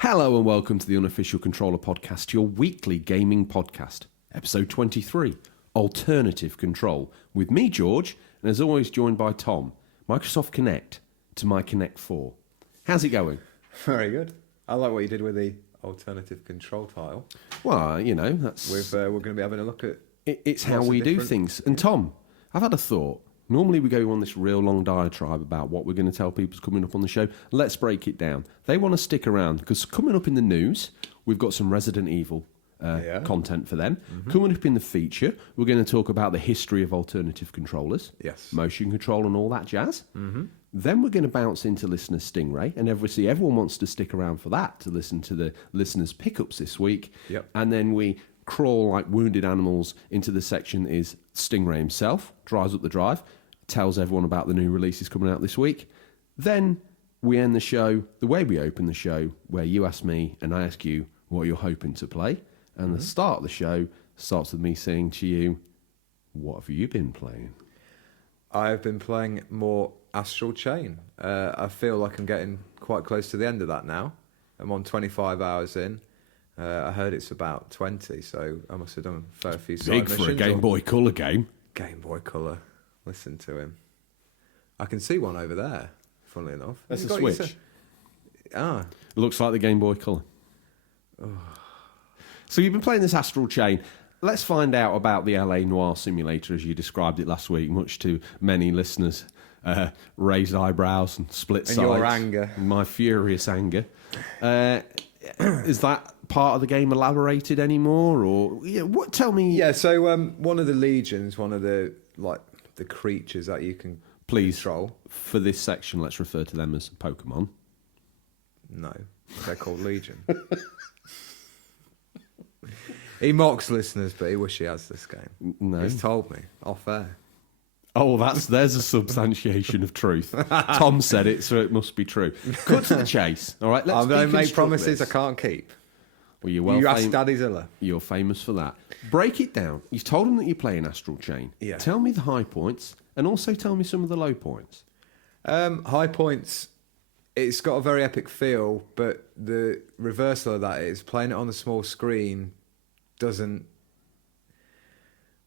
Hello and welcome to the Unofficial Controller Podcast, your weekly gaming podcast. Episode 23, Alternative Control, with me, George, and as always joined by Tom. Microsoft Kinect to my Kinect 4. How's it going? Very good. I like what you did with the alternative control tile. Well, you know, that's... We're going to be having a look at... It's how we do things. And Tom, I've had a thought. Normally we go on this real long diatribe about what we're going to tell people's coming up on the show. Let's break it down. They want to stick around because coming up in the news, we've got some Resident Evil content for them. Mm-hmm. Coming up in the feature, we're going to talk about the history of alternative controllers. Yes. Motion control and all that jazz. Mm-hmm. Then we're going to bounce into listener Stingray, and everyone wants to stick around for that, to listen to the listeners' pickups this week. Yep. And then we crawl like wounded animals into the section that is Stingray himself, drives up the drive, tells everyone about the new releases coming out this week. Then we end the show the way we open the show, where you ask me and I ask you what you're hoping to play. And the start of the show starts with me saying to you, what have you been playing? I've been playing more Astral Chain. I feel like I'm getting quite close to the end of that now. I'm on 25 hours in. I heard it's about 20, so I must have done a fair few side missions. Big for a Game Boy Color game. Game Boy Color. Listen to him. I can see one over there, funnily enough. That's a Switch. Ah. Looks like the Game Boy Color. Oh. So you've been playing this Astral Chain. Let's find out about the LA Noire simulator as you described it last week, much to many listeners' raised eyebrows and split sides. And your anger. My furious anger. Is that part of the game elaborated anymore? Or what? Tell me. Yeah, so one of the legions, one of the the creatures that you can control. For this section, let's refer to them as Pokemon. No, they're called Legion. He mocks listeners, but he wishes he has this game. No. He's told me, off air. Oh, there's a substantiation of truth. Tom said it, so it must be true. Cut to the chase. All right, let's don't make promises I can't keep. Well, you ask Daddy Zilla. You're famous for that. Break it down. You've told him that you're playing Astral Chain. Yeah. Tell me the high points, and also tell me some of the low points. High points, it's got a very epic feel, but the reversal of that is playing it on the small screen doesn't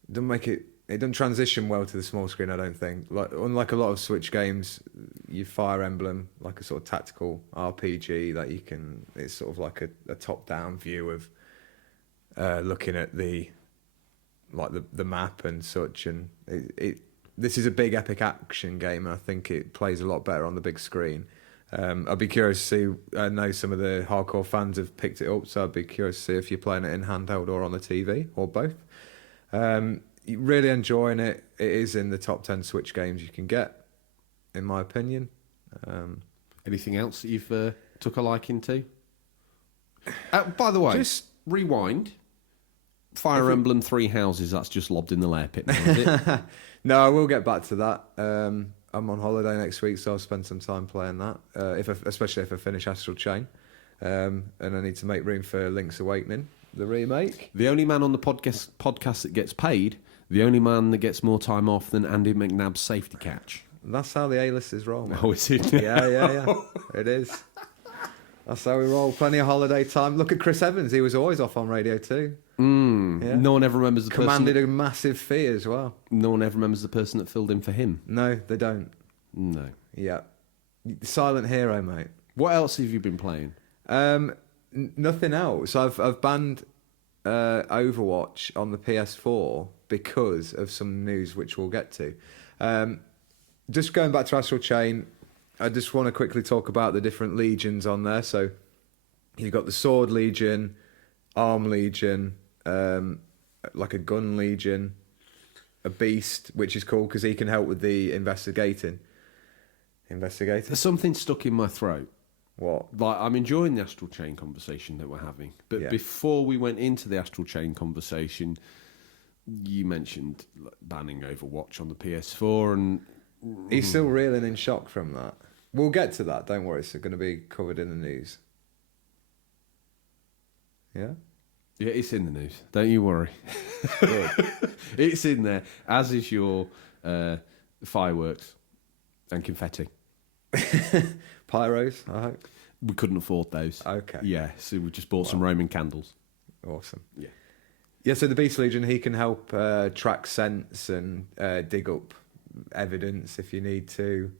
make it. It doesn't transition well to the small screen, I don't think. Unlike a lot of Switch games, you Fire Emblem, like a sort of tactical RPG that you can. It's sort of like a top-down view of looking at the map and such. And this is a big epic action game, and I think it plays a lot better on the big screen. I'd be curious to see. I know some of the hardcore fans have picked it up, so I'd be curious to see if you're playing it in handheld or on the TV or both. Really enjoying it. It is in the top 10 Switch games you can get, in my opinion. Anything else that you've took a liking to? By the way, just rewind. Fire Emblem Three Houses, that's just lobbed in the lair pit now, is it? No, I will get back to that. I'm on holiday next week, so I'll spend some time playing that, especially if I finish Astral Chain. And I need to make room for Link's Awakening, the remake. The only man on the podcast that gets paid, the only man that gets more time off than Andy McNabb's safety catch. That's how the A-listers roll, man. Oh, is it? Yeah. It is. That's how we roll. Plenty of holiday time. Look at Chris Evans. He was always off on Radio 2. Yeah. No one ever remembers the person... Commanded a massive fee as well. No one ever remembers the person that filled in for him. No, they don't. No. Yeah. Silent hero, mate. What else have you been playing? Nothing else. I've banned Overwatch on the PS4 because of some news which we'll get to. Just going back to Astral Chain, I just want to quickly talk about the different legions on there. So you've got the Sword Legion, Arm Legion, like a Gun Legion, a Beast, which is cool because he can help with the investigating. There's something stuck in my throat. What? Like, I'm enjoying the Astral Chain conversation that we're having. But before we went into the Astral Chain conversation, you mentioned banning Overwatch on the PS4, and he's still reeling in shock from that. We'll get to that, don't worry. It's going to be covered in the news. Yeah? Yeah, it's in the news. Don't you worry. It's in there, as is your fireworks and confetti. Pyros, I hope. We couldn't afford those. Okay. Yeah, so we just bought some Roman candles. Awesome. Yeah. Yeah, so the Beast Legion, he can help track scents and dig up evidence if you need to.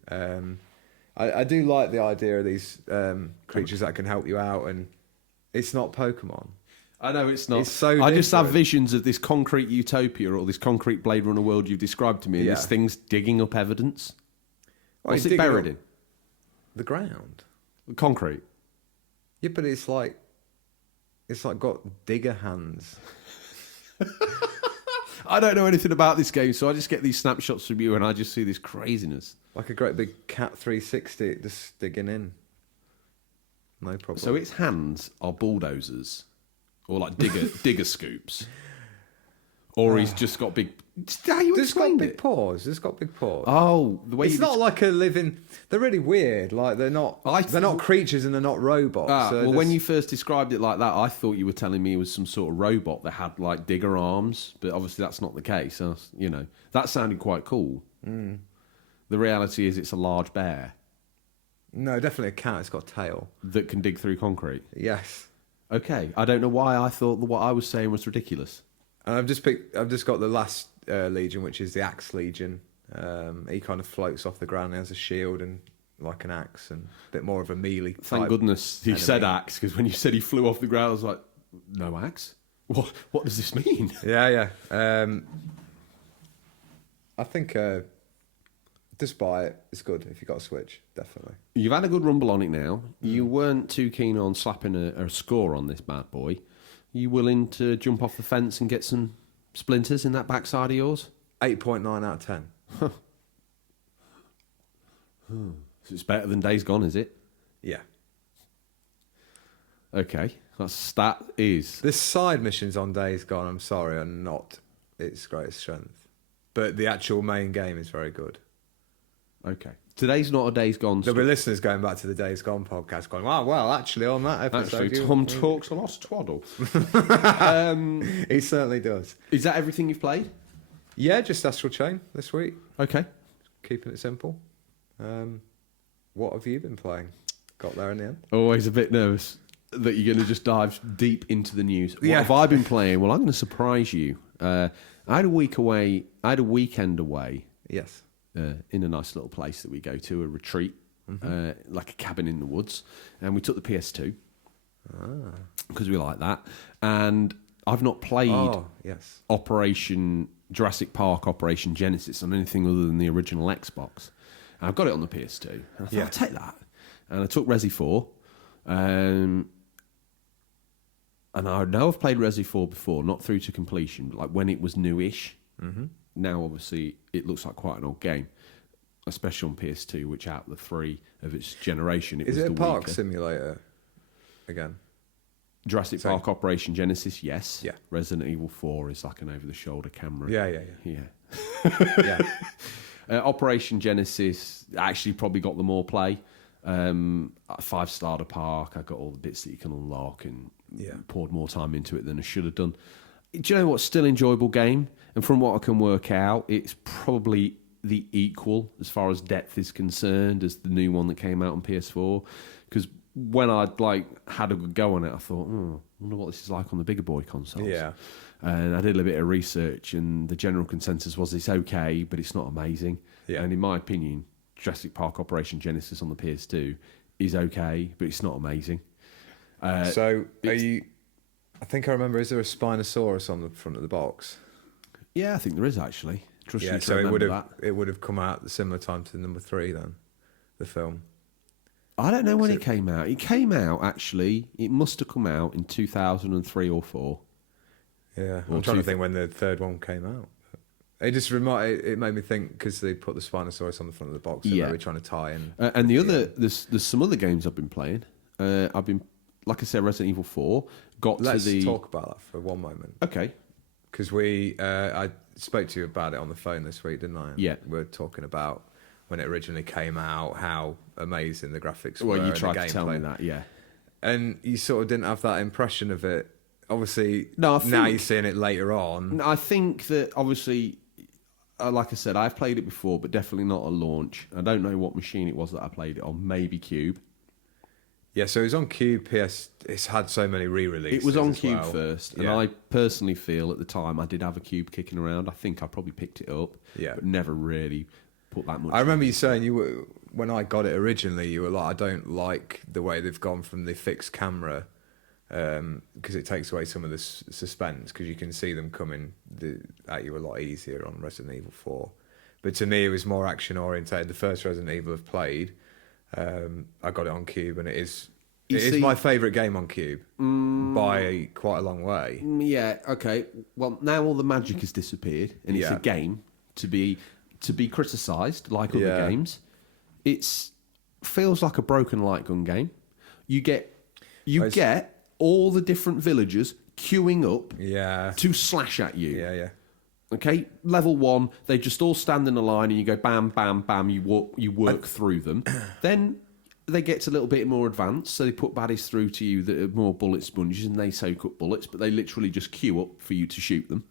I do like the idea of these creatures that can help you out, and it's not Pokemon. I know it's not. It's so I just have different. visions of this concrete utopia or this concrete Blade Runner world you've described to me, and this thing's digging up evidence. Well, What's it's it digging buried up the ground. in? Concrete. Yeah, but it's like got digger hands. I don't know anything about this game, so I just get these snapshots from you, and I just see this craziness. Like a great big Cat 360 just digging in. No problem. So its hands are bulldozers, or like digger scoops, or he's just got big. How you It's got explained big it? paws. It's got big paws. Oh, the way It's not like a living. They're really weird. Like they're not. They're not creatures and they're not robots. So well, when you first described it like that, I thought you were telling me it was some sort of robot that had like digger arms, but obviously that's not the case. You know, that sounded quite cool. Mm. The reality is, it's a large bear No, definitely a cat. It's got a tail. that can dig through concrete. Yes. Okay, I don't know why I thought that what I was saying was ridiculous. And I've just got the last Legion, which is the Axe Legion. He kind of floats off the ground. He has a shield and like an axe, and a bit more of a melee. Thank goodness he said axe, because when you said he flew off the ground, I was like, no axe? What does this mean? Yeah. I think just buy it. It's good if you got a Switch, definitely. You've had a good rumble on it now. You weren't too keen on slapping a score on this bad boy. You willing to jump off the fence and get some splinters in that backside of yours? 8.9 out of 10. So it's better than Days Gone, is it? Yeah. Okay, that is. The side missions on Days Gone, I'm sorry, are not its greatest strength. But the actual main game is very good. Okay. Today's not a Days Gone. There'll be listeners going back to the Days Gone podcast going, wow, well, actually, on that episode... Actually, Tom talks a lot of twaddle. He certainly does. Is that everything you've played? Yeah, just Astral Chain this week. Okay. Keeping it simple. What have you been playing? Got there in the end? Always a bit nervous that you're going to just dive deep into the news. What Yeah. have I been playing? Well, I'm going to surprise you. I had a weekend away. Yes. In a nice little place that we go to, a retreat, like a cabin in the woods, and we took the PS2 because we like that. And I've not played Operation Jurassic Park, Operation Genesis on anything other than the original Xbox. And I've got it on the PS2, and I thought I'll take that. And I took Resi 4, and I know I've played Resi 4 before, not through to completion, but like when it was newish. Mm-hmm. Now, obviously, it looks like quite an old game, especially on PS2, which out of the three of its generation, Is it a park simulator again? Jurassic Park Operation Genesis, yes. Yeah. Resident Evil 4 is like an over-the-shoulder camera. Yeah. Operation Genesis actually probably got the more play. 5-starter park, I got all the bits that you can unlock and poured more time into it than I should have done. Do you know what's still an enjoyable game? And from what I can work out, it's probably the equal as far as depth is concerned as the new one that came out on PS4. Because when I'd had a good go on it, I thought, I wonder what this is like on the bigger boy consoles. Yeah. And I did a bit of research, and the general consensus was it's okay, but it's not amazing. Yeah. And in my opinion, Jurassic Park Operation Genesis on the PS2 is okay, but it's not amazing. So are you... I think I remember, is there a Spinosaurus on the front of the box? Yeah, I think there is actually. Trust you to so remember it would have come out at the similar time to number 3 then, the film. I don't know when it came out. It came out, actually, it must have come out in 2003 or 4. Yeah, I'm trying to think when the third one came out. It just it made me think, because they put the Spinosaurus on the front of the box, so they were trying to tie in. And there's some other games I've been playing. I've been, like I said, Resident Evil 4. Let's talk about that for one moment. Okay. Because I spoke to you about it on the phone this week, didn't I? Yeah. We were talking about when it originally came out, how amazing the graphics were. Well, you tried to tell me that, yeah. And you sort of didn't have that impression of it. Obviously, now you're seeing it later on. I think that, obviously, like I said, I've played it before, but definitely not at launch. I don't know what machine it was that I played it on. Maybe Cube. Yeah, so it was on Cube, PS. It's had so many re-releases. It was on as Cube well. first, and Yeah. I personally feel at the time I did have a Cube kicking around. I think I probably picked it up, Yeah. but never really put that much. I remember you saying you were, when I got it originally, you were like, I don't like the way they've gone from the fixed camera because it takes away some of the suspense because you can see them coming at you a lot easier on Resident Evil 4. But to me, it was more action orientated. The first Resident Evil I've played, I got it on Cube, and it is my favourite game on Cube by quite a long way. Yeah, okay. Well, now all the magic has disappeared, and it's a game to be criticised like other games. It's feels like a broken light gun game. You get all the different villagers queuing up to slash at you. Yeah. Okay, level 1, they just all stand in a line, and you go bam, bam, bam. You work through them. Then they get a little bit more advanced, so they put baddies through to you that are more bullet sponges, and they soak up bullets, but they literally just queue up for you to shoot them.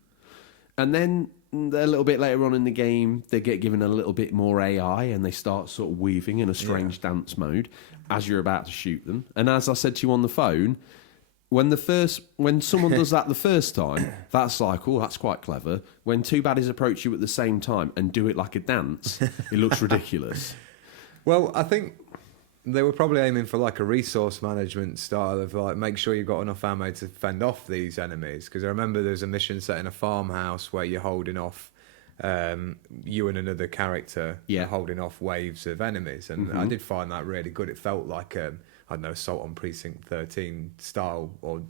And then a little bit later on in the game, they get given a little bit more AI, and they start sort of weaving in a strange dance mode as you're about to shoot them. And as I said to you on the phone, when someone does that the first time, that's like, oh, that's quite clever. When two baddies approach you at the same time and do it like a dance, it looks ridiculous. Well, I think they were probably aiming for like a resource management style of like make sure you've got enough ammo to fend off these enemies. Because I remember there's a mission set in a farmhouse where you're holding off you and another character are holding off waves of enemies, and I did find that really good. It felt like I don't know, Assault on Precinct 13 style, or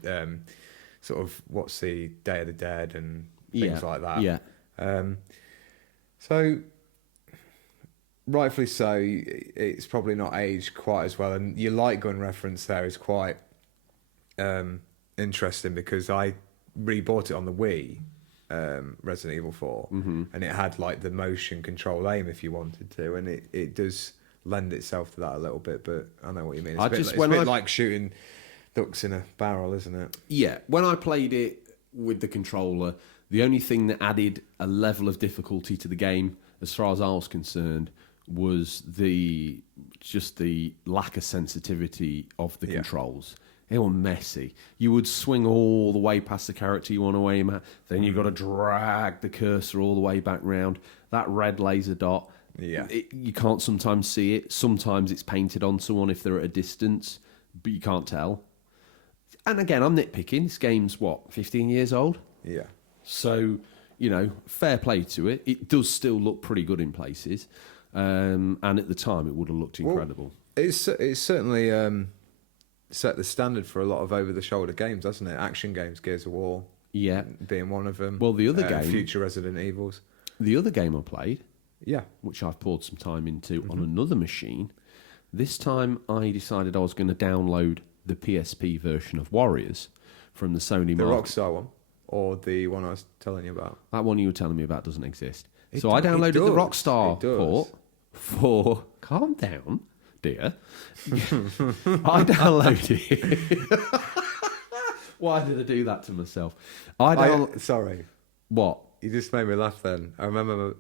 sort of what's the Day of the Dead and things like that. Yeah. So rightfully so, it's probably not aged quite as well, and your light gun reference there is quite interesting because I rebought it on the Wii, Resident Evil 4, and it had like the motion control aim if you wanted to, and it does lend itself to that a little bit, but I know what you mean. It's a bit like shooting ducks in a barrel, isn't it? Yeah, when I played it with the controller, the only thing that added a level of difficulty to the game, as far as I was concerned, was just the lack of sensitivity of the controls. They were messy. You would swing all the way past the character you want to aim at, then you've got to drag the cursor all the way back round. That red laser dot, you can't sometimes see it. Sometimes it's painted on someone if they're at a distance, but you can't tell. And again, I'm nitpicking. This game's, 15 years old? Yeah. So, fair play to it. It does still look pretty good in places. And at the time, it would have looked incredible. Well, it's certainly set the standard for a lot of over-the-shoulder games, hasn't it? Action games, Gears of War being one of them. Well, the other game... Future Resident Evils. The other game I played... Yeah. Which I've poured some time into on another machine. This time I decided I was going to download the PSP version of Warriors from the Sony The market. Rockstar one, or the one I was telling you about? That one you were telling me about doesn't exist. So I downloaded the Rockstar port for... Calm down, dear. I downloaded it. Why did I do that to myself? Sorry. What? You just made me laugh then. I remember...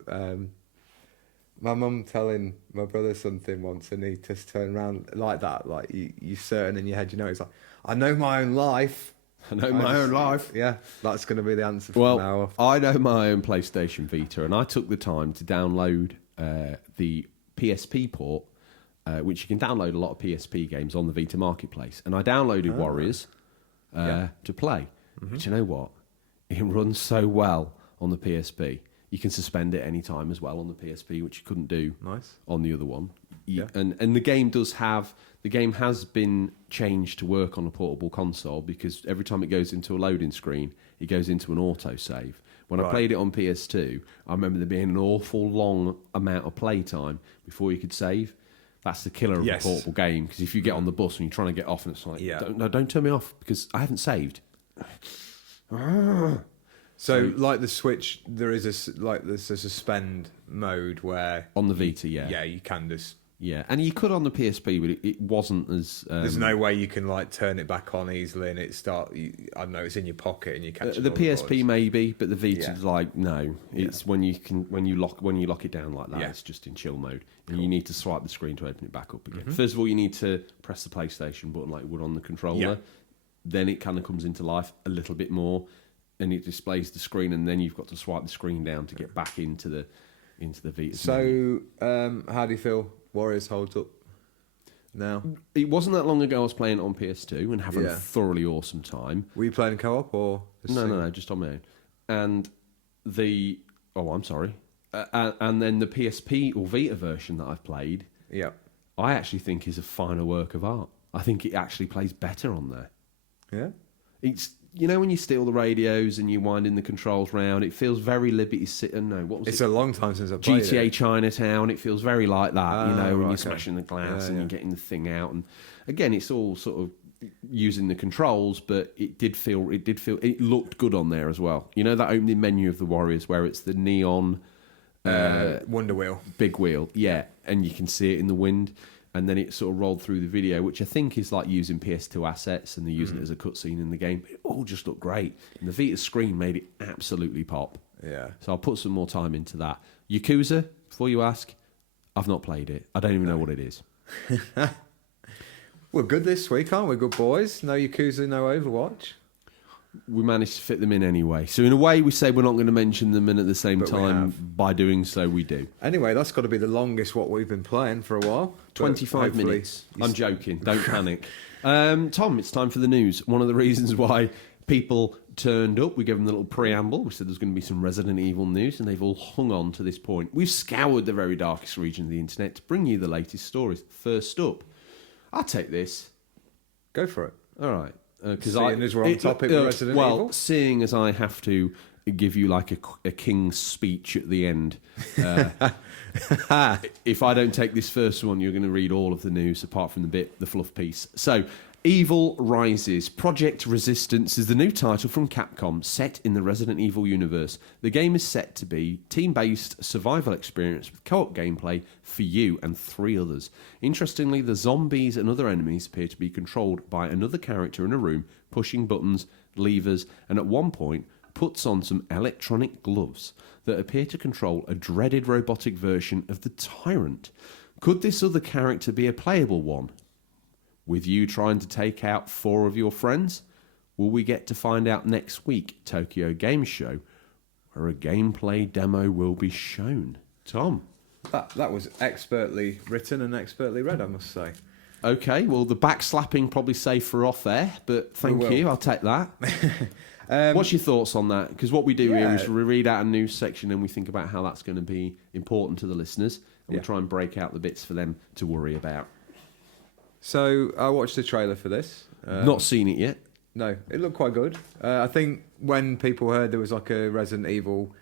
my mum telling my brother something once, and he just turned around like that, like you're certain in your head, it's like, I know my own life. I know my own life. Yeah, that's going to be the answer from now on. I know my own PlayStation Vita, and I took the time to download the PSP port, which you can download a lot of PSP games on the Vita Marketplace. And I downloaded Warriors to play. But you know what? It runs so well on the PSP. You can suspend it any time as well on the PSP, which you couldn't do on the other one. And the game has been changed to work on a portable console because every time it goes into a loading screen, it goes into an autosave. When I played it on PS2, I remember there being an awful long amount of play time before you could save. That's the killer of a portable game, because if you get on the bus and you're trying to get off and it's like, don't turn me off because I haven't saved. So, like the Switch, there's a suspend mode where on the Vita, you can just Yeah, and you could on the PSP, but it wasn't as. There's no way you can like turn it back on easily, and I don't know. It's in your pocket, and you catch the PSP maybe, but the Vita's Yeah. like no. It's when you lock it down like that. Yeah. It's just in chill mode, and you need to swipe the screen to open it back up again. First of all, you need to press the PlayStation button like you would on the controller. Yeah. Then it kind of comes into life a little bit more, and it displays the screen, and then you've got to swipe the screen down to get back into the Vita. So, how do you feel Warriors holds up now? It wasn't that long ago I was playing it on PS2 and having a Yeah. thoroughly awesome time. Were you playing co-op or just No, single? just on my own. And I'm sorry. And then the PSP or Vita version that I've played, Yeah. I actually think is a finer work of art. I think it actually plays better on there. Yeah. It's when you steal the radios and you wind in the controls round, it feels very Liberty City. No, what was It's it? a long time since I played GTA it. Chinatown. It feels very like that, when right, you're okay. smashing the glass Yeah, and yeah. you're getting the thing out. And again, it's all sort of using the controls, but it looked good on there as well. You know that opening menu of the Warriors where it's the neon Wonder Wheel. big wheel, yeah, and you can see it in the wind. And then it sort of rolled through the video, which I think is like using PS2 assets, and they're using it as a cutscene in the game. It all just looked great. And the Vita screen made it absolutely pop. Yeah. So I'll put some more time into that. Yakuza, before you ask, I've not played it. I don't even know what it is. We're good this week, aren't we? Good boys. No Yakuza, no Overwatch. We managed to fit them in anyway. So in a way, we say we're not going to mention them, and at the same But we time, have. by doing so, we do. Anyway, that's got to be the longest what we've been playing for a while. But 25 hopefully minutes. you I'm joking. Don't panic. Tom, it's time for the news. One of the reasons why people turned up, we gave them the little preamble. We said there's going to be some Resident Evil news, and they've all hung on to this point. We've scoured the very darkest region of the internet to bring you the latest stories. First up, I'll take this. Go for it. All right. Seeing as we're on topic with Resident Evil? Seeing as I have to give you like a king's speech at the end, if I don't take this first one, you're going to read all of the news apart from the fluff piece. So, Evil Rises. Project Resistance is the new title from Capcom, set in the Resident Evil universe. The game is set to be team-based survival experience with co-op gameplay for you and 3 others. Interestingly, the zombies and other enemies appear to be controlled by another character in a room, pushing buttons, levers, and at one point puts on some electronic gloves that appear to control a dreaded robotic version of the Tyrant. Could this other character be a playable one? With you trying to take out 4 of your friends? Will we get to find out next week, Tokyo Game Show, where a gameplay demo will be shown? Tom? That was expertly written and expertly read, I must say. Okay, well, the backslapping probably safe for off air, but thank will. you, I'll take that. What's your thoughts on that? Because what we do here is we read out a news section and we think about how that's going to be important to the listeners, and we try and break out the bits for them to worry about. So I watched the trailer for this. Not seen it yet. No, it looked quite good. I think when people heard there was like a Resident Evil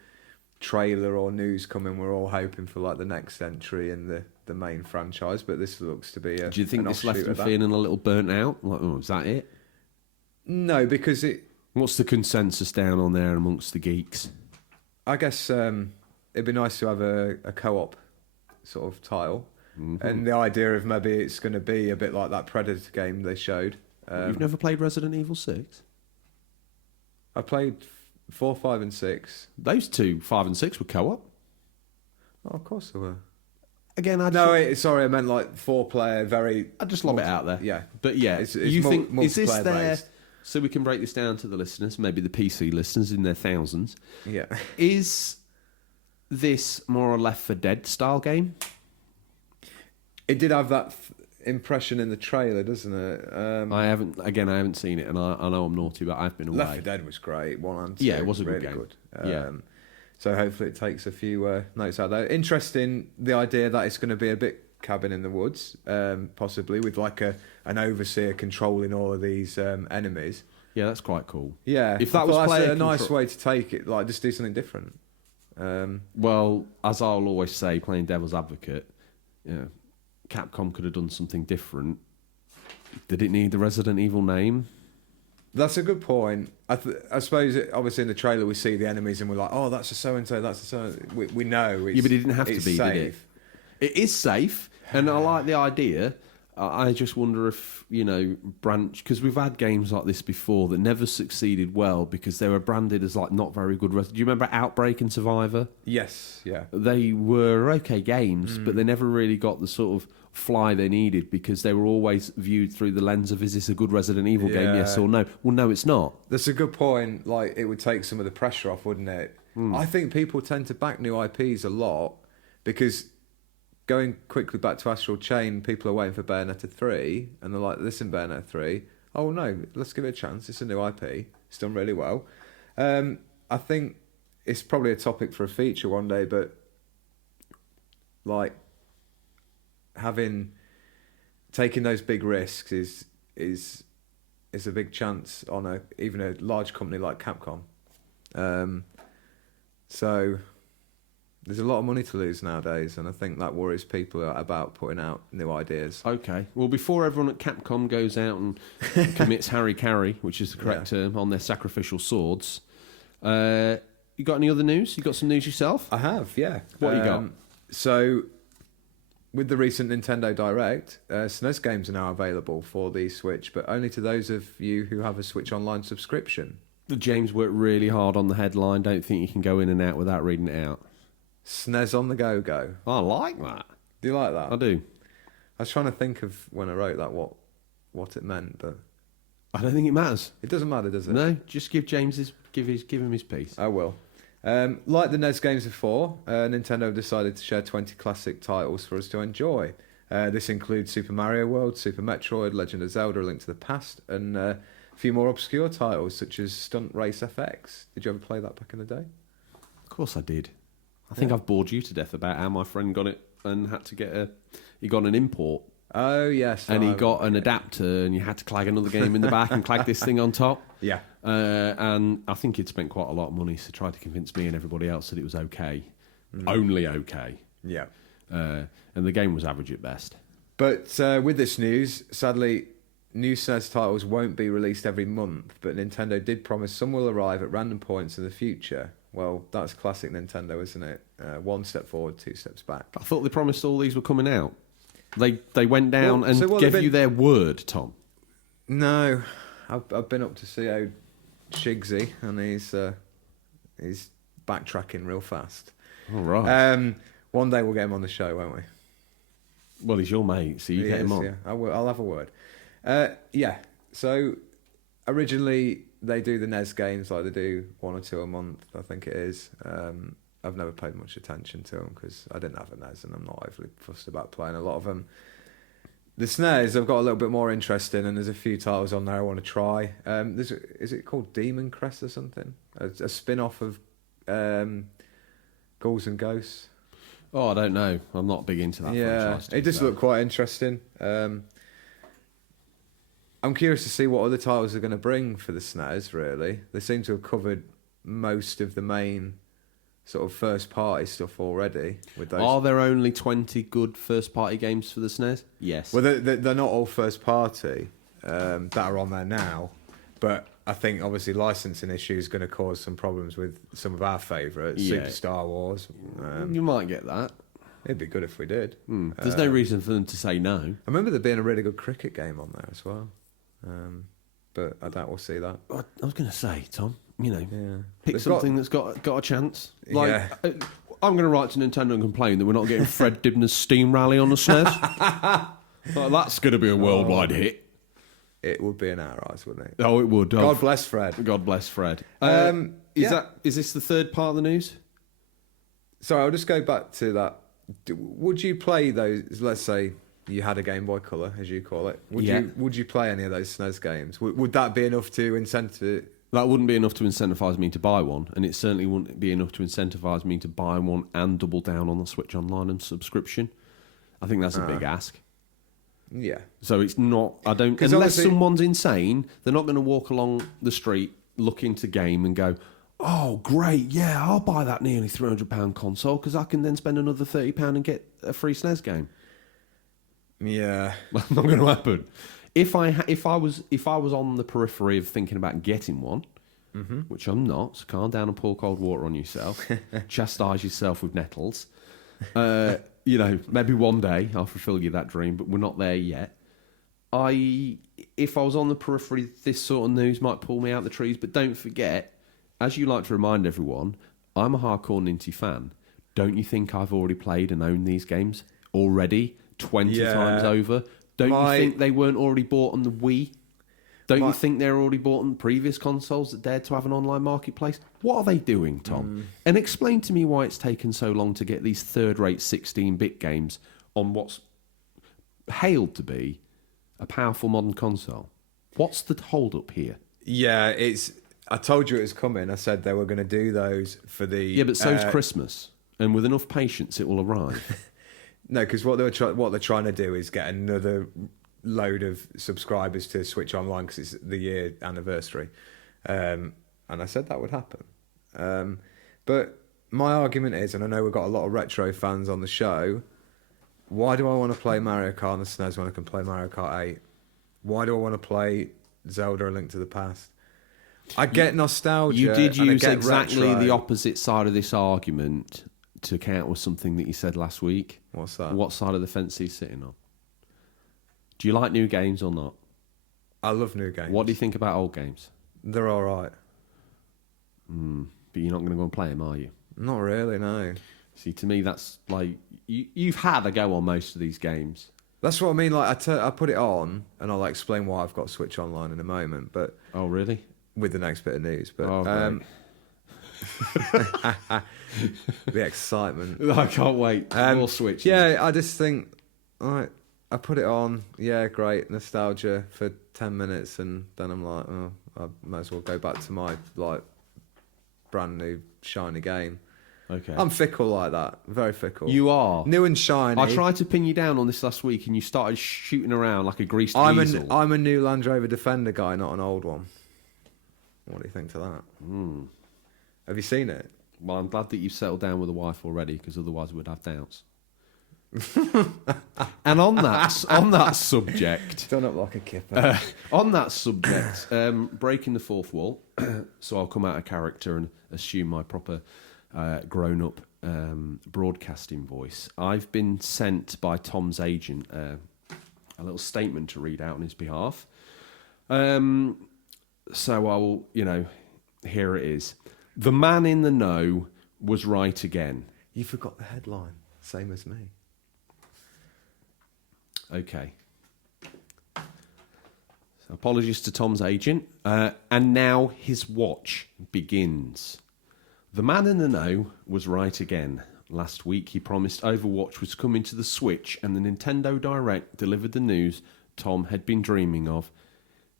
trailer or news coming, we're all hoping for like the next entry in the main franchise. But this looks to be a. Do you think an this left offshoot them of that. feeling a little burnt out? Like, oh, is that it? No, because What's the consensus down on there amongst the geeks? I guess it'd be nice to have a co-op sort of title. Mm-hmm. And the idea of maybe it's going to be a bit like that Predator game they showed. You've never played Resident Evil 6? I played 4, 5 and 6. Those 2, 5 and 6, were co-op. Oh, of course they were. Again, Sorry, I meant like 4-player, very... I just lob it out there. Yeah. But yeah, It's you think, is this multiplayer there, based. so we can break this down to the listeners, maybe the PC listeners in their thousands. Yeah. Is this more a Left 4 Dead style game? It did have that impression in the trailer, doesn't it? I haven't seen it, and I know I'm naughty, but I've been away. Left 4 Dead was great, 1 and 2. Yeah, it was a good really game. Good. So hopefully it takes a few notes out there. Interesting, the idea that it's going to be a bit cabin in the woods, possibly, with like an overseer controlling all of these enemies. Yeah, that's quite cool. Yeah, If that I was thought that's player a nice control- way to take it, like just do something different. Well, as I'll always say, playing devil's advocate, Capcom could have done something different. Did it need the Resident Evil name? That's a good point. I suppose, obviously, in the trailer we see the enemies and we're like, oh, that's a so-and-so, that's a so. We know it's, Yeah, but it didn't have to it's be, safe. did it? It is safe. And I like the idea. I just wonder if, branch... Because we've had games like this before that never succeeded well because they were branded as, like, not very good... Do you remember Outbreak and Survivor? Yes, yeah. They were okay games, but they never really got the sort of fly they needed because they were always viewed through the lens of, is this a good Resident Evil game, yes or no? Well, no, it's not. That's a good point. Like, it would take some of the pressure off, wouldn't it? I think people tend to back new IPs a lot because... Going quickly back to Astral Chain, people are waiting for Bayonetta 3, and they're like, listen, Bayonetta 3, oh no, let's give it a chance, it's a new IP, it's done really well. I think it's probably a topic for a feature one day, but like, taking those big risks is a big chance on even a large company like Capcom. So... There's a lot of money to lose nowadays, and I think that worries people about putting out new ideas. Okay. Well, before everyone at Capcom goes out and commits Harry-Carry, which is the correct term, on their sacrificial swords, you got any other news? You got some news yourself? I have, yeah. What you got? So, with the recent Nintendo Direct, SNES games are now available for the Switch, but only to those of you who have a Switch Online subscription. James worked really hard on the headline. Don't think you can go in and out without reading it out. SNES on the go-go. I like that. Do you like that? I do. I was trying to think of when I wrote that what it meant, but I don't think it matters. it doesn't matter, does it? No, just give him his piece. I will. Like the NES games before, Nintendo decided to share 20 classic titles for us to enjoy. This includes Super Mario World, Super Metroid, Legend of Zelda: A Link to the Past, and a few more obscure titles such as Stunt Race FX. Did you ever play that back in the day? Of course I did. I think I've bored you to death about how my friend got it and had to get he got an import. Oh, yes. And he got an adapter and you had to clag another game in the back and clag this thing on top. Yeah. And I think he'd spent quite a lot of money to try to convince me and everybody else that it was okay. Only okay. Yeah. And the game was average at best. But with this news, sadly, new SNES titles won't be released every month, but Nintendo did promise some will arrive at random points in the future. Well, that's classic Nintendo, isn't it? One step forward, two steps back. I thought they promised all these were coming out. They went down and so gave you their word, Tom. No, I've been up to see how Shigsy, and he's backtracking real fast. All right. One day we'll get him on the show, won't we? Well, he's your mate, so you get him on. Yeah, I'll have a word. Yeah. So originally they do the NES games like they do one or two a month, I think it is. I've never paid much attention to them because I didn't have a NES and I'm not overly fussed about playing a lot of them. The SNES I've got a little bit more interest in, and there's a few titles on there I want to try. Is it called Demon Crest or something? A spin-off of Ghouls and Ghosts. Oh, I don't know. I'm not big into that franchise. It just looked quite interesting. I'm curious to see what other titles they're going to bring for the SNES, really. They seem to have covered most of the main sort of first-party stuff already. With those. Are there only 20 good first-party games for the SNES? Yes. Well, they're not all first-party that are on there now, but I think, obviously, licensing issues are going to cause some problems with some of our favourites, Super Star Wars. You might get that. It'd be good if we did. There's no reason for them to say no. I remember there being a really good cricket game on there as well. But I doubt we'll see that. I was going to say, Tom, pick They've something that's got a chance. Like, Yeah. I'm going to write to Nintendo and complain that we're not getting Fred Dibner's Steam Rally on the SNES. Like, that's going to be a worldwide hit. It would be in our eyes, wouldn't it? Oh, it would. God bless Fred. God bless Fred. Is this the third part of the news? Sorry, I'll just go back to that. Would you play those? Let's say you had a Game Boy Color, as you call it. Would you play any of those SNES games? Would that be enough to incentivise? That wouldn't be enough to incentivise me to buy one, and it certainly wouldn't be enough to incentivise me to buy one and double down on the Switch Online and subscription. I think that's a big ask. Yeah. So it's not. Unless someone's insane, they're not going to walk along the street, look into game, and go, "Oh, great! Yeah, I'll buy that nearly £300 console because I can then spend another £30 and get a free SNES game." Yeah. Not going to happen. If I was on the periphery of thinking about getting one, which I'm not, so calm down and pour cold water on yourself, chastise yourself with nettles. maybe one day I'll fulfil you that dream, but we're not there yet. If I was on the periphery, this sort of news might pull me out the trees. But don't forget, as you like to remind everyone, I'm a hardcore Ninty fan. Don't you think I've already played and owned these games already 20 times over? Don't you think they weren't already bought on the Wii? Don't you think they're already bought on previous consoles that dared to have an online marketplace? What are they doing, Tom? And explain to me why it's taken so long to get these third-rate 16-bit games on what's hailed to be a powerful modern console. What's the hold-up here? Yeah, I told you it was coming. I said they were going to do those for the... Yeah, but so's Christmas. And with enough patience, it will arrive. No, because what they're trying to do is get another load of subscribers to Switch Online because it's the year anniversary. And I said that would happen. But my argument is, and I know we've got a lot of retro fans on the show, why do I want to play Mario Kart on the SNES when I can play Mario Kart 8? Why do I want to play Zelda: A Link to the Past? I get nostalgia. You did use exactly retro. the opposite side of this argument to counter something that you said last week. What's that? What side of the fence are you sitting on? Do you like new games or not? I love new games. What do you think about old games? They're all right. But you're not going to go and play them, are you? Not really, no. See, to me, that's like... You've had a go on most of these games. That's what I mean. Like I put it on, and I'll explain why I've got Switch Online in a moment. But Oh, really? with the next bit of news, but Oh, the excitement. I can't wait. More Switch. Yeah, I just think, I put it on. Yeah, great nostalgia for 10 minutes, and then I'm like, oh, I might as well go back to my like brand new shiny game. Okay. I'm fickle like that. Very fickle. You are. New and shiny. I tried to pin you down on this last week, and you started shooting around like a greased weasel. I'm a new Land Rover Defender guy, not an old one. What do you think to that? Have you seen it? Well, I'm glad that you've settled down with a wife already, because otherwise we'd have doubts. And on that subject, Done up like a kipper. on that subject, breaking the fourth wall. So I'll come out of character and assume my proper grown-up broadcasting voice. I've been sent by Tom's agent a little statement to read out on his behalf. So I'll, here it is. The man in the know was right again. You forgot the headline. Same as me. Okay. So apologies to Tom's agent. And now his watch begins. The man in the know was right again. Last week he promised Overwatch was coming to the Switch, and the Nintendo Direct delivered the news Tom had been dreaming of.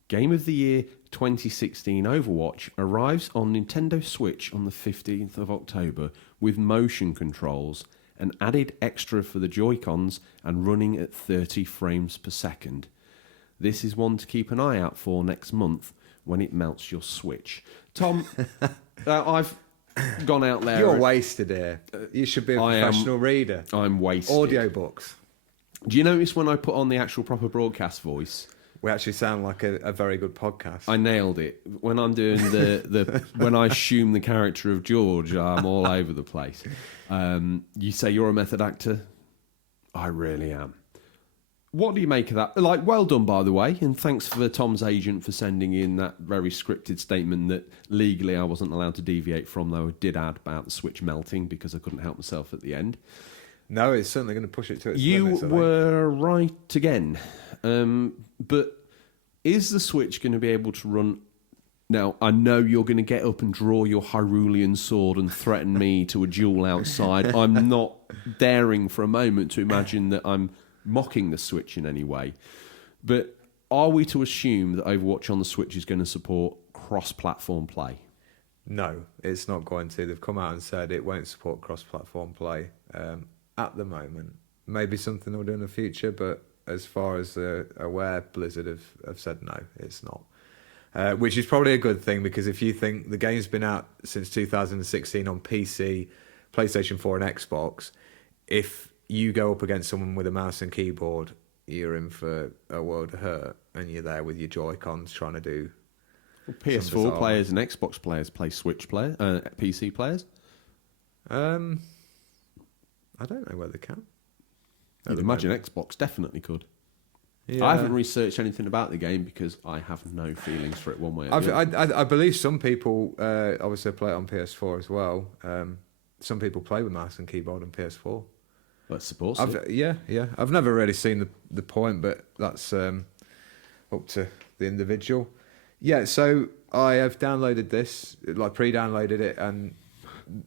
Game of the Year 2016 Overwatch arrives on Nintendo Switch on the 15th of October with motion controls, an added extra for the Joy-Cons, and running at 30 frames per second. This is one to keep an eye out for next month when it melts your Switch. Tom, I've gone out there. You're wasted here. You should be a professional reader. I'm wasted. Audiobooks. Do you notice when I put on the actual proper broadcast voice? We actually sound like a very good podcast. I nailed it. When I'm doing the when I assume the character of George, I'm all over the place. You say you're a method actor? I really am. What do you make of that? Like, well done, by the way, and thanks for Tom's agent for sending in that very scripted statement that legally I wasn't allowed to deviate from, though I did add about the Switch melting because I couldn't help myself at the end. No, it's certainly going to push it to its You limits. were right again. But is the Switch going to be able to run... Now, I know you're going to get up and draw your Hyrulean sword and threaten me to a duel outside. I'm not daring for a moment to imagine that I'm mocking the Switch in any way. But are we to assume that Overwatch on the Switch is going to support cross-platform play? No, it's not going to. They've come out and said it won't support cross-platform play at the moment. Maybe something they'll do in the future, but as far as aware, Blizzard have said no, it's not. Which is probably a good thing, because if you think the game's been out since 2016 on PC, PlayStation 4 and Xbox, if you go up against someone with a mouse and keyboard, you're in for a world of hurt, and you're there with your Joy-Cons trying to do... Well, PS4 players and Xbox players play Switch players, PC players? I don't know whether they can. You'd imagine Xbox definitely could. Yeah. I haven't researched anything about the game because I have no feelings for it one way or the other. I believe some people obviously play it on PS4 as well. Some people play with mouse and keyboard on PS4. Let's suppose so. Yeah. I've never really seen the point, but that's up to the individual. Yeah, so I have downloaded this, like pre-downloaded it, and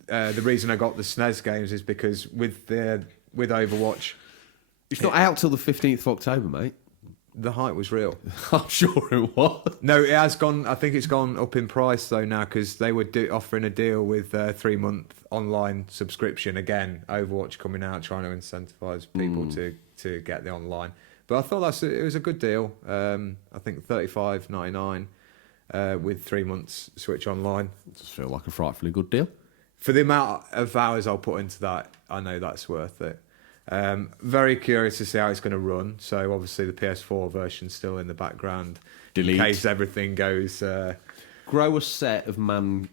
the reason I got the SNES games is because with Overwatch, It's not out till the 15th of October, mate. the hype was real. I'm sure it was. No, it has gone. I think it's gone up in price though now because they were offering a deal with 3-month online subscription. Again, Overwatch coming out trying to incentivize people to get the online. But I thought it was a good deal. I think $35.99 with 3 months Switch Online. It does feel like a frightfully good deal. For the amount of hours I'll put into that, I know that's worth it. Very curious to see how it's going to run. So obviously the PS4 version's still in the background. Delete. In case everything goes... Grow a set of man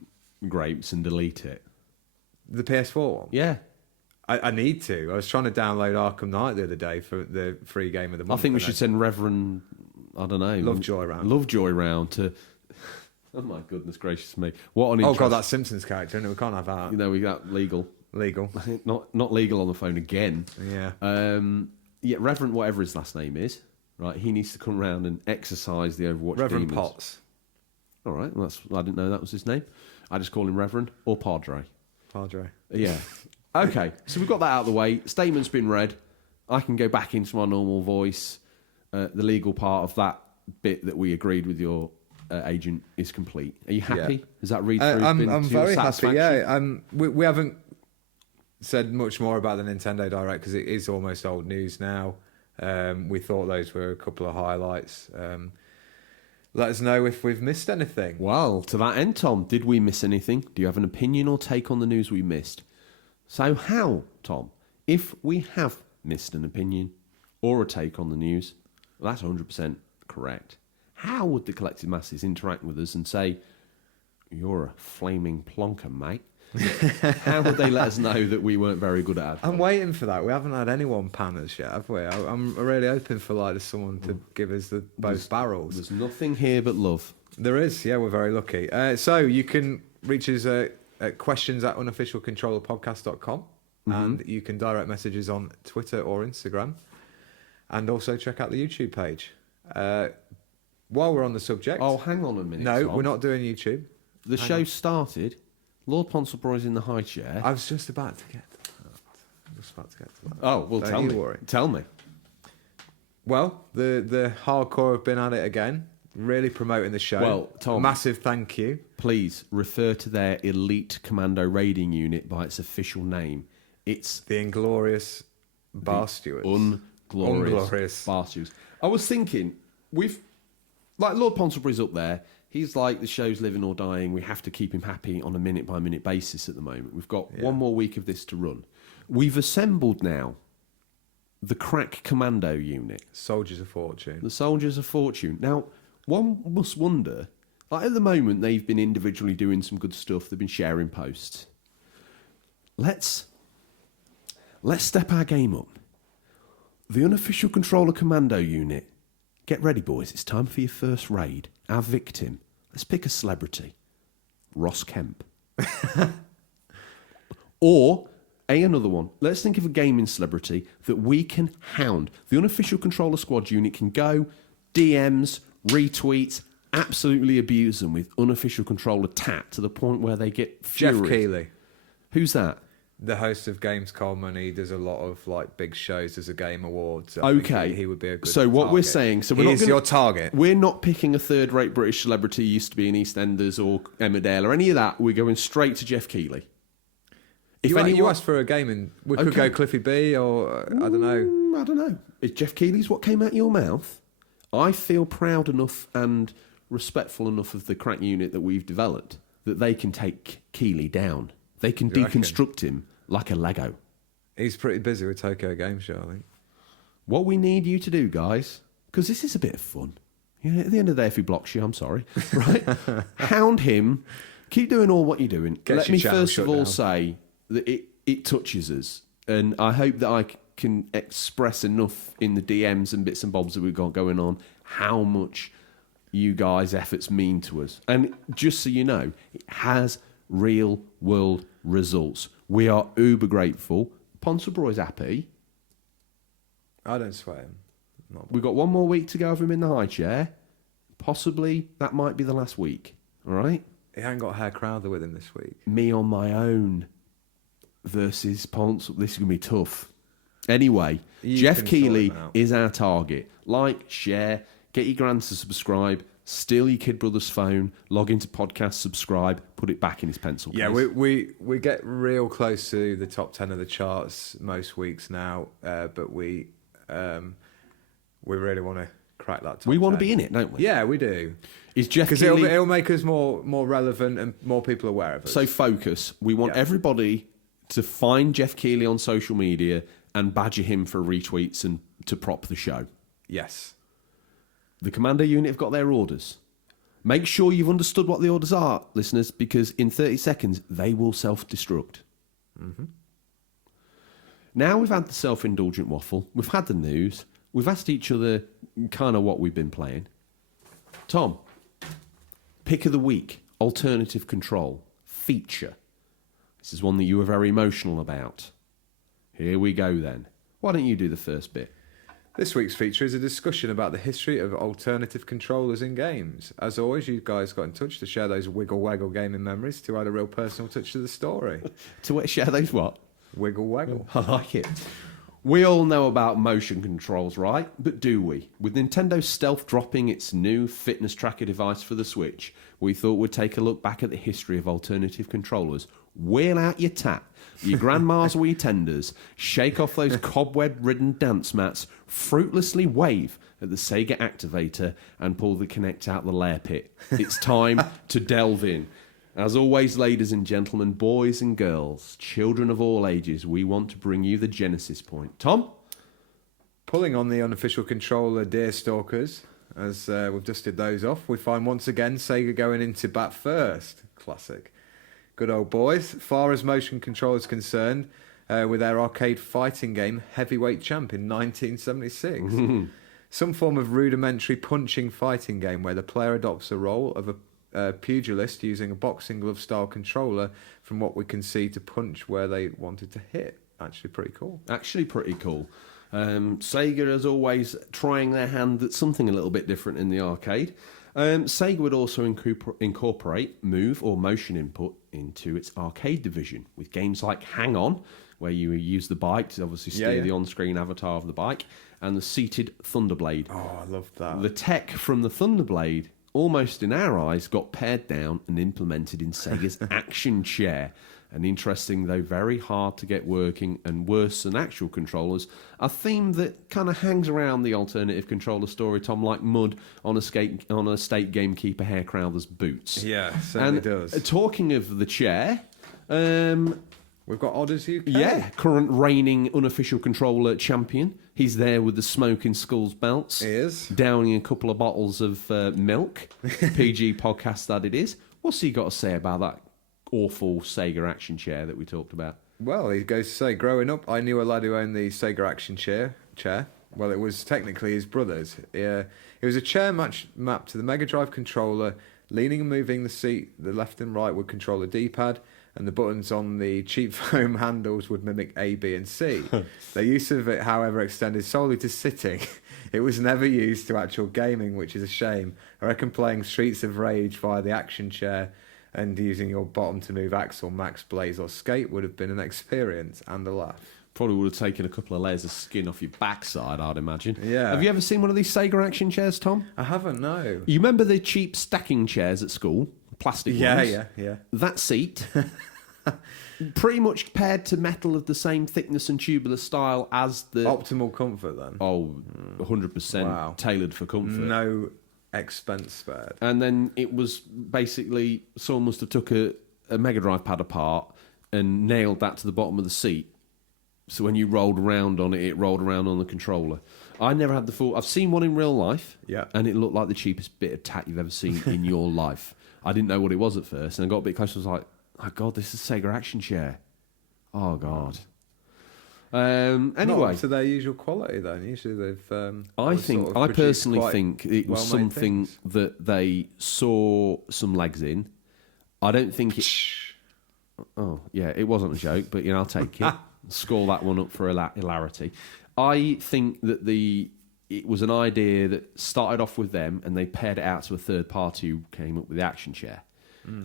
grapes and delete it. the PS4 one? Yeah. I need to. I was trying to download Arkham Knight the other day for the free game of the month. I think we should send Reverend, I don't know... Lovejoy round. Lovejoy round to... Oh my goodness gracious me. What an Oh interest... God, that Simpsons character, isn't it? We can't have that. You know, we got legal. Legal. Not legal on the phone again. Yeah. Yeah, Reverend, whatever his last name is, right? He needs to come round and exercise the Overwatch Reverend demons. Potts. All right, well, I didn't know that was his name. I just call him Reverend or Padre. Padre. Yeah. Okay, so we've got that out of the way. Statement's been read. I can go back into my normal voice. The legal part of that bit that we agreed with your agent is complete. Are you happy? Yeah. Has that read through I'm been to your very happy. satisfaction? Yeah. We haven't said much more about the Nintendo Direct because it is almost old news now. We thought those were a couple of highlights. Let us know if we've missed anything. Well, to that end, Tom, did we miss anything? Do you have an opinion or take on the news we missed? So how, Tom, if we have missed an opinion or a take on the news, well, that's 100% correct. How would the collective masses interact with us and say, you're a flaming plonker, mate? How would they let us know that we weren't very good at our job? I'm waiting for that. We haven't had anyone pan us yet, have we? I'm really hoping for someone to give us both barrels. There's nothing here but love. There is, yeah, we're very lucky. So you can reach us at questions@unofficialcontrollerpodcast.com and you can direct messages on Twitter or Instagram and also check out the YouTube page. While we're on the subject... Oh, hang on a minute, No, Tom. we're not doing YouTube. The show started. Lord Ponsonborough's in the high chair. I was just about to get to that. Oh, well, Don't tell you me. worry. Tell me. Well, the hardcore have been at it again, really promoting the show. Well, Tom... Massive thank you. Please refer to their elite commando raiding unit by its official name. It's The Inglorious Bar Stewards. Unglorious Bar Stewards. I was thinking, Lord Ponsonbury's up there. He's like, the show's living or dying. We have to keep him happy on a minute-by-minute basis at the moment. We've got one more week of this to run. We've assembled now the crack commando unit. Soldiers of Fortune. The Soldiers of Fortune. Now, one must wonder, at the moment, they've been individually doing some good stuff. They've been sharing posts. Let's step our game up. The Unofficial Controller Commando Unit. Get ready, boys. It's time for your first raid. Our victim. Let's pick a celebrity. Ross Kemp. Or another one. Let's think of a gaming celebrity that we can hound. The Unofficial Controller Squad unit can go, DMs, retweets, absolutely abuse them with Unofficial Controller tat to the point where they get furious. Jeff Keighley. Who's that? The host of Gamescom, and he does a lot of big shows. There's a Game Awards. Okay, he would be a good. So what target. we're saying, so we're He's your target. We're not picking a third-rate British celebrity who used to be in EastEnders or Emmerdale or any of that. We're going straight to Jeff Keighley. If you asked for a gaming, we could go Cliffy B or I don't know. I don't know. Is Jeff Keighley's what came out your mouth? I feel proud enough and respectful enough of the crack unit that we've developed that they can take Keighley down. They can deconstruct him like a Lego. He's pretty busy with Tokyo Game Show, I think. What we need you to do, guys, because this is a bit of fun. At the end of the day, if he blocks you, I'm sorry. Right? Hound him. Keep doing all what you're doing. Let me first of all say that it touches us. And I hope that I can express enough in the DMs and bits and bobs that we've got going on how much you guys' efforts mean to us. And just so you know, it has real world results. We are uber grateful. Ponsonborough is happy. I don't sweat him. We've got one more week to go of him in the high chair. Possibly that might be the last week. All right? He ain't got Herr Crowther with him this week. Me on my own versus Ponce. This is going to be tough. Anyway, Jeff Keighley is our target. Like, share, get your grands to subscribe, steal your kid brother's phone, log into podcast, subscribe, put it back in his pencil case. Yeah, we get real close to the top 10 of the charts most weeks now, but we really want to crack that top 10. We want to be in it, don't we? Yeah, we do. Is Jeff Because Keighley... it'll make us more relevant and more people aware of us. So focus. We want everybody to find Jeff Keighley on social media and badger him for retweets and to prop the show. Yes. The Commando unit have got their orders. Make sure you've understood what the orders are, listeners, because in 30 seconds, they will self-destruct. Mm-hmm. Now we've had the self-indulgent waffle. We've had the news. We've asked each other kind of what we've been playing. Tom, pick of the week, alternative control, feature. This is one that you were very emotional about. Here we go then. Why don't you do the first bit? This week's feature is a discussion about the history of alternative controllers in games. As always, you guys got in touch to share those wiggle-waggle gaming memories to add a real personal touch to the story. To share those what? Wiggle-waggle. I like it. We all know about motion controls, right? But do we? With Nintendo Stealth dropping its new fitness tracker device for the Switch, we thought we'd take a look back at the history of alternative controllers. Wheel out your tat, your grandma's wee tenders, shake off those cobweb-ridden dance mats, fruitlessly wave at the Sega activator, and pull the Kinect out the lair pit. It's time to delve in. As always, ladies and gentlemen, boys and girls, children of all ages, we want to bring you the Genesis point. Tom? Pulling on the unofficial controller Deerstalkers, as we've dusted those off, we find once again Sega going into bat first. Classic. Good old boys. Far as motion control is concerned, with their arcade fighting game Heavyweight Champ in 1976. Some form of rudimentary punching fighting game where the player adopts a role of a pugilist using a boxing glove style controller from what we can see to punch where they wanted to hit. Actually pretty cool. Sega, as always, trying their hand at something a little bit different in the arcade. Sega would also incorporate move or motion input into its arcade division with games like Hang On, where you use the bike to obviously steer the on-screen avatar of the bike, and the seated Thunderblade. Oh, I love that. The tech from the Thunderblade, almost in our eyes, got pared down and implemented in Sega's Action Chair. An interesting, though very hard to get working and worse than actual controllers, a theme that kind of hangs around the alternative controller story, Tom, like mud on a state gamekeeper Herr Crowther's boots. Yeah, certainly does. Talking of the chair, we've got Odders UK. Yeah, current reigning unofficial controller champion. He's there with the smoking skulls belts. He is. Downing a couple of bottles of milk. PG podcast that it is. What's he got to say about that awful Sega Action Chair that we talked about? Well, he goes to say, growing up, I knew a lad who owned the Sega Action Chair. Well, it was technically his brother's. It was a chair mapped to the Mega Drive controller. Leaning and moving the seat, the left and right would control the D-pad, and the buttons on the cheap foam handles would mimic A, B, and C. The use of it, however, extended solely to sitting. It was never used to actual gaming, which is a shame. I reckon playing Streets of Rage via the Action Chair and using your bottom to move Axel, Max, Blaze, or Skate would have been an experience and a laugh. Probably would have taken a couple of layers of skin off your backside, I'd imagine. Yeah. Have you ever seen one of these Sega Action Chairs, Tom? I haven't, no. You remember the cheap stacking chairs at school? Plastic ones? Yeah. That seat, pretty much paired to metal of the same thickness and tubular style as the... Optimal comfort, then? Oh, 100% tailored for comfort. No expense spared. And then it was basically... Someone must have took a Mega Drive pad apart and nailed that to the bottom of the seat. So when you rolled around on it, it rolled around on the controller. I never had the full... I've seen one in real life, and it looked like the cheapest bit of tat you've ever seen in your life. I didn't know what it was at first, and I got a bit closer. I was like, oh, God, this is a Sega Action Chair. Oh, God. Not Anyway, up to their usual quality, then. Usually they've. I personally think it was something that they saw some legs in. I don't think it. Oh yeah, it wasn't a joke, but I'll take it. Score that one up for hilarity. I think that it was an idea that started off with them, and they paired it out to a third party who came up with the action chair.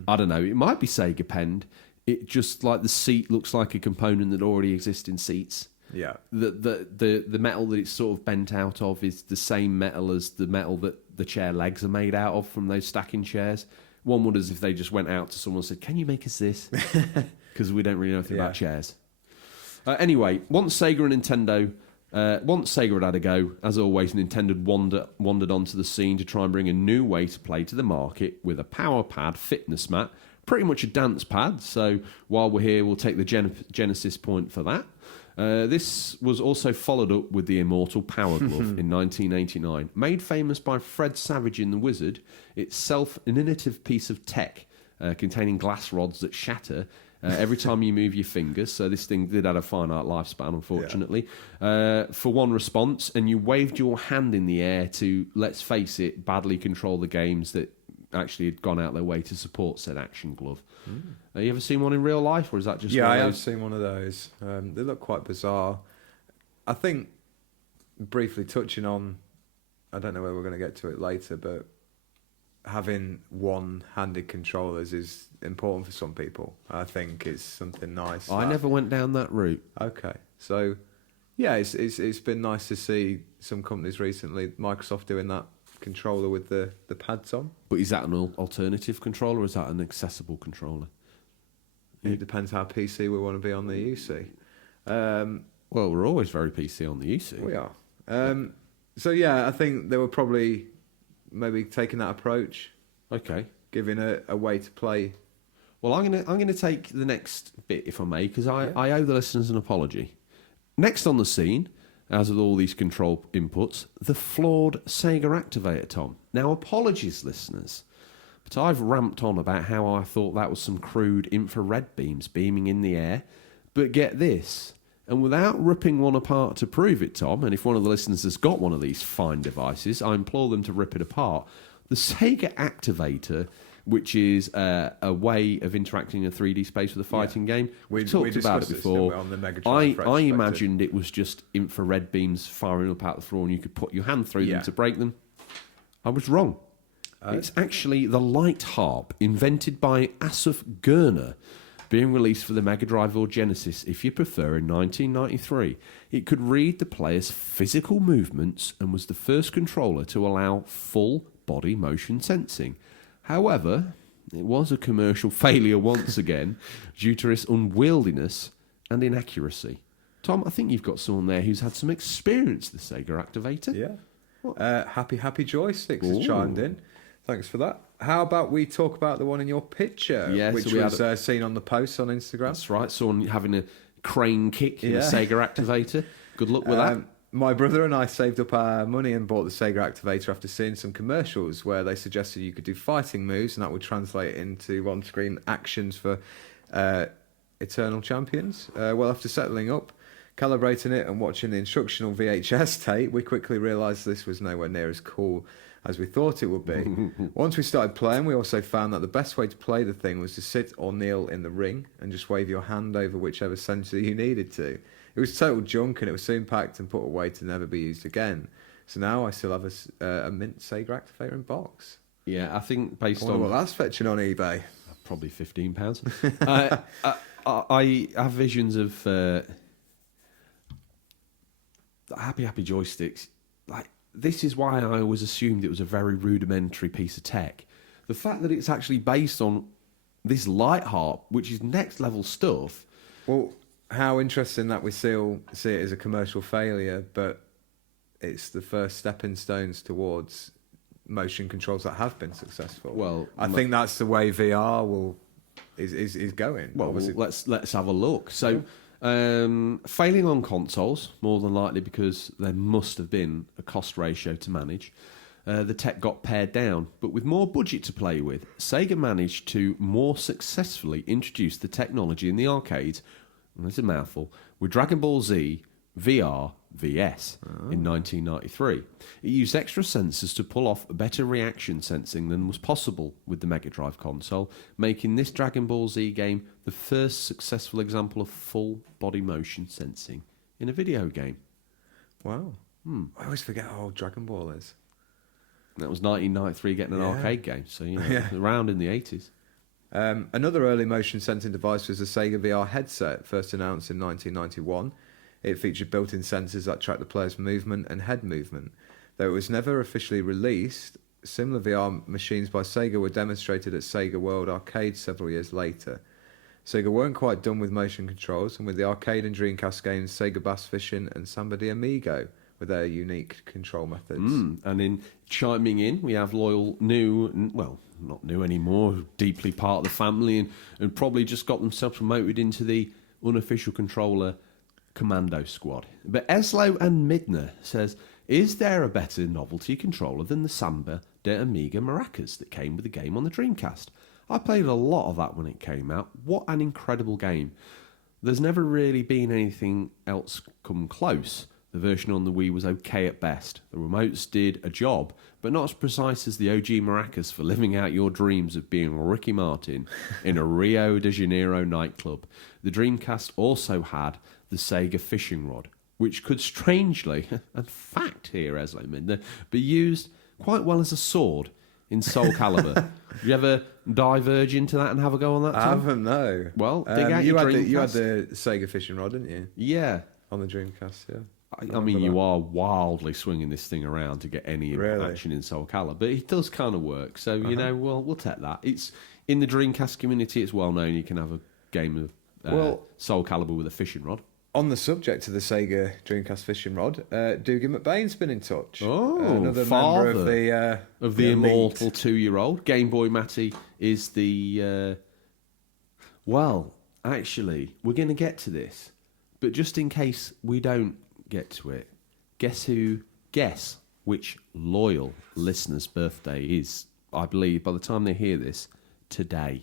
I don't know. It might be Sega penned. It just like the seat looks like a component that already exists in seats. Yeah. The metal that it's sort of bent out of is the same metal as the metal that the chair legs are made out of from those stacking chairs. One wonders if they just went out to someone and said, "Can you make us this?" Because we don't really know anything about chairs. Anyway, once Sega had a go, as always, Nintendo wandered onto the scene to try and bring a new way to play to the market with a power pad fitness mat, pretty much a dance pad. So while we're here, we'll take the Genesis point for that. This was also followed up with the Immortal Power Glove in 1989. Made famous by Fred Savage in The Wizard, itself an innovative piece of tech containing glass rods that shatter every time you move your fingers. So this thing did have a finite lifespan, unfortunately. For one response, and you waved your hand in the air to, let's face it, badly control the games that actually had gone out their way to support said action glove. Have you ever seen one in real life, or is that just I have seen one of those. They look quite bizarre. I think, briefly touching on, I don't know whether we're going to get to it later, but having one-handed controllers is important for some people. I think it's something nice. I never went down that route. Okay, so yeah, it's been nice to see some companies recently, Microsoft doing that controller with the pads on. But is that an alternative controller, or is that an accessible controller? It depends how PC we want to be on the UC. Well, we're always very PC on the UC. We are. So yeah, I think they were probably maybe taking that approach. Okay. Giving a way to play. Well, I'm gonna take the next bit, if I may, because I owe the listeners an apology. Next on the scene, as with all these control inputs, the flawed Sega activator, Tom. Now, apologies, listeners, but I've ramped on about how I thought that was some crude infrared beams beaming in the air. But get this, and without ripping one apart to prove it, Tom, and if one of the listeners has got one of these fine devices, I implore them to rip it apart. The Sega activator, which is a way of interacting in a 3D space with a fighting game. We've talked about it before. On the Mega Drive I imagined it was just infrared beams firing up out the floor and you could put your hand through them to break them. I was wrong. It's actually the light harp invented by Asaf Gurner, being released for the Mega Drive or Genesis, if you prefer, in 1993. It could read the player's physical movements and was the first controller to allow full body motion sensing. However, it was a commercial failure once again due to its unwieldiness and inaccuracy. Tom, I think you've got someone there who's had some experience with the Sega activator. Yeah. Happy Joysticks has chimed in. Thanks for that. How about we talk about the one in your picture, which was seen on the post on Instagram? That's right. Someone having a crane kick in a Sega activator. Good luck with that. My brother and I saved up our money and bought the Sega activator after seeing some commercials where they suggested you could do fighting moves and that would translate into on-screen actions for Eternal Champions. Well, after settling up, calibrating it and watching the instructional VHS tape, we quickly realised this was nowhere near as cool as we thought it would be. Once we started playing, we also found that the best way to play the thing was to sit or kneel in the ring and just wave your hand over whichever sensor you needed to. It was total junk and it was soon packed and put away to never be used again. So now I still have a mint Sega activator in box. Yeah, I think based on what that's fetching on eBay. Probably £15. I have visions of happy joysticks. Like, this is why I always assumed it was a very rudimentary piece of tech. The fact that it's actually based on this light harp, which is next level stuff. Well, how interesting that we still see it as a commercial failure, but it's the first stepping stones towards motion controls that have been successful. Well, I think that's the way VR is going. Well, let's have a look. So, failing on consoles, more than likely because there must have been a cost ratio to manage. The tech got pared down, but with more budget to play with, Sega managed to more successfully introduce the technology in the arcades It's a mouthful, with Dragon Ball Z VR VS in 1993. It used extra sensors to pull off better reaction sensing than was possible with the Mega Drive console, making this Dragon Ball Z game the first successful example of full body motion sensing in a video game. Wow. I always forget how old Dragon Ball is. That was 1993 getting an arcade game, so around in the 80s. Another early motion sensing device was the Sega VR headset, first announced in 1991. It featured built-in sensors that track the player's movement and head movement. Though it was never officially released, similar VR machines by Sega were demonstrated at Sega World Arcade several years later. Sega weren't quite done with motion controls, and with the arcade and Dreamcast games Sega Bass Fishing and Samba de Amigo with their unique control methods. And in chiming in, we have loyal new, well, not new anymore, deeply part of the family, and probably just got themselves promoted into the unofficial controller Commando Squad. But Eslo and Midner says, is there a better novelty controller than the Samba de Amiga Maracas that came with the game on the Dreamcast? I played a lot of that when it came out. What an incredible game. There's never really been anything else come close. The version on the Wii was okay at best. The remotes did a job, but not as precise as the OG Maracas for living out your dreams of being Ricky Martin in a Rio de Janeiro nightclub. The Dreamcast also had the Sega fishing rod, which could strangely, and fact here, Eslo Midner, be used quite well as a sword in Soul Calibur. Did you ever diverge into that and have a go on that, Tom? I haven't, no. Well, dig out your Dreamcast. You had the Sega fishing rod, didn't you? Yeah. On the Dreamcast, yeah. I mean, you are wildly swinging this thing around to get any action in Soul Calibur, but it does kind of work. So, we'll take that. It's in the Dreamcast community, it's well known you can have a game of Soul Calibur with a fishing rod. On the subject of the Sega Dreamcast fishing rod, Doogie McBain's been in touch. Oh, another father member of the immortal 2-year-old. Game Boy Matty is the... well, actually, we're going to get to this, but just in case we don't get to it, guess which loyal listener's birthday is, I believe, by the time they hear this, today.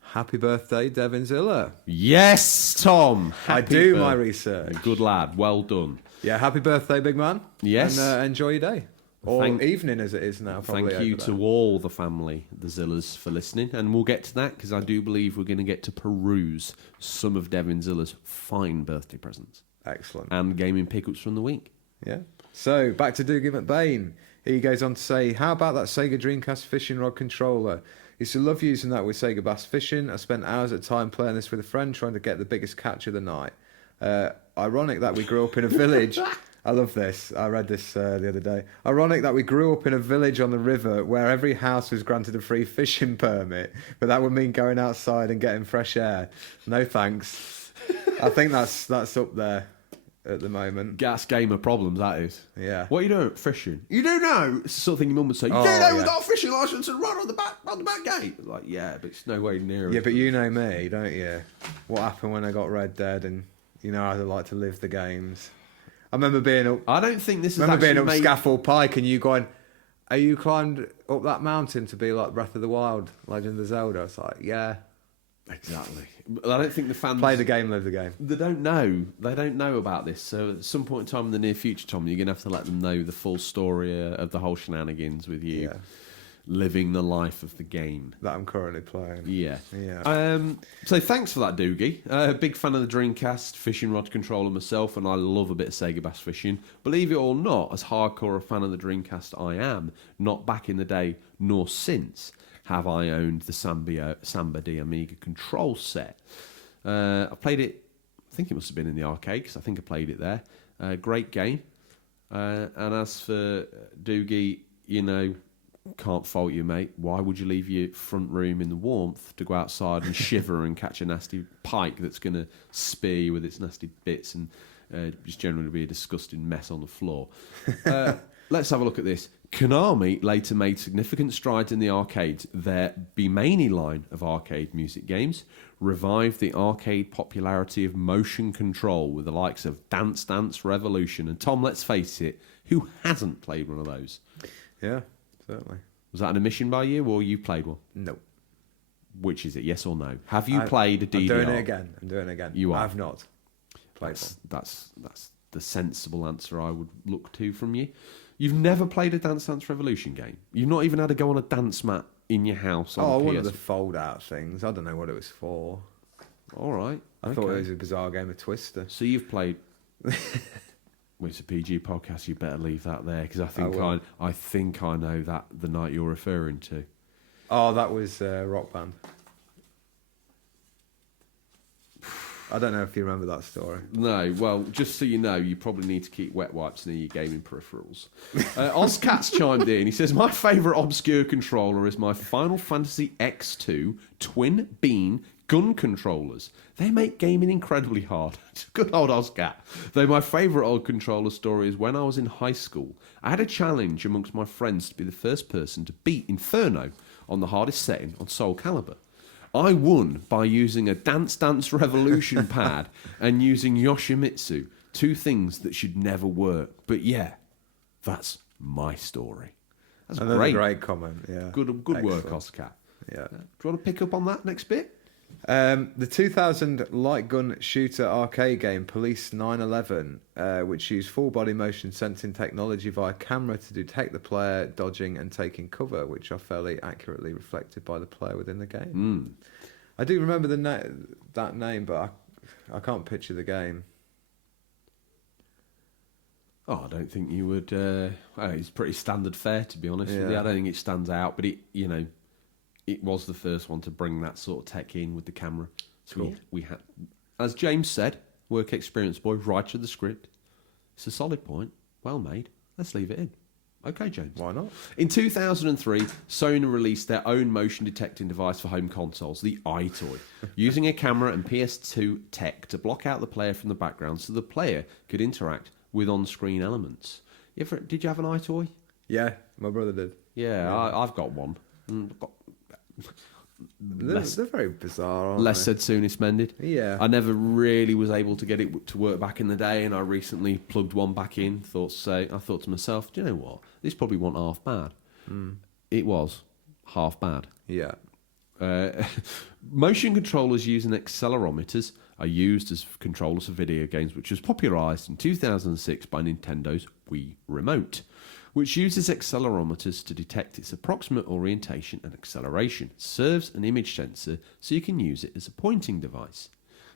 Happy birthday, Devin Zilla. Yes, Tom. I do my research. Good lad. Well done. Yeah, happy birthday, big man. Yes. And enjoy your day. Or evening as it is now, probably. Thank you to all the family, the Zillas, for listening. And we'll get to that because I do believe we're going to get to peruse some of Devin Zilla's fine birthday presents. Excellent. And gaming pickups from the week. Yeah. So, back to Doogie McBain. He goes on to say, how about that Sega Dreamcast fishing rod controller? Used to love using that with Sega Bass Fishing. I spent hours at a time playing this with a friend trying to get the biggest catch of the night. Ironic that we grew up in a village. I love this. I read this the other day. Ironic that we grew up in a village on the river where every house was granted a free fishing permit, but that would mean going outside and getting fresh air. No thanks. I think that's up there at the moment. Gas gamer problems, that is. Yeah. What are you doing? Fishing. You do know. It's the sort of thing your mum would say. You do know we've got a fishing licence and run on the back gate. Like, yeah, but it's no way near it. Yeah, but you know me, don't you? What happened when I got Red Dead, and you know how I like to live the games. I remember being up. I don't think this is. Remember being up Scaffold Pike, and you going, "Are you climbed up that mountain to be like Breath of the Wild, Legend of Zelda?" It's like, yeah, exactly. But I don't think the fans play the game, live the game. They don't know. They don't know about this. So at some point in time in the near future, Tom, you're gonna have to let them know the full story of the whole shenanigans with you living the life of the game that I'm currently playing. Yeah. Yeah. So thanks for that, Doogie. Big fan of the Dreamcast fishing rod controller myself, and I love a bit of Sega Bass Fishing. Believe it or not, as hardcore a fan of the Dreamcast I am, not back in the day nor since have I owned the Samba de Amiga control set. I played it, I think it must have been in the arcade, because I think I played it there. Great game. And as for Doogie, you know, can't fault you, mate. Why would you leave your front room in the warmth to go outside and shiver and catch a nasty pike that's going to spear you with its nasty bits and just generally be a disgusting mess on the floor? Let's have a look at this. Konami later made significant strides in the arcade. Their Bimini line of arcade music games revived the arcade popularity of motion control with the likes of Dance Dance Revolution. And Tom, let's face it, who hasn't played one of those? Yeah, certainly. Was that an admission by you, or you played one? No. Which is it? Yes or no? Have you played a DDR? I'm doing it again. You are. I've not played one. That's the sensible answer I would look to from you. You've never played a Dance Dance Revolution game. You've not even had to go on a dance mat in your house. On one PS. of the fold-out things. I don't know what it was for. All right. I thought it was a bizarre game of Twister. So you've played. Well, it's a PG podcast. You better leave that there because I think I know that the night you're referring to. Oh, that was Rock Band. I don't know if you remember that story. No, well, just so you know, you probably need to keep wet wipes near your gaming peripherals. Ozcat's chimed in. He says, my favourite obscure controller is my Final Fantasy X2 twin bean gun controllers. They make gaming incredibly hard. Good old Ozcat. Though my favourite old controller story is when I was in high school. I had a challenge amongst my friends to be the first person to beat Inferno on the hardest setting on Soul Calibur. I won by using a Dance Dance Revolution pad and using Yoshimitsu, two things that should never work. But yeah, that's my story. That's Another great comment, yeah. Good work, Ozcat. Yeah. Do you want to pick up on that next bit? The 2000 light gun shooter arcade game Police 911, which used full body motion sensing technology via camera to detect the player dodging and taking cover, which are fairly accurately reflected by the player within the game. I do remember that name, but I can't picture the game. Oh, I don't think you would. It's pretty standard fare, to be honest with you. I don't think it stands out, but it was the first one to bring that sort of tech in with the camera. So cool. we had, as James said, work experience boy, right to the script. It's a solid point. Well made. Let's leave it in. Okay, James. Why not? In 2003, Sony released their own motion detecting device for home consoles, the iToy, using a camera and PS2 tech to block out the player from the background so the player could interact with on-screen elements. Did you have an iToy? Yeah, my brother did. Yeah. I've got one. They're very bizarre, aren't Less they? said, soonest mended. Yeah. I never really was able to get it to work back in the day, and I recently plugged one back in. I thought to myself, do you know what? This probably wasn't half bad. It was half bad. Yeah. Motion controllers using accelerometers are used as controllers for video games, which was popularised in 2006 by Nintendo's Wii Remote, which uses accelerometers to detect its approximate orientation and acceleration. It serves an image sensor so you can use it as a pointing device.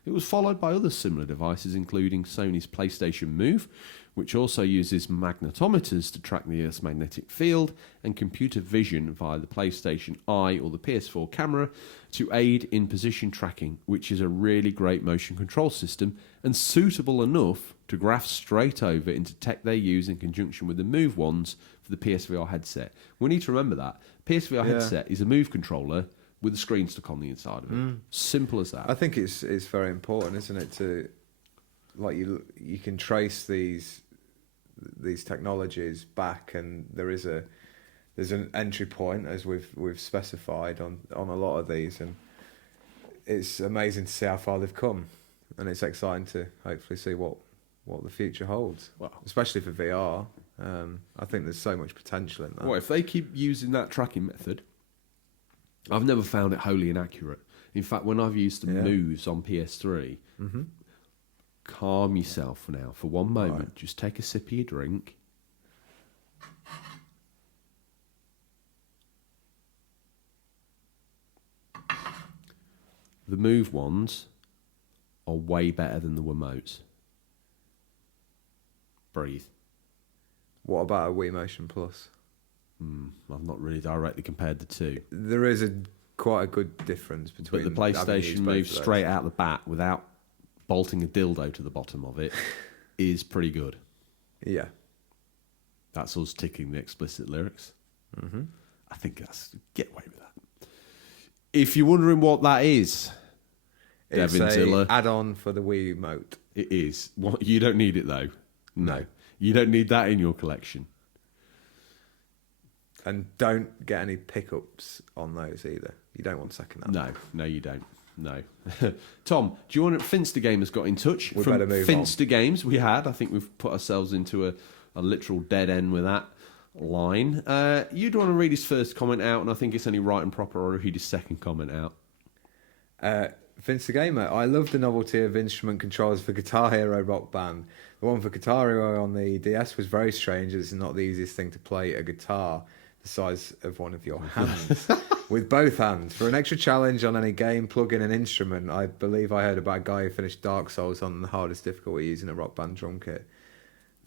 It was followed by other similar devices, including Sony's PlayStation Move, which also uses magnetometers to track the Earth's magnetic field, and computer vision via the PlayStation Eye or the PS4 camera to aid in position tracking, which is a really great motion control system and suitable enough to graph straight over into tech they use in conjunction with the Move ones for the PSVR headset. We need to remember that. PSVR headset is a Move controller with a screen stuck on the inside of it. Simple as that. I think it's very important, isn't it, to you can trace these technologies back, and there's an entry point, as we've specified on a lot of these, and it's amazing to see how far they've come, and it's exciting to hopefully see what the future holds, especially for VR. I think there's so much potential in that. Well, if they keep using that tracking method, I've never found it wholly inaccurate. In fact, when I've used the moves on PS3, calm yourself now for one moment. Right. Just take a sip of your drink. The Move ones are way better than the Wiimotes. Breathe. What about a Wii Motion Plus? I've not really directly compared the two. There is quite a good difference between. But the PlayStation Move straight out the bat without bolting a dildo to the bottom of it is pretty good. Yeah. That's us ticking the explicit lyrics. I think get away with that. If you're wondering what that is, it's an add-on for the Wii Remote. It is. You don't need it though. No. You don't need that in your collection. And don't get any pickups on those either. You don't want second-hand. No, you don't. No. Tom, do you want Finster Gamers got in touch? We better move Finster Games, we had. I think we've put ourselves into a literal dead end with that line. You'd want to read his first comment out, and I think it's only right and proper I'll read his second comment out. Vince the Gamer, I love the novelty of instrument controls for Guitar Hero Rock Band. The one for Guitar Hero on the DS was very strange. It's not the easiest thing to play a guitar the size of one of your hands with both hands. For an extra challenge on any game, plug in an instrument. I believe I heard about a guy who finished Dark Souls on the hardest difficulty using a Rock Band drum kit.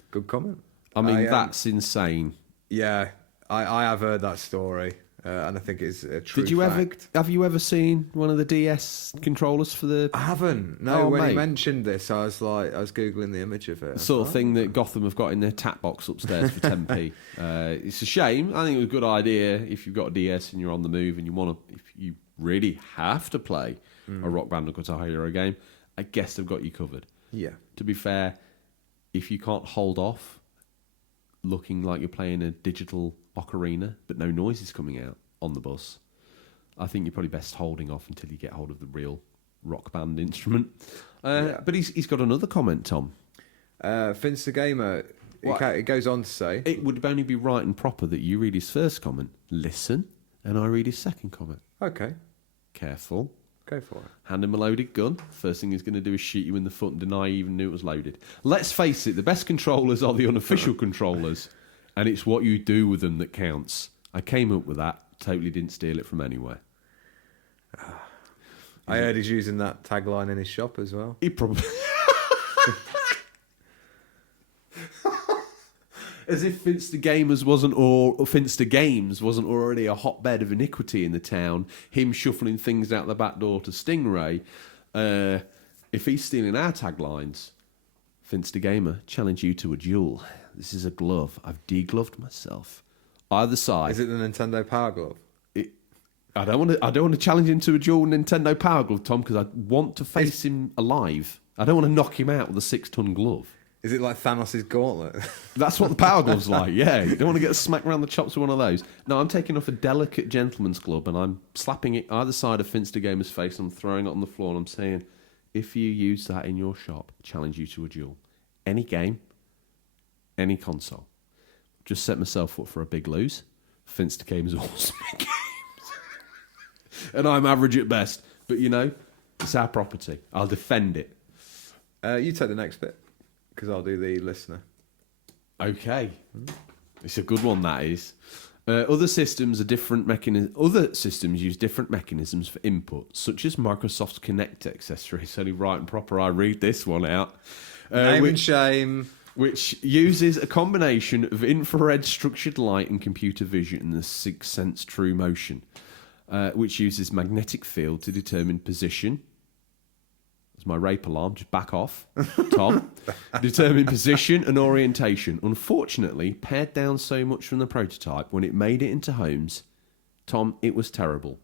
Good comment. I mean, that's insane. Yeah, I have heard that story. And I think it's a true fact. Have you ever seen one of the DS controllers for the... I haven't. No, when he mentioned this, I was Googling the image of it. The sort of thing that Gotham have got in their tap box upstairs for 10p. It's a shame. I think it was a good idea if you've got a DS and you're on the move and you want to... If you really have to play a Rock Band or Guitar Hero game, I guess they've got you covered. Yeah. To be fair, if you can't hold off looking like you're playing a digital ocarina, but no noise is coming out on the bus, I think you're probably best holding off until you get hold of the real Rock Band instrument. But he's got another comment, Tom. Vince the Gamer, it goes on to say... It would only be right and proper that you read his first comment, listen, and I read his second comment. Okay. Careful. Go for it. Hand him a loaded gun. First thing he's going to do is shoot you in the foot and deny you even knew it was loaded. Let's face it, the best controllers are the unofficial controllers, and it's what you do with them that counts. I came up with that. Totally didn't steal it from anywhere. I heard he's using that tagline in his shop as well. He probably... As if Finster Games wasn't already a hotbed of iniquity in the town. Him shuffling things out the back door to Stingray. If he's stealing our taglines, Finster Gamer, challenge you to a duel. This is a glove. I've degloved myself. Either side. Is it the Nintendo Power Glove? I don't want to challenge him to a duel Nintendo Power Glove, Tom, because I want to face him alive. I don't want to knock him out with a 6-ton glove. Is it like Thanos' gauntlet? That's what the Power Glove's like, yeah. You don't want to get smacked around the chops with one of those. No, I'm taking off a delicate gentleman's glove and I'm slapping it either side of Finster Gamer's face and I'm throwing it on the floor and I'm saying, if you use that in your shop, challenge you to a duel. Any game, any console. Just set myself up for a big lose. Finster Games awesome games. And I'm average at best. But, you know, it's our property. I'll defend it. You take the next bit, because I'll do the listener. Okay. It's a good one, that is. Other systems use different mechanisms for input, such as Microsoft's Kinect accessories. Only right and proper I read this one out. Name and shame. Which uses a combination of infrared structured light and computer vision in the Sixth Sense True Motion, which uses magnetic field to determine position. That's my rape alarm. Just back off, Tom. Determine position and orientation. Unfortunately, pared down so much from the prototype, when it made it into homes, Tom, it was terrible.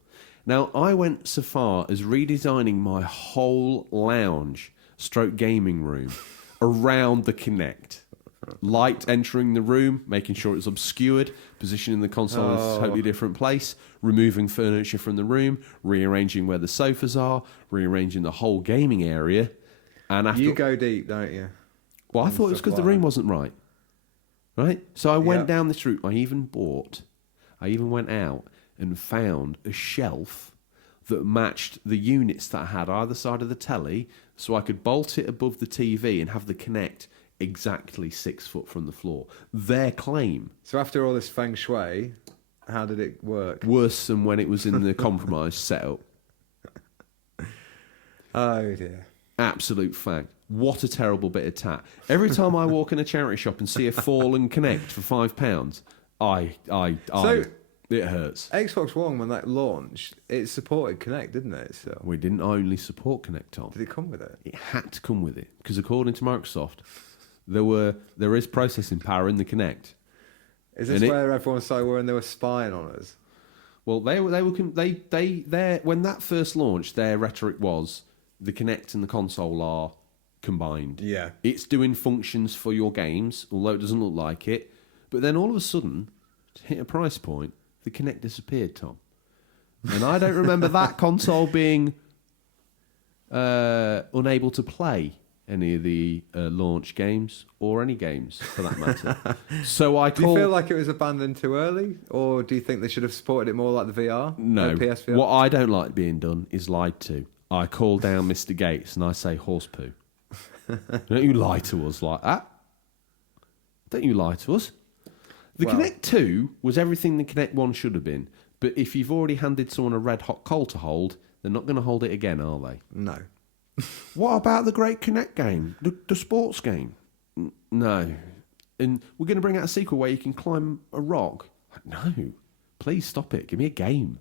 Now, I went so far as redesigning my whole lounge stroke gaming room around the Kinect. Light entering the room, making sure it's obscured, positioning the console in a totally different place, removing furniture from the room, rearranging where the sofas are, rearranging the whole gaming area. And after you go deep, don't you? Well, I thought it was because the room wasn't right. Right? So I went down this route. I even went out and found a shelf that matched the units that I had either side of the telly, so I could bolt it above the TV and have the Kinect exactly 6 foot from the floor. Their claim. So after all this feng shui, how did it work? Worse than when it was in the compromise setup. Oh dear. Absolute fact. What a terrible bit of tat. Every time I walk in a charity shop and see a fallen Kinect for £5, it hurts. Xbox One, when that launched, it supported Kinect, didn't it? So We didn't only support Kinect, Tom. did it come with it? It had to come with it because according to Microsoft, there is processing power in the Kinect. Is this where everyone started worrying they were spying on us? Well, when that first launched, their rhetoric was the Kinect and the console are combined. Yeah. It's doing functions for your games, although it doesn't look like it. But then all of a sudden, to hit a price point, the Kinect disappeared, Tom. And I don't remember that console being unable to play any of the launch games or any games for that matter. So Do you feel like it was abandoned too early, or do you think they should have supported it more like the VR? No. PSVR? What I don't like being done is lied to. I call down Mr. Gates and I say horse poo. Don't you lie to us like that. Don't you lie to us. The Kinect 2 was everything the Kinect 1 should have been. But if you've already handed someone a red hot coal to hold, they're not going to hold it again, are they? No. What about the great Kinect game? The sports game? No. And we're going to bring out a sequel where you can climb a rock? No. Please stop it. Give me a game.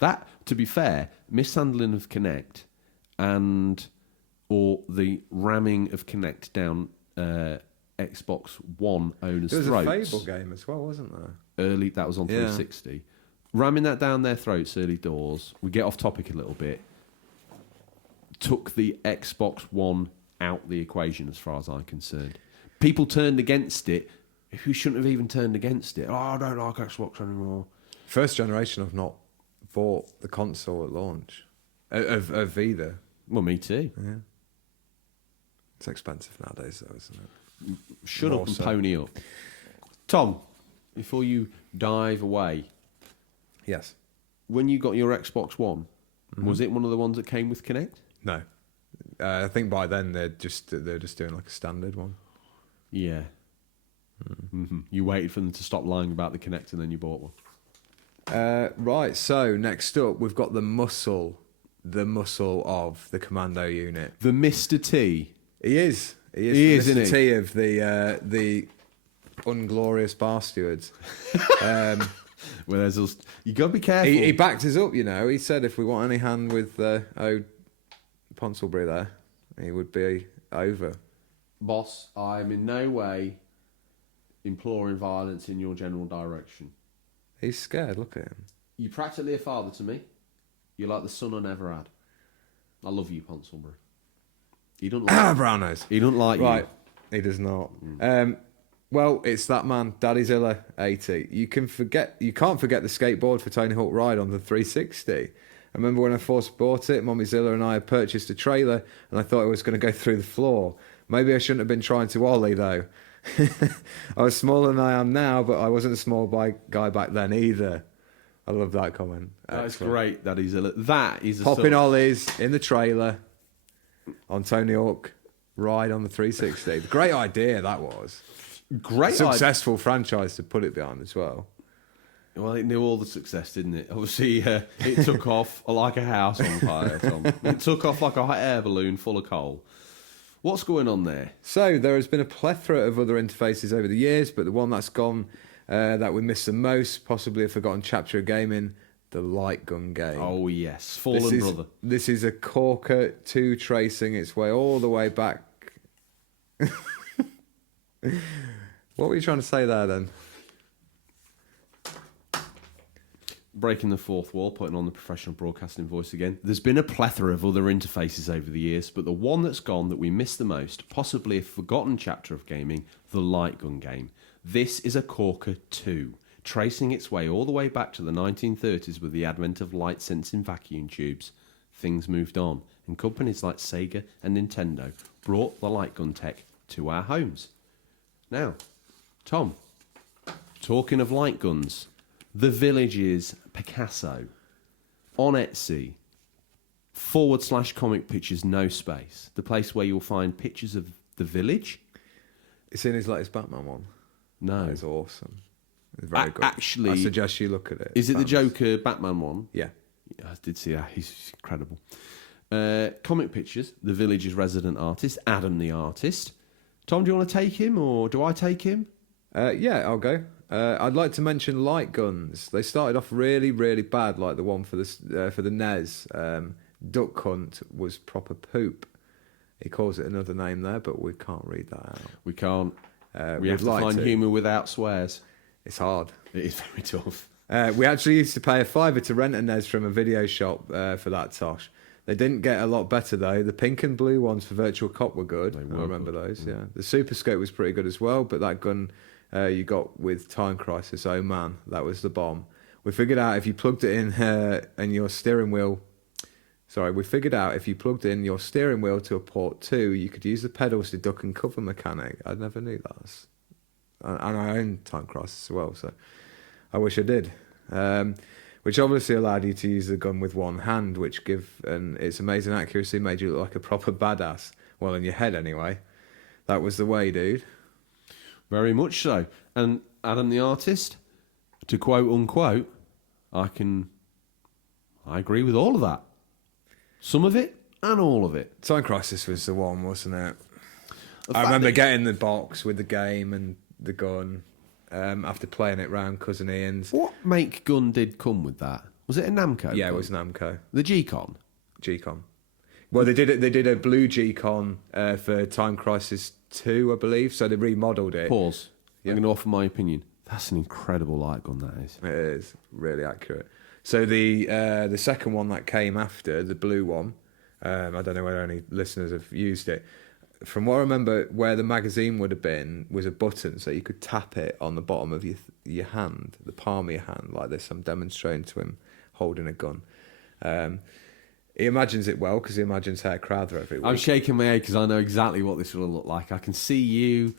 That, to be fair, mishandling of Kinect or the ramming of Kinect down Xbox One owners' throats. There was a Fable game as well, wasn't there? That was on 360. Ramming that down their throats early doors. We get off topic a little bit. Took the Xbox One out the equation as far as I'm concerned. People turned against it who shouldn't have even turned against it. Oh, I don't like Xbox anymore. First generation I've not bought the console at launch of either. Well, me too. Yeah. It's expensive nowadays though, isn't it? Shut up and pony up. Tom, before you dive away. Yes. When you got your Xbox One, was it one of the ones that came with Kinect? No. I think by then they're just doing like a standard one. Yeah. Mm-hmm. You waited for them to stop lying about the Kinect and then you bought one. Right, so next up we've got the muscle of the commando unit. The Mr. T. He is He the is, Mr. isn't he? T of the unglorious bar stewards. Well, you got to be careful. He backed us up, you know. He said if we want any hand with old Ponsonbury there, he would be over. Boss, I'm in no way imploring violence in your general direction. He's scared, look at him. You're practically a father to me. You're like the son I never had. I love you, Ponsonbury. He don't like brown nose. He don't like Right, you. he does not. Well, it's that man, Daddy Zilla 80. You can't forget the skateboard for Tony Hawk Ride on the 360. I remember when I first bought it, Mommy Zilla and I had purchased a trailer, and I thought it was going to go through the floor. Maybe I shouldn't have been trying to ollie, though. I was smaller than I am now, but I wasn't a small guy back then either. I love that comment. That's great, Daddy Zilla. That is a Popping ollies in the trailer on Tony Hawk Ride on the 360. Great idea that was. Great Successful franchise to put it behind as well. Well, it knew all the success, didn't it? Obviously, it took off like a house on fire, Tom. It took off like a hot air balloon full of coal. What's going on there? So, there has been a plethora of other interfaces over the years, but the one that's gone that we miss the most, possibly a forgotten chapter of gaming, the light gun game. Oh, yes. Fallen brother. This is a Corker 2 tracing its way all the way back. What were you trying to say there, then? Breaking the fourth wall, putting on the professional broadcasting voice again. There's been a plethora of other interfaces over the years, but the one that's gone that we miss the most, possibly a forgotten chapter of gaming, the light gun game. This is a Corker 2, tracing its way all the way back to the 1930s with the advent of light-sensing vacuum tubes. Things moved on, and companies like Sega and Nintendo brought the light gun tech to our homes. Now, Tom, talking of light guns, The Village's Picasso on Etsy / comic pictures, no space. The place where you'll find pictures of the village. It's in his latest Batman one. No. It's awesome. It's very good. Actually, I suggest you look at it. Is it the Joker Batman one? Yeah. I did see that. He's incredible. Comic pictures, the village's resident artist, Adam the artist. Tom, do you want to take him or do I take him? Yeah, I'll go. I'd like to mention light guns. They started off really, really bad, like the one for the NES. Duck Hunt was proper poop. He calls it another name there, but we can't read that out. We can't. We have to find humour without swears. It's hard. It is very tough. We actually used to pay £5 to rent a NES from a video shop for that tosh. They didn't get a lot better though. The pink and blue ones for Virtual Cop were good. I remember those. Yeah, the Super Scope was pretty good as well. But that gun you got with Time Crisis, oh man, that was the bomb. We figured out if you plugged it in and your steering wheel. Sorry, we figured out if you plugged in your steering wheel to a port 2, you could use the pedals to duck and cover mechanic. I never knew that. And I own Time Crisis as well, so I wish I did. We which obviously allowed you to use the gun with one hand, which and its amazing accuracy made you look like a proper badass. Well, in your head anyway. That was the way, dude. Very much so. And Adam the artist, to quote unquote, I agree with all of that. Some of it and all of it. Time Crisis was the one, wasn't it? I fact remember getting the box with the game and the gun after playing it round Cousin Ian's. What make gun did come with that? Was it a Namco? Yeah, gun? it was Namco. The G-Con? G-Con. Well, they did a blue G-Con for Time Crisis 2, I believe, so they remodeled it. Pause. Yeah. I'm going to offer my opinion. That's an incredible light gun, that is. It is really accurate. So the second one that came after, the blue one, I don't know whether any listeners have used it. From what I remember, where the magazine would have been was a button, so you could tap it on the bottom of your hand, the palm of your hand, like this. I'm demonstrating to him holding a gun. He imagines it well because he imagines Herr Crowther every week. I'm shaking my head because I know exactly what this will look like. I can see you,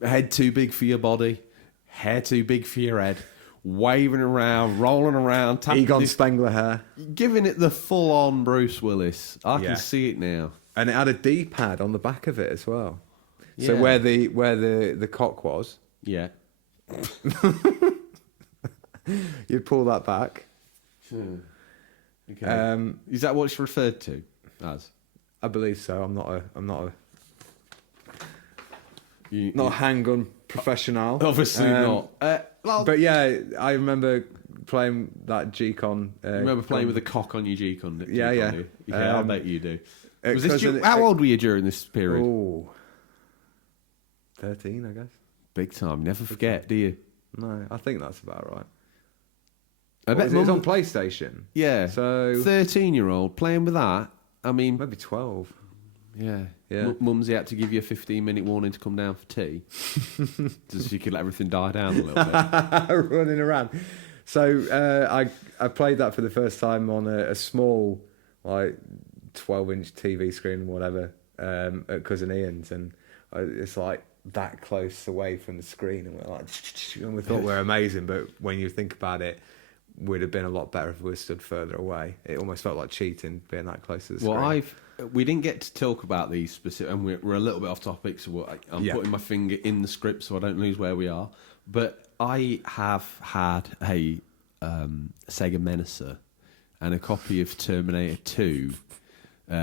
head too big for your body, hair too big for your head, waving around, rolling around, tapping Egon Spengler hair. giving it the full-on Bruce Willis. I Yeah. can see it now. And it had a D-pad on the back of it as well. So Yeah. where the cock was, Yeah. you'd pull that back. Okay. Is that what it's referred to as? I believe so. I'm not You- a handgun professional. Obviously not. Well, But yeah, I remember playing that G-Con. remember playing with a cock on your G-Con? Yeah, yeah. G-Con, do you? Yeah, I Um, bet you do. it Was this cousin- how old were you during this period? Oh, 13, I guess. Big time. Never forget, do you? No, I think that's about right. I It was on PlayStation. Yeah. So 13-year-old playing with that. I mean, maybe 12. yeah. Yeah. Mumsy had to give you a 15-minute warning to come down for tea, so she could let everything die down a little bit. Running around. So I played that for the first time on a small, like 12-inch TV screen, whatever, at Cousin Ian's, and it's like that close away from the screen, and we're like, and we thought we're amazing, but when you think about it, would have been a lot better if we were stood further away. It almost felt like cheating being that close to the screen. Well, we didn't get to talk about these specific, and we're a little bit off topic, so I'm putting my finger in the script so I don't lose where we are. But I have had a Sega Menacer and a copy of Terminator 2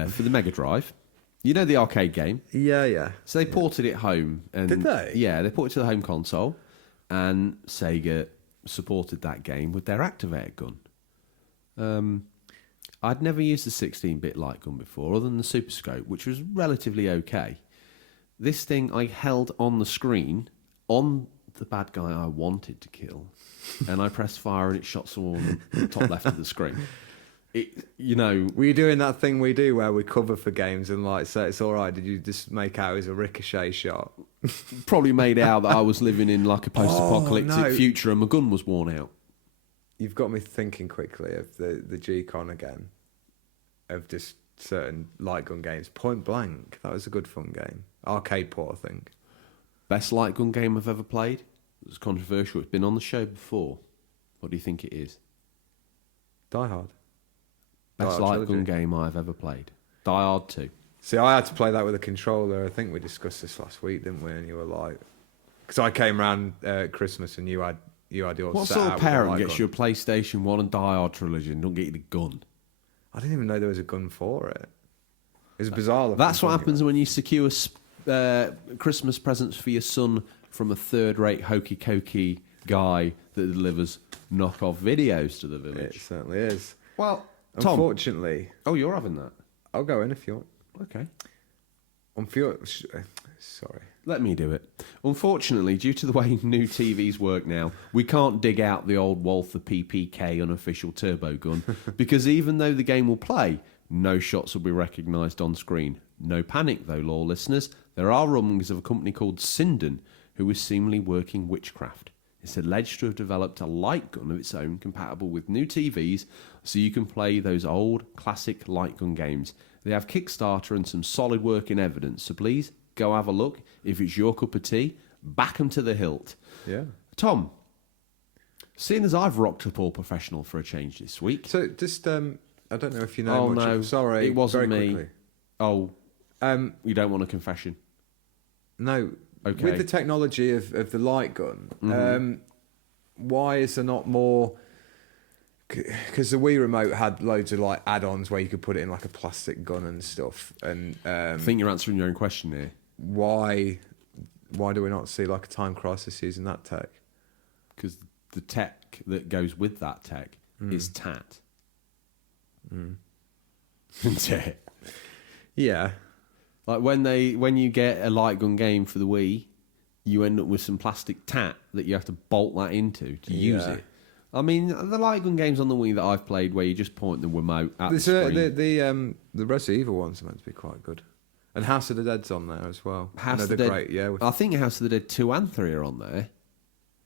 for the Mega Drive. You know the arcade game? Yeah. So they ported it home. And Did they? Yeah, they ported it to the home console, and Sega supported that game with their activator gun. I'd never used the 16-bit light gun before, other than the Super Scope, which was relatively okay. This thing I held on the screen on the bad guy I wanted to kill, and I pressed fire and it shot someone on the top left of the screen. Were you doing that thing we do where we cover for games and like say it's all right? Did you just make out it was a ricochet shot? Probably made out that I was living in like a post-apocalyptic no. future and my gun was worn out. You've got me thinking quickly of the G-Con again, of just certain light gun games. Point Blank, that was a good fun game. Arcade port, I think. Best light gun game I've ever played? It's controversial. It's been on the show before. What do you think it is? Die Hard. Best Die Hard light trilogy. gun game I've ever played. Die Hard 2. See, I had to play that with a controller. I think we discussed this last week, didn't we? And you were like, because I came around Christmas and you had yours. What set sort out of with a parent light gets gun. you a PlayStation 1 and Die Hard trilogy and don't get you the gun? I didn't even know there was a gun for it. It was bizarre. looking That's what thing. happens when you secure Christmas presents for your son from a third-rate hokey-cokey guy that delivers knockoff videos to the It village. certainly is. Well, Tom. Unfortunately, Oh, you're having that? I'll go in if you want. Okay. Sorry. Let me do it. Unfortunately, due to the way new TVs work now, we can't dig out the old Walther PPK unofficial turbo gun because even though the game will play, no shots will be recognised on screen. No panic though, law listeners. There are rumblings of a company called Sinden who is seemingly working witchcraft. It's alleged to have developed a light gun of its own compatible with new TVs so you can play those old classic light gun games. They have Kickstarter and some solid working evidence, so please go have a look. If it's your cup of tea, back 'em to the hilt. Yeah. Tom, Seeing as I've rocked up all professional for a change this week. So just, I don't know if you know Oh, much. no, Sorry, it wasn't very me. quickly. Oh, you don't want a confession? No. Okay. With the technology of the light gun, why is there not more? Because the Wii remote had loads of like add-ons where you could put it in like a plastic gun and stuff. And I think you're answering your own question here. why do we not see like a Time Crisis using that tech? Because the tech that goes with that tech is TAT. Isn't it? Yeah. Like when you get a light gun game for the Wii, you end up with some plastic tat that you have to bolt that into to use it. I mean, the light gun games on the Wii that I've played, where you just point the remote at the screen. The Resident Evil ones are meant to be quite good, and House of the Dead's on there as well. House of the Dead, great, yeah. I think House of the Dead 2 and 3 are on there.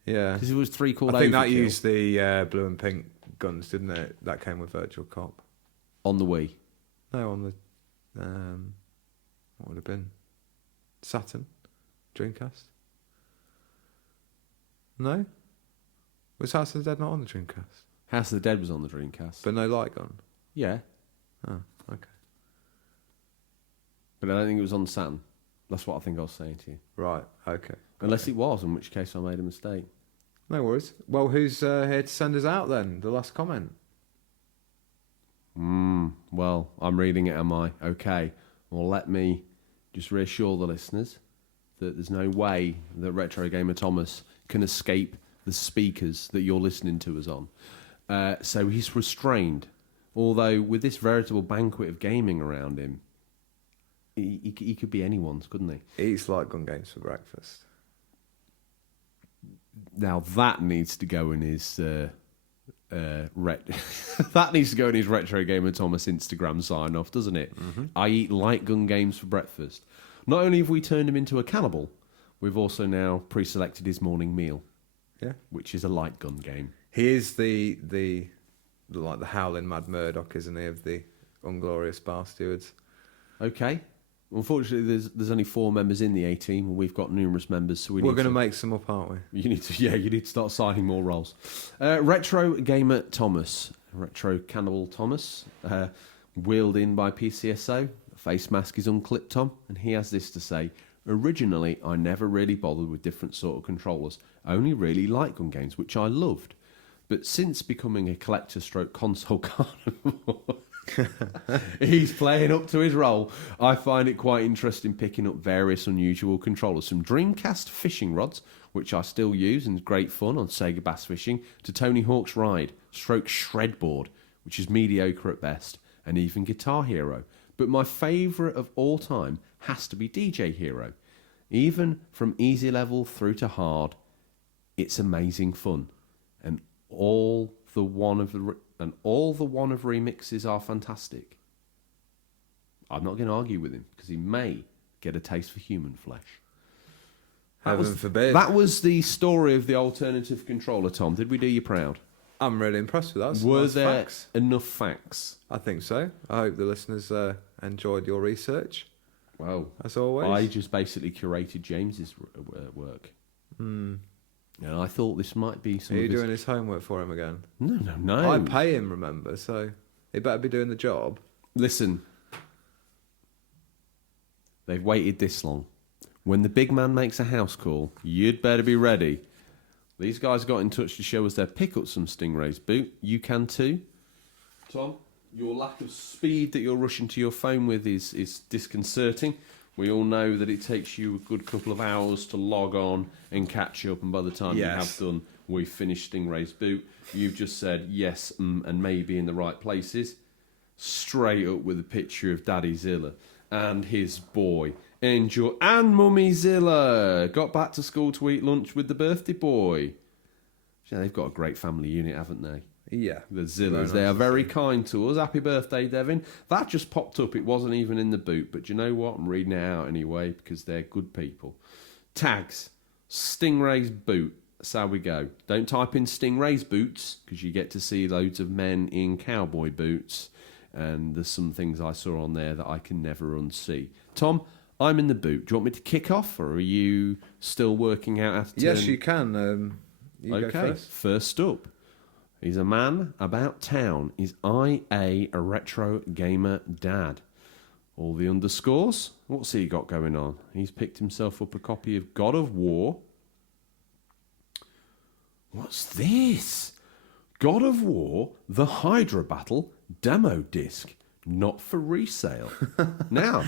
Yeah, because it was 3 called I think that Overkill used the blue and pink guns, didn't it? That came with Virtual Cop on the Wii. No, on the what would have been Saturn, Dreamcast. No. Was House of the Dead not on the Dreamcast? House of the Dead was on the Dreamcast. But no light gun? Yeah. Oh, okay. But I don't think it was on Saturn. That's what I think I was saying to you. Right, okay. Unless it was, in which case I made a mistake. No worries. Well, who's here to send us out then? The last comment. Well, I'm reading it, am I? Okay. Well, let me just reassure the listeners that there's no way that Retro Gamer Thomas can escape the speakers that you're listening to us on. So he's restrained. Although with this veritable banquet of gaming around him, he could be anyone's, couldn't he? He eats light gun games for breakfast. Now that needs to go in his that needs to go in his Retro Gamer Thomas Instagram sign off, doesn't it? I eat light gun games for breakfast. Not only have we turned him into a cannibal, we've also now pre-selected his morning meal. Yeah, which is a light gun game. He is the like the howling Mad Murdoch, isn't he, of the Unglorious Bar Stewards? Okay. Unfortunately, there's only 4 members in the A team, and we've got numerous members, so we're going to make some up, aren't we? You need to start signing more roles. Retro Gamer Thomas, Retro Cannibal Thomas, wheeled in by PCSO. The face mask is unclipped, Tom, and he has this to say. Originally, I never really bothered with different sort of controllers, only really light gun games, which I loved. But since becoming a collector stroke console carnivore, he's playing up to his role. I find it quite interesting picking up various unusual controllers, from Dreamcast fishing rods, which I still use and is great fun on Sega Bass Fishing, to Tony Hawk's Ride, stroke Shredboard, which is mediocre at best, and even Guitar Hero. But my favourite of all time has to be DJ Hero. Even from easy level through to hard, it's amazing fun, and all the one of remixes are fantastic. I'm not going to argue with him because he may get a taste for human flesh. Heaven forbid. That was the story of the alternative controller, Tom. Did we do you proud? I'm really impressed with that. Were nice there facts. enough facts? I think so. I hope the listeners enjoyed your research. Well, as always, I just basically curated James's work. And I thought this might be some. Are you doing his homework for him again? No. I pay him, remember, so he better be doing the job. Listen, they've waited this long. When the big man makes a house call, you'd better be ready. These guys got in touch to show us their pick up some Stingrays boot. You can too. Tom, your lack of speed that you're rushing to your phone with is disconcerting. We all know that it takes you a good couple of hours to log on and catch up, and by the time you have done, we've finished Stingray's boot. You've just said yes and maybe in the right places. Straight up with a picture of Daddy Zilla and his boy. Enjoy. And Mummy Zilla got back to school to eat lunch with the birthday boy. Yeah, they've got a great family unit, haven't they? Yeah. The Zillas. They are very kind to us. Happy birthday, Devin. That just popped up. It wasn't even in the boot. But you know what? I'm reading it out anyway because they're good people. Tags. Stingray's boot. That's how we go. Don't type in Stingray's boots because you get to see loads of men in cowboy boots. And there's some things I saw on there that I can never unsee. Tom, I'm in the boot. Do you want me to kick off, or are you still working out how to turn? Yes, you can. You go first. First up, he's a man about town. Is a retro gamer dad? All the underscores. What's he got going on? He's picked himself up a copy of God of War. What's this? God of War, the Hydra Battle demo disc, not for resale. Now,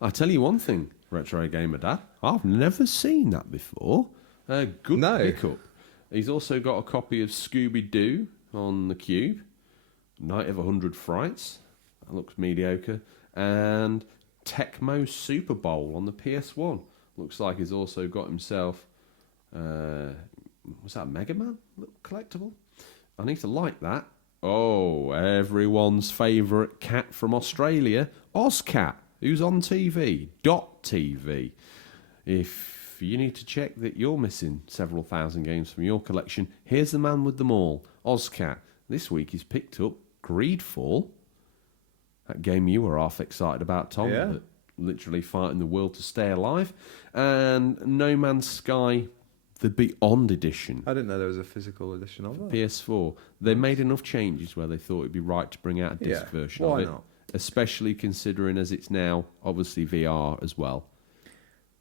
I tell you one thing, Retro Gamer Dad, I've never seen that before. Good pickup. He's also got a copy of Scooby-Doo on the Cube, Night of 100 Frights, that looks mediocre, and Tecmo Super Bowl on the PS1. Looks like he's also got himself, was that a Mega Man little collectible? I need to like that. Oh, everyone's favourite cat from Australia, Ozcat, who's on TV, .TV. If you need to check that you're missing several thousand games from your collection, here's the man with them all, Ozcat. This week he's picked up Greedfall, that game you were half excited about, Tom, that literally fighting the world to stay alive, and No Man's Sky, the Beyond Edition. I didn't know there was a physical edition of that. PS4. They made enough changes where they thought it'd be right to bring out a disc version of it. Why not? Especially considering as it's now obviously VR as well.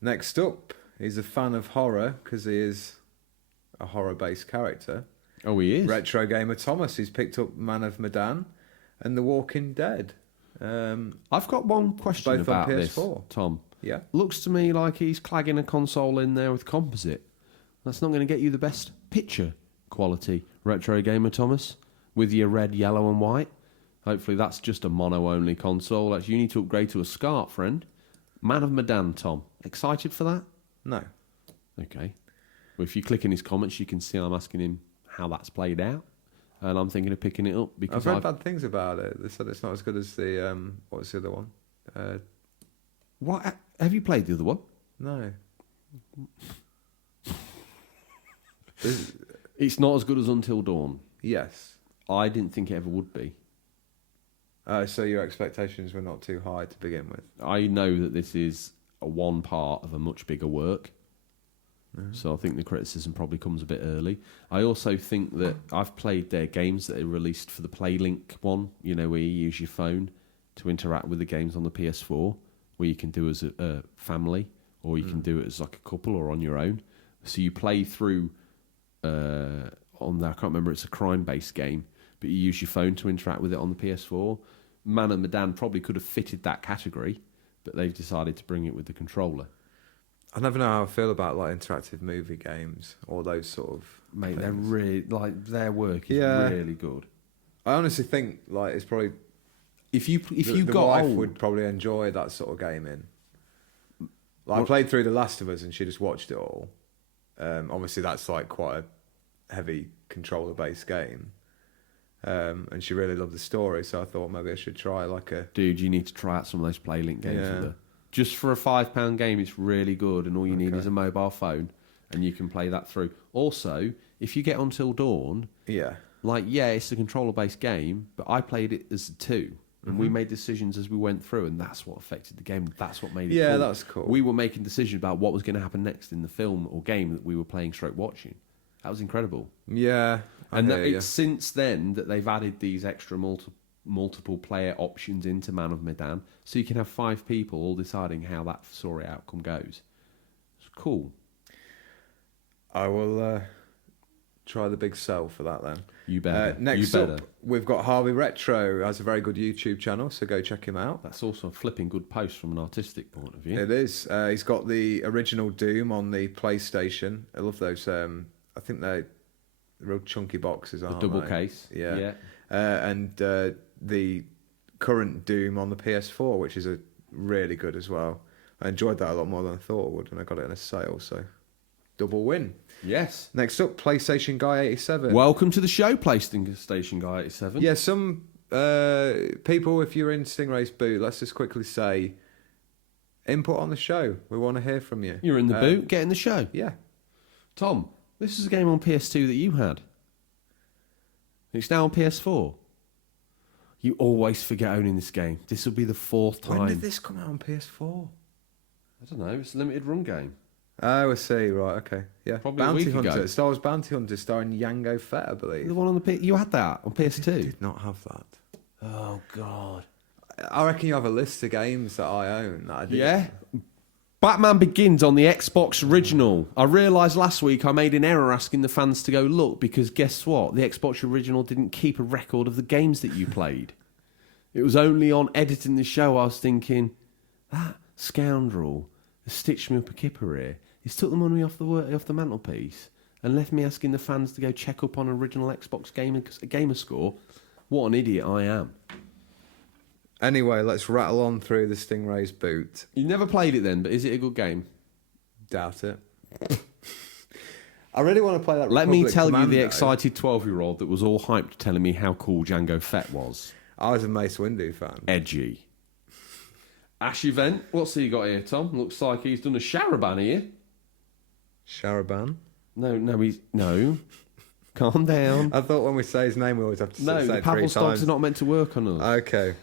Next up, he's a fan of horror because he is a horror-based character. Oh, he is? Retro Gamer Thomas. He's picked up Man of Medan and The Walking Dead. I've got one question both about on this, PS4. Tom. Yeah. Looks to me like he's clagging a console in there with composite. That's not going to get you the best picture quality, Retro Gamer Thomas, with your red, yellow and white. Hopefully that's just a mono-only console. You need to upgrade to a SCART, friend. Man of Medan, Tom. Excited for that? No. Okay. Well, if you click in his comments, you can see I'm asking him how that's played out. And I'm thinking of picking it up because I've read bad things about it. They said it's not as good as the what's the other one? What have you played the other one? No. It's not as good as Until Dawn. Yes. I didn't think it ever would be. So your expectations were not too high to begin with. I know that this is a one part of a much bigger work. So I think the criticism probably comes a bit early. I also think that I've played their games that they released for the PlayLink one, you know, where you use your phone to interact with the games on the PS4, where you can do as a family, or you can do it as like a couple or on your own. So you play through on there, I can't remember, it's a crime-based game, but you use your phone to interact with it on the PS4. Man and Medan probably could have fitted that category, but they've decided to bring it with the controller. I never know how I feel about like interactive movie games or those sort of Mate, things. they're really like their work is really good. I honestly think like it's probably if you the got wife old, would probably enjoy that sort of gaming. Like I played through The Last of Us and she just watched it all. Obviously that's like quite a heavy controller based game. And she really loved the story, so I thought maybe I should try like a... Dude, you need to try out some of those PlayLink games with her. Just for a £5 game, it's really good, and all you need is a mobile phone, and you can play that through. Also, if you get Until Dawn, it's a controller-based game, but I played it as a 2, and we made decisions as we went through, and that's what affected the game. That's what made it cool. That's cool. We were making decisions about what was going to happen next in the film or game that we were playing / watching. That was incredible. Yeah. And it's since then that they've added these extra multiple player options into Man of Medan, so you can have 5 people all deciding how that story outcome goes. It's cool. I will try the big sell for that then. You better. Next up, we've got Harvey Retro. Has a very good YouTube channel, so go check him out. That's also a flipping good post from an artistic point of view. It is. He's got the original Doom on the PlayStation. I love those. I think they're real chunky boxes, aren't the double they? case. Yeah. And the current Doom on the PS4, which is really good as well. I enjoyed that a lot more than I thought I would when I got it in a sale, so double win. Yes. Next up, PlayStation Guy 87. Welcome to the show, PlayStation Guy 87. Yeah, some people, if you're in Stingray's boot, let's just quickly say, input on the show. We want to hear from you. You're in the boot, get in the show. Yeah. Tom, this is a game on PS2 that you had. It's now on PS4. You always forget owning this game. This will be the 4th time. When did this come out on PS4? I don't know. It's a limited run game. Oh, I see. Right, okay. Yeah. Probably a Bounty week Hunter. ago. Star Wars Bounty Hunter starring Jango Fett, I The believe. one on the you had that on PS2. Did not have that. Oh God. I reckon you have a list of games that I own that I did. Yeah. Batman Begins on the Xbox original. I realised last week I made an error asking the fans to go look because guess what? The Xbox original didn't keep a record of the games that you played. It was only on editing the show I was thinking, that scoundrel has stitched me up a kipper here. He's took the money off the mantelpiece and left me asking the fans to go check up on original Xbox gamer score. What an idiot I am. Anyway, let's rattle on through the Stingray's boot. You never played it then, but is it a good game? Doubt it. I really want to play that. Let me Republic tell you Commando. the excited 12-year-old that was all hyped telling me how cool Jango Fett was. I was a Mace Windu fan. Edgy. Ash event. What's he got here, Tom? Looks like he's done a Sharaban here. Sharaban? No. Calm down. I thought when we say his name, we always have to say The it 3 Pavlos dogs times. are not meant to work on us. Okay.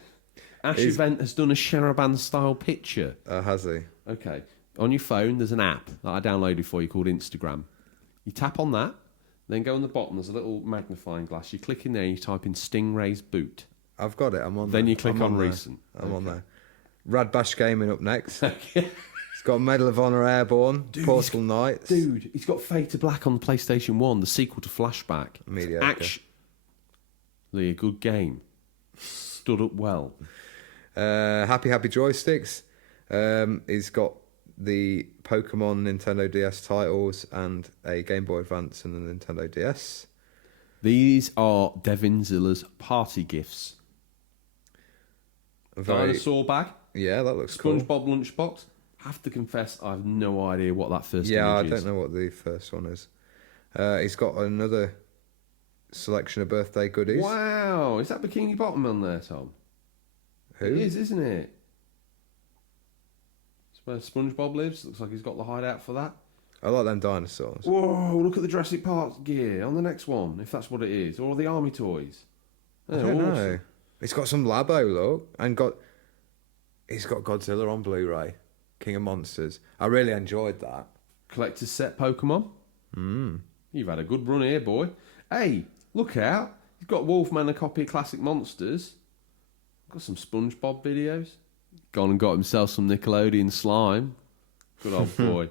Ash event has done a Sharaban style picture. Has he? Okay. On your phone, there's an app that I downloaded for you called Instagram. You tap on that, then go on the bottom, there's a little magnifying glass. You click in there, you type in Stingray's boot. I've got it. I'm on Then there. you click I'm on there. recent. I'm on Okay. there. Rad Bash Gaming up next. It's got Medal of Honor Airborne, Portal Knights. Dude, he's got Fade to Black on PlayStation 1, the sequel to Flashback. Mediocre. Actually, a good game. Stood up well. Happy Joysticks. He's got the Pokemon Nintendo DS titles and a Game Boy Advance and a Nintendo DS. These are Devin Zilla's party gifts. Dinosaur bag. Yeah, that looks cool. SpongeBob lunchbox. Have to confess, I have no idea what that first Yeah, I image is. don't know what the first one is. He's got another selection of birthday goodies. Wow, is that Bikini Bottom on there, Tom? Who? It is, isn't it? It's where SpongeBob lives. Looks like he's got the hideout for that. I like them dinosaurs. Whoa, look at the Jurassic Park gear on the next one, if that's what it is. Or the army toys. I don't know. He's got some Labo, look. And he's got Godzilla on Blu-ray. King of Monsters. I really enjoyed that. Collector's set Pokemon. You've had a good run here, boy. Hey, look out. You've got Wolfman, a copy of Classic Monsters. Got some SpongeBob videos. Gone and got himself some Nickelodeon slime. Good old boy.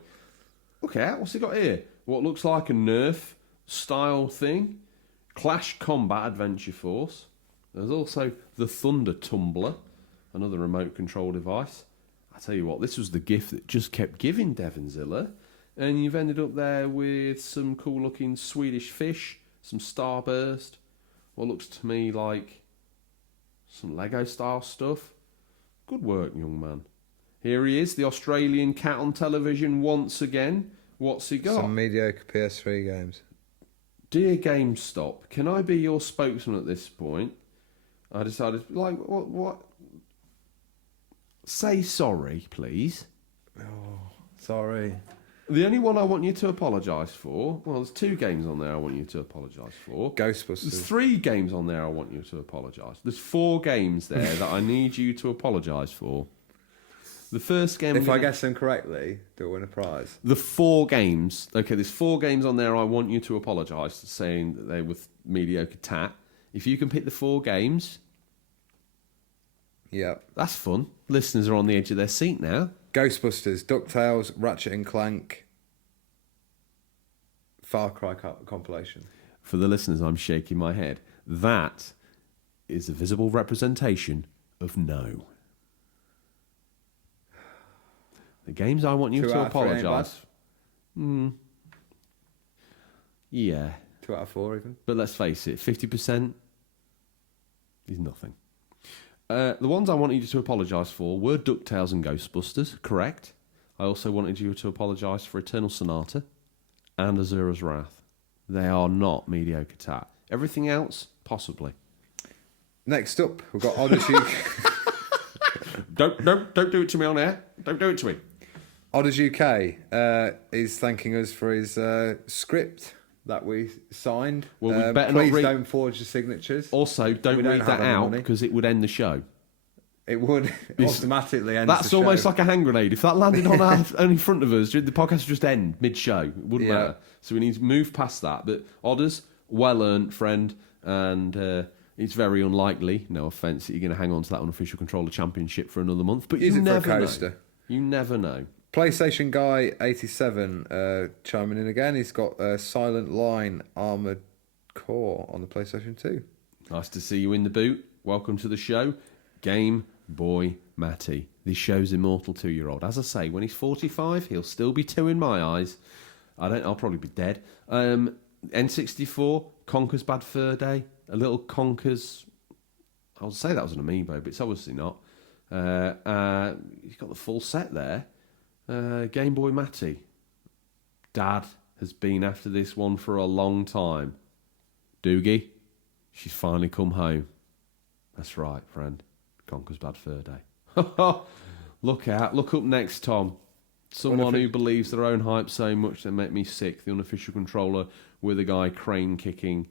Look out, what's he got here? What looks like a Nerf style thing. Clash Combat Adventure Force. There's also the Thunder Tumbler, another remote control device. I tell you what, this was the gift that just kept giving, Devin Zilla. And you've ended up there with some cool looking Swedish fish, some Starburst, what looks to me like some Lego style stuff. Good work, young man. Here he is, the Australian cat on television once again. What's he got? Some mediocre PS3 games. Dear GameStop, can I be your spokesman at this point? I decided, like, what? Say sorry, please. Sorry. The only one I want you to apologise for, well, there's 2 games on there I want you to apologise for. There's Ghostbusters. 3 games on there I want you to apologise. There's 4 games there that I need you to apologise for. The first game... If I guess them correctly, do I win a prize? The 4 games... Okay, there's 4 games on there I want you to apologise, saying that they were mediocre tat. If you can pick the 4 games... Yeah. That's fun. Listeners are on the edge of their seat now. Ghostbusters, DuckTales, Ratchet and Clank, Far Cry compilation. For the listeners, I'm shaking my head. That is a visible representation of no. The games I want you 2 to out of 3 ain't apologise. Yeah. 2 out of 4 even. But let's face it, 50% is nothing. The ones I wanted you to apologise for were DuckTales and Ghostbusters, correct. I also wanted you to apologise for Eternal Sonata and Azura's Wrath. They are not mediocre tat. Everything else, possibly. Next up, we've got Odders UK. Don't do it to me on air. Don't do it to me. Odders UK is thanking us for his script that we signed. Well, we better please not don't forge the signatures. Also, don't We don't read have that any out money. because it would end the show. It would automatically end. That's almost like a hand grenade. If that landed on our in front of us, the podcast would just end mid-show. It wouldn't matter. So we need to move past that. But Odders, well earned, friend, and it's very unlikely, no offence, that you're going to hang on to that unofficial controller championship for another month. But Use you it for a never coaster. know. You never know. PlayStation Guy 87 chiming in again. He's got a Silent Line Armoured Core on the PlayStation 2. Nice to see you in the boot. Welcome to the show, Game Boy Matty. This show's immortal 2-year-old. As I say, when he's 45, he'll still be 2 in my eyes. I'll probably be dead. N64, Conker's Bad Fur Day. A little Conker's... I would say that was an amiibo, but it's obviously not. You've got the full set there. Game Boy Matty. Dad has been after this one for a long time. Doogie, she's finally come home. That's right, friend. Conker's Bad Fur Day. Look out. Look up next, Tom. Someone who believes their own hype so much they make me sick. The unofficial controller with a guy crane kicking.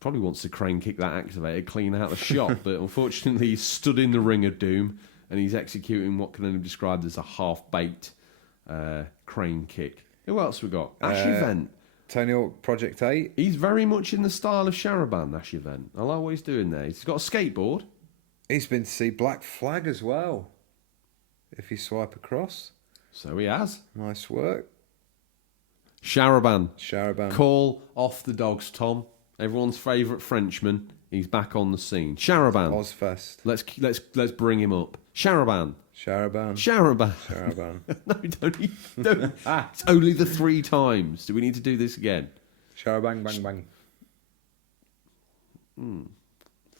Probably wants to crane kick that activator clean out the shop, but unfortunately he's stood in the ring of doom and he's executing what can only be described as a half-baked crane kick. Who else we got? Ash Event. Tony Hawk Project 8. He's very much in the style of Sharaban, Ash Event. I like what he's doing there. He's got a skateboard. He's been to see Black Flag as well. If you swipe across. So he has. Nice work. Sharaban. Call off the dogs, Tom. Everyone's favourite Frenchman. He's back on the scene. Sharaban. Ozfest. Let's bring him up. Sharaban. No, don't. It's only the 3 times. Do we need to do this again? Sharabang bang bang. I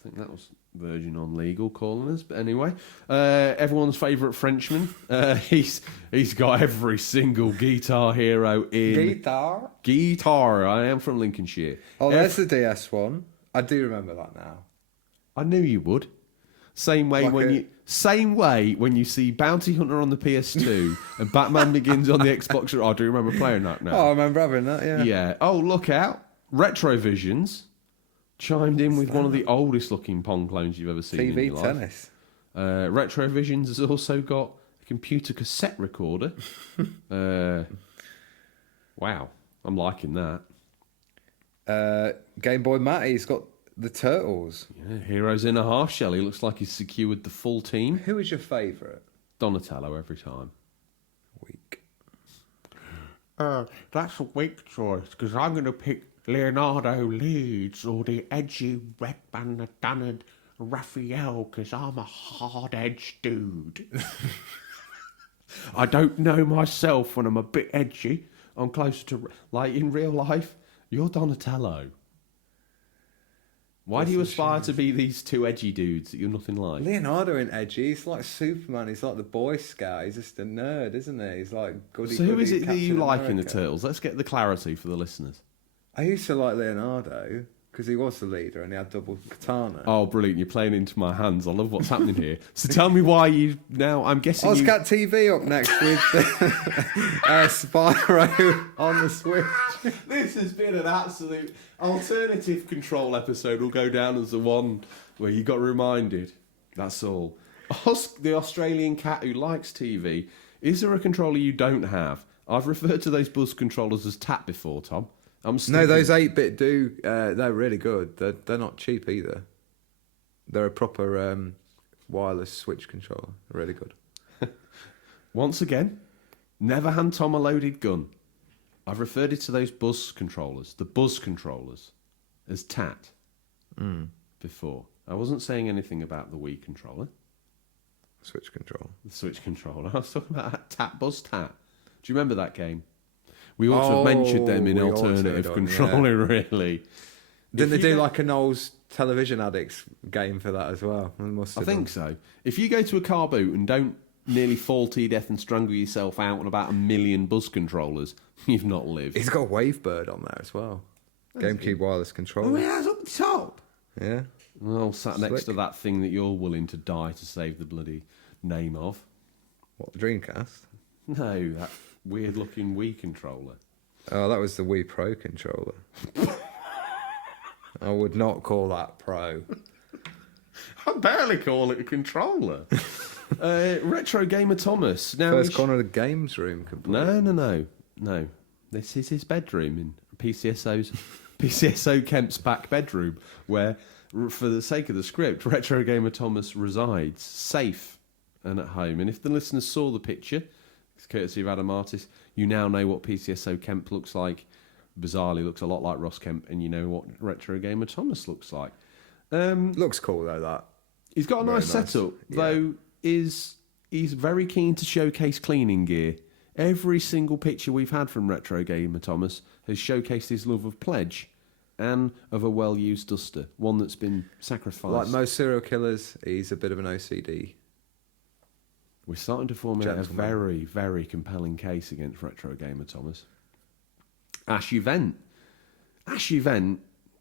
think that was Virgin on legal calling us. But anyway, everyone's favourite Frenchman. He's got every single Guitar Hero in. Guitar. I am from Lincolnshire. Oh, there's the DS one. I do remember that now. I knew you would. Same way when you see Bounty Hunter on the PS2 and Batman Begins on the Xbox. I do remember playing that now. Oh, I remember having that. Yeah. Yeah. Oh, look out! Retrovisions chimed in with one of the oldest looking Pong clones you've ever seen in your TV life. tennis. Retrovisions has also got a computer cassette recorder. Wow, I'm liking that. Game Boy Matty's got the Turtles. Yeah, Heroes in a Half Shell. He looks like he's secured the full team. Who is your favourite? Donatello every time. Weak. That's a weak choice because I'm going to pick Leonardo Leeds or the edgy red bandana Raphael because I'm a hard-edged dude. I don't know myself when I'm a bit edgy. I'm closer to... Like, in real life, you're Donatello. Why do you aspire to be these 2 edgy dudes that you're nothing like? Leonardo ain't edgy. He's like Superman. He's like the Boy Scout. He's just a nerd, isn't he? He's like goody. So who is it that Captain you like in the America. Turtles? Let's get the clarity for the listeners. I used to like Leonardo because he was the leader and he had double katana. Oh, brilliant. You're playing into my hands. I love what's happening here. So tell me why you now... I'm guessing Ozcat TV up next with Spyro on the Switch. This has been an absolute alternative control episode. Will go down as the one where you got reminded. That's all. The Australian cat who likes TV. Is there a controller you don't have? I've referred to those buzz controllers as TAP before, Tom. No, those 8-bit do. They're really good. They're not cheap either. They're a proper wireless Switch controller. They're really good. Once again, never hand Tom a loaded gun. I've referred to those buzz controllers, the buzz controllers, as TAT before. I wasn't saying anything about the Wii controller. Switch controller. The Switch controller. I was talking about TAT, Buzz TAT. Do you remember that game? We ought to have mentioned them in alternative controller, really. Didn't they do like a Knowles Television Addicts game for that as well? I think so. If you go to a car boot and don't nearly fall to your death and strangle yourself out on about 1 million buzz controllers, you've not lived. He's got Wavebird on there as well. GameCube wireless controller. Oh, yeah, it's up the top. Yeah. Well, sat next to that thing that you're willing to die to save the bloody name of. What, the Dreamcast? No, that weird-looking Wii controller. Oh, that was the Wii Pro controller. I would not call that Pro. I barely call it a controller. Retro Gamer Thomas. Now First corner of the games room. Completely. No. This is his bedroom in PCSO Kemp's back bedroom, where, for the sake of the script, Retro Gamer Thomas resides, safe and at home. And if the listeners saw the picture, it's courtesy of Adam Artis, you now know what PCSO Kemp looks like. Bizarrely looks a lot like Ross Kemp, and you know what Retro Gamer Thomas looks like. Looks cool though. That he's got a nice setup, though. He's very keen to showcase cleaning gear. Every single picture we've had from Retro Gamer Thomas has showcased his love of Pledge and of a well-used duster, one that's been sacrificed. Like most serial killers, he's a bit of an OCD. We're starting to formulate a very, very compelling case against Retro Gamer Thomas. Ash Event has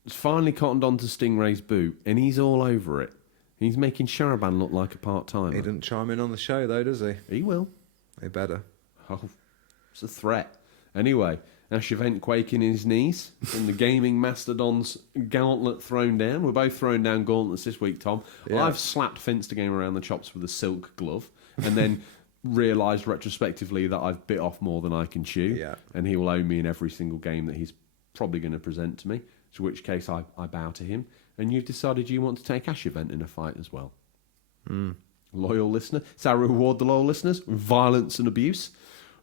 finally cottoned onto Stingray's boot, and he's all over it. He's making Sharaban look like a part-timer. He doesn't chime in on the show, though, does he? He will. He better. Oh, it's a threat. Anyway, Ash Event quaking in his knees, and the gaming mastodon's gauntlet thrown down. We're both throwing down gauntlets this week, Tom. Yeah. I've slapped Finster Game around the chops with a silk glove, and then realised retrospectively that I've bit off more than I can chew, and he will owe me in every single game that he's probably going to present to me, to which case I bow to him. And you've decided you want to take Ash Event in a fight as well. Loyal listener. It's our reward, the loyal listeners. Violence and abuse.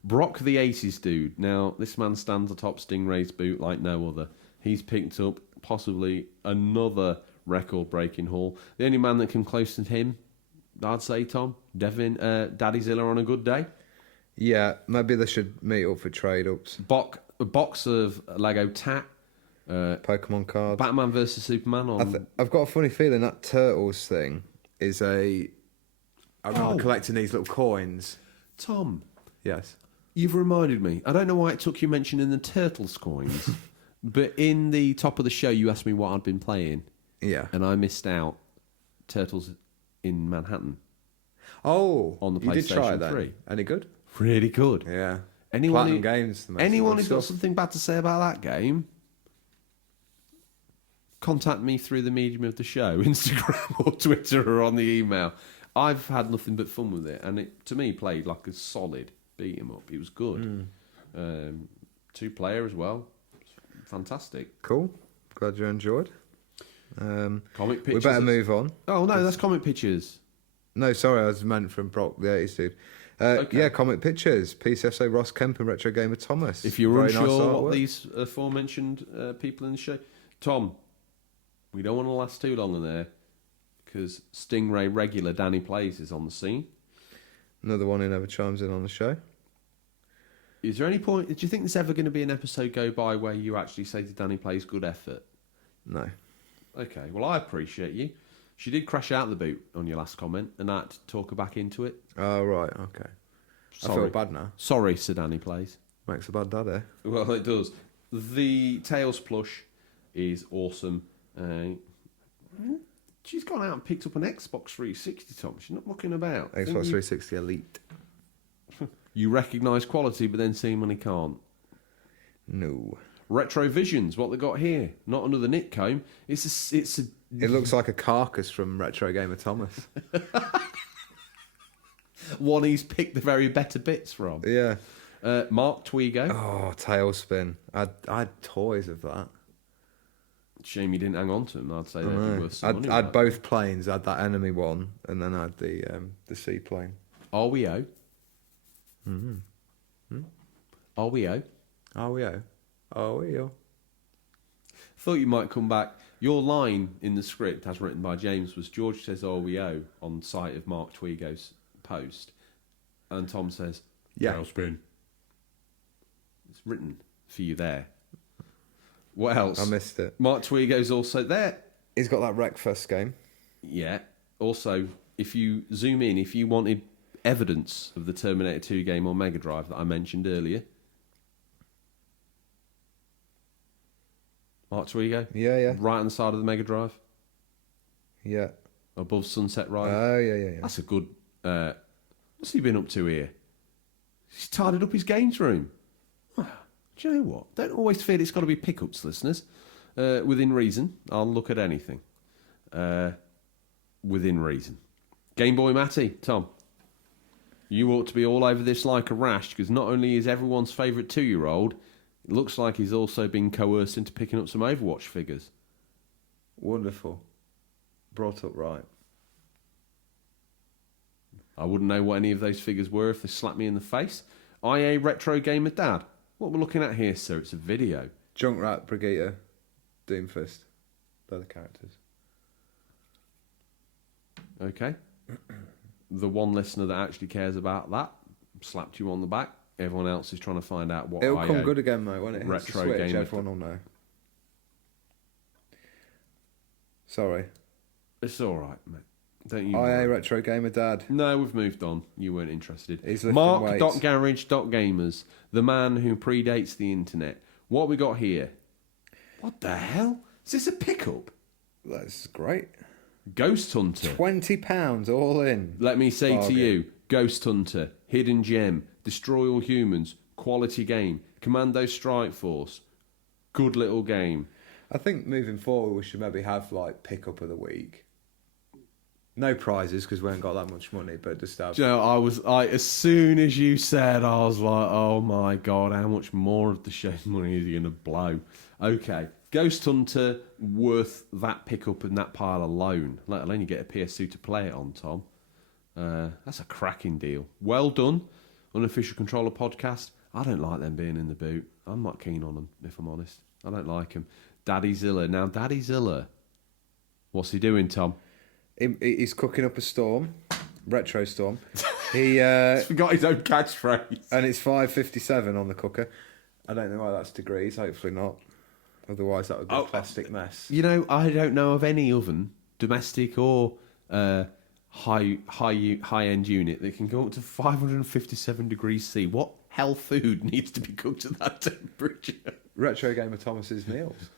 Brock the 80s dude. Now, this man stands atop Stingray's boot like no other. He's picked up possibly another record-breaking haul. The only man that came close to him, I'd say, Tom, Daddy Zilla on a good day. Yeah, maybe they should meet up for trade-ups. A box of Lego Tat. Pokemon cards. Batman versus Superman on... I've got a funny feeling that Turtles thing is I remember collecting these little coins. Tom. Yes. You've reminded me. I don't know why it took you mentioning the Turtles coins, but in the top of the show you asked me what I'd been playing. Yeah. And I missed out Turtles in Manhattan. Oh. On the PlayStation you did try it then? 3. Any good? Really good. Yeah. Anyone Games. Anyone who's got something bad to say about that game, contact me through the medium of the show, Instagram or Twitter or on the email. I've had nothing but fun with it, and it, to me, played like a solid beat 'em up. It was good. 2-player as well. Fantastic. Cool. Glad you enjoyed. Comic pictures. We better move on. Oh, no, that's comic pictures. No, sorry, I was meant from Brock, the 80s dude. Okay. Yeah, comic pictures. PCSO Ross Kemp and Retro Gamer Thomas. If you're Very unsure nice what these aforementioned people in the show... Tom, we don't want to last too long in there, because Stingray regular Danny Plays is on the scene. Another one who never chimes in on the show. Is there any point... Do you think there's ever going to be an episode go by where you actually say to Danny Plays good effort? No. Okay, well, I appreciate you. She did crash out the boot on your last comment, and I had to talk her back into it. Oh, right, okay. Sorry. I feel bad now. Sorry, Sir Danny Plays. Makes a bad dad, eh? Well, it does. The Tails plush is awesome. She's gone out and picked up an Xbox 360, Tom. She's not mucking about. Xbox 360 Elite. You recognise quality, but then see money can't. No. Retrovisions, what they got here? Not another knit comb. It looks like a carcass from Retro Gamer Thomas. One he's picked the very better bits from. Yeah. Mark Twigo. Oh, Tailspin. I had toys of that. Shame you didn't hang on to them. I'd say they'd be worth some money. I had both planes. I had that enemy one, and then I had the seaplane. RWO. RWO. RWO. Thought you might come back. Your line in the script, as written by James, was George says RWO on sight of Mark Twigo's post, and Tom says, yeah. Tailspin. It's written for you there. What else? I missed it. Mark Twigo's also there. He's got that Wreckfest game. Yeah. Also, if you zoom in, if you wanted evidence of the Terminator 2 game on Mega Drive that I mentioned earlier. Mark Twigo. Yeah. Right on the side of the Mega Drive. Yeah. Above Sunset Rise. Oh, yeah. That's a good... what's he been up to here? He's tidied up his games room. Do you know what? Don't always feel it's got to be pickups, listeners. Within reason, I'll look at anything. within reason. Game Boy Matty, Tom. You ought to be all over this like a rash, because not only is everyone's favourite 2-year-old, it looks like he's also been coerced into picking up some Overwatch figures. Wonderful. Brought up right. I wouldn't know what any of those figures were if they slapped me in the face. IA Retro Gamer Dad. What we're looking at here, sir, it's a video. Junkrat, Brigitte, Doomfist. They're the characters. Okay. The one listener that actually cares about that slapped you on the back. Everyone else is trying to find out what It'll IA come good again, mate, when it hits Retro the Switch. Gamer Everyone will know. Sorry. It's all right, mate. Don't you IA worry. Retro Gamer Dad. No, we've moved on. You weren't interested. He's lifting weights. Mark.garage.gamers, the man who predates the internet. What we got here? What the hell? Is this a pickup? That's great. Ghost Hunter. £20 all in. Let me say Bargain. to you, Ghost Hunter, Hidden Gem, Destroy All Humans, quality game, Commando Strike Force, good little game. I think moving forward we should maybe have like pick up of the week. No prizes because we haven't got that much money, but just have. Do you know, as soon as you said, I was like, oh my God, how much more of the show's money is he going to blow? Okay, Ghost Hunter, worth that pickup and that pile alone, let alone you get a PS2 to play it on, Tom. That's a cracking deal. Well done, Unofficial Controller Podcast. I don't like them being in the boot. I'm not keen on them, if I'm honest. I don't like them. Daddy Zilla. Now, Daddy Zilla, what's he doing, Tom? He's cooking up a storm, retro storm. He He's forgot his own catchphrase. and it's 557 on the cooker. I don't know why that's degrees. Hopefully not. Otherwise, that would be a plastic mess. You know, I don't know of any oven, domestic or high end unit, that can go up to 557 degrees C. What hell food needs to be cooked at that temperature? Retro Gamer Thomas's meals.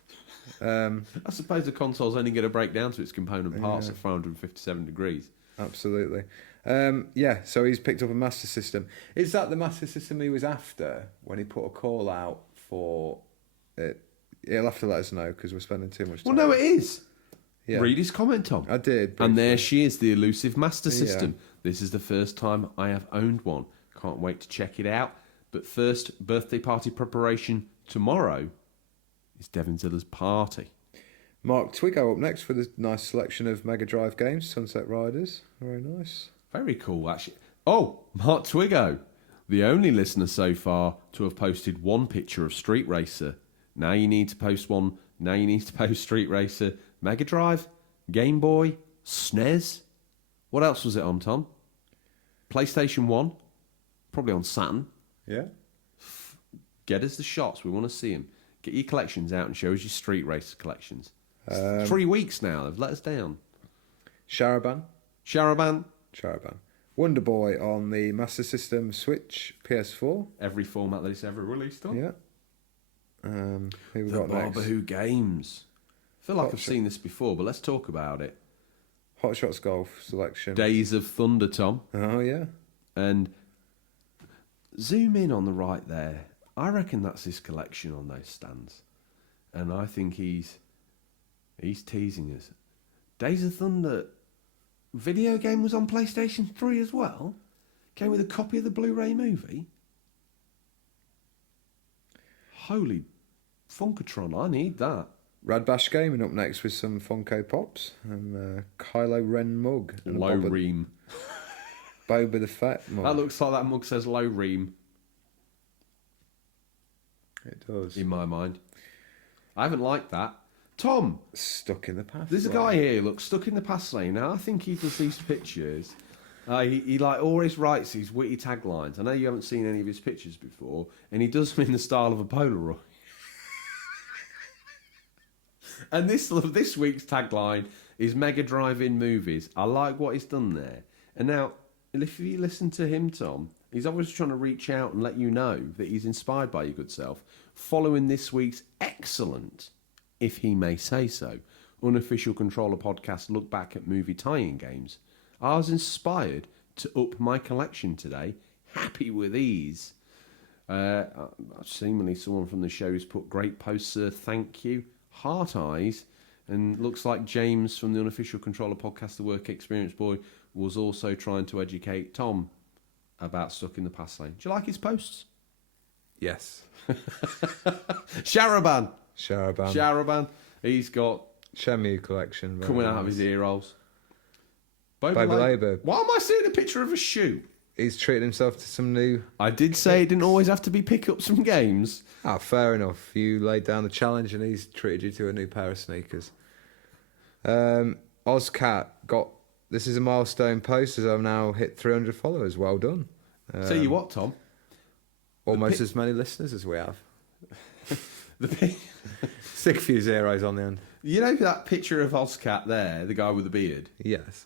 I suppose the console's only going to break down to its component parts at 557 degrees. Absolutely. So he's picked up a Master System. Is that the Master System he was after when he put a call out for it? He'll have to let us know because we're spending too much time. Well, no, it is. Yeah. Read his comment, Tom. I did. And there briefly. she is, the elusive Master System. Yeah. This is the first time I have owned one. Can't wait to check it out. But first, birthday party preparation tomorrow is Devonzilla's party. Mark Twiggo up next for the nice selection of Mega Drive games, Sunset Riders. Very nice. Very cool, actually. Oh, Mark Twiggo, the only listener so far to have posted one picture of Street Racer. Now you need to post one. Now you need to post Street Racer, Mega Drive, Game Boy, SNES. What else was it on, Tom? PlayStation 1, probably on Saturn. Yeah. Get us the shots. We want to see them. Get your collections out and show us your Street Racer collections. It's 3 weeks now. They've let us down. Sharaban. Sharaban. Wonder Boy on the Master System, Switch, PS4. Every format that it's ever released on. Yeah. Who we The got next? Barber Who Games. I feel like Hot I've Shot. seen this before, but let's talk about it. Hot Shots Golf selection. Days of Thunder, Tom. Oh, yeah. And zoom in on the right there. I reckon that's his collection on those stands. And I think he's teasing us. Days of Thunder video game was on PlayStation 3 as well? Came with a copy of the Blu-ray movie? Holy Funkatron, I need that. Rad Bash Gaming up next with some Funko Pops and Kylo Ren mug. And Low Ream. Boba the Fett mug. That looks like that mug says Low Ream It does. in my mind. I haven't liked that. Tom, Stuck in the past. there's a guy here, look, stuck in the past lane. Now, I think he does these pictures. He like always writes these witty taglines. I know you haven't seen any of his pictures before, and he does them in the style of a Polaroid. And this week's tagline is Mega Drive in movies. I like what he's done there. And now, if you listen to him, Tom, he's obviously trying to reach out and let you know that he's inspired by your good self, following this week's excellent, if he may say so, Unofficial Controller Podcast look back at movie tie-in games. I was inspired to up my collection today. Happy with these. Seemingly someone from the show's put great posts, sir. Thank you. Heart eyes. And looks like James from the Unofficial Controller podcast, The Work Experience Boy, was also trying to educate Tom about Stuck in the Past Lane. Do you like his posts? Yes. Sharaban. Sharaban. He's got Shenmue collection. coming out of his ear holes. Baby Labour. Why am I seeing a picture of a shoe? He's treated himself to some new... I did say it didn't always have to be pickups from games. Ah, fair enough. You laid down the challenge and he's treated you to a new pair of sneakers. Ozcat got... This is a milestone post as I've now hit 300 followers. Well done. Tell you what, Tom. Almost as many listeners as we have. The Stick a few zeros on the end. You know that picture of Ozcat there, the guy with the beard? Yes.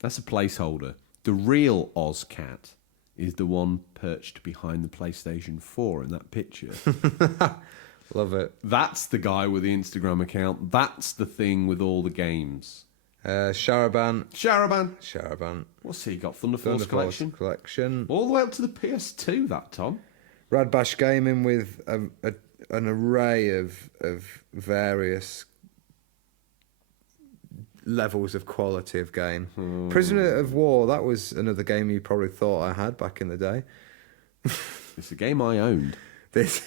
That's a placeholder. The real Ozcat is the one perched behind the PlayStation 4 in that picture. Love it. That's the guy with the Instagram account. That's the thing with all the games. Sharaban. What's he got? Thunder Force Collection? All the way up to the PS2, that, Tom. Rad Bash Gaming with an array of various levels of quality of game. Prisoner of War, that was another game you probably thought I had back in the day. It's a game I owned. This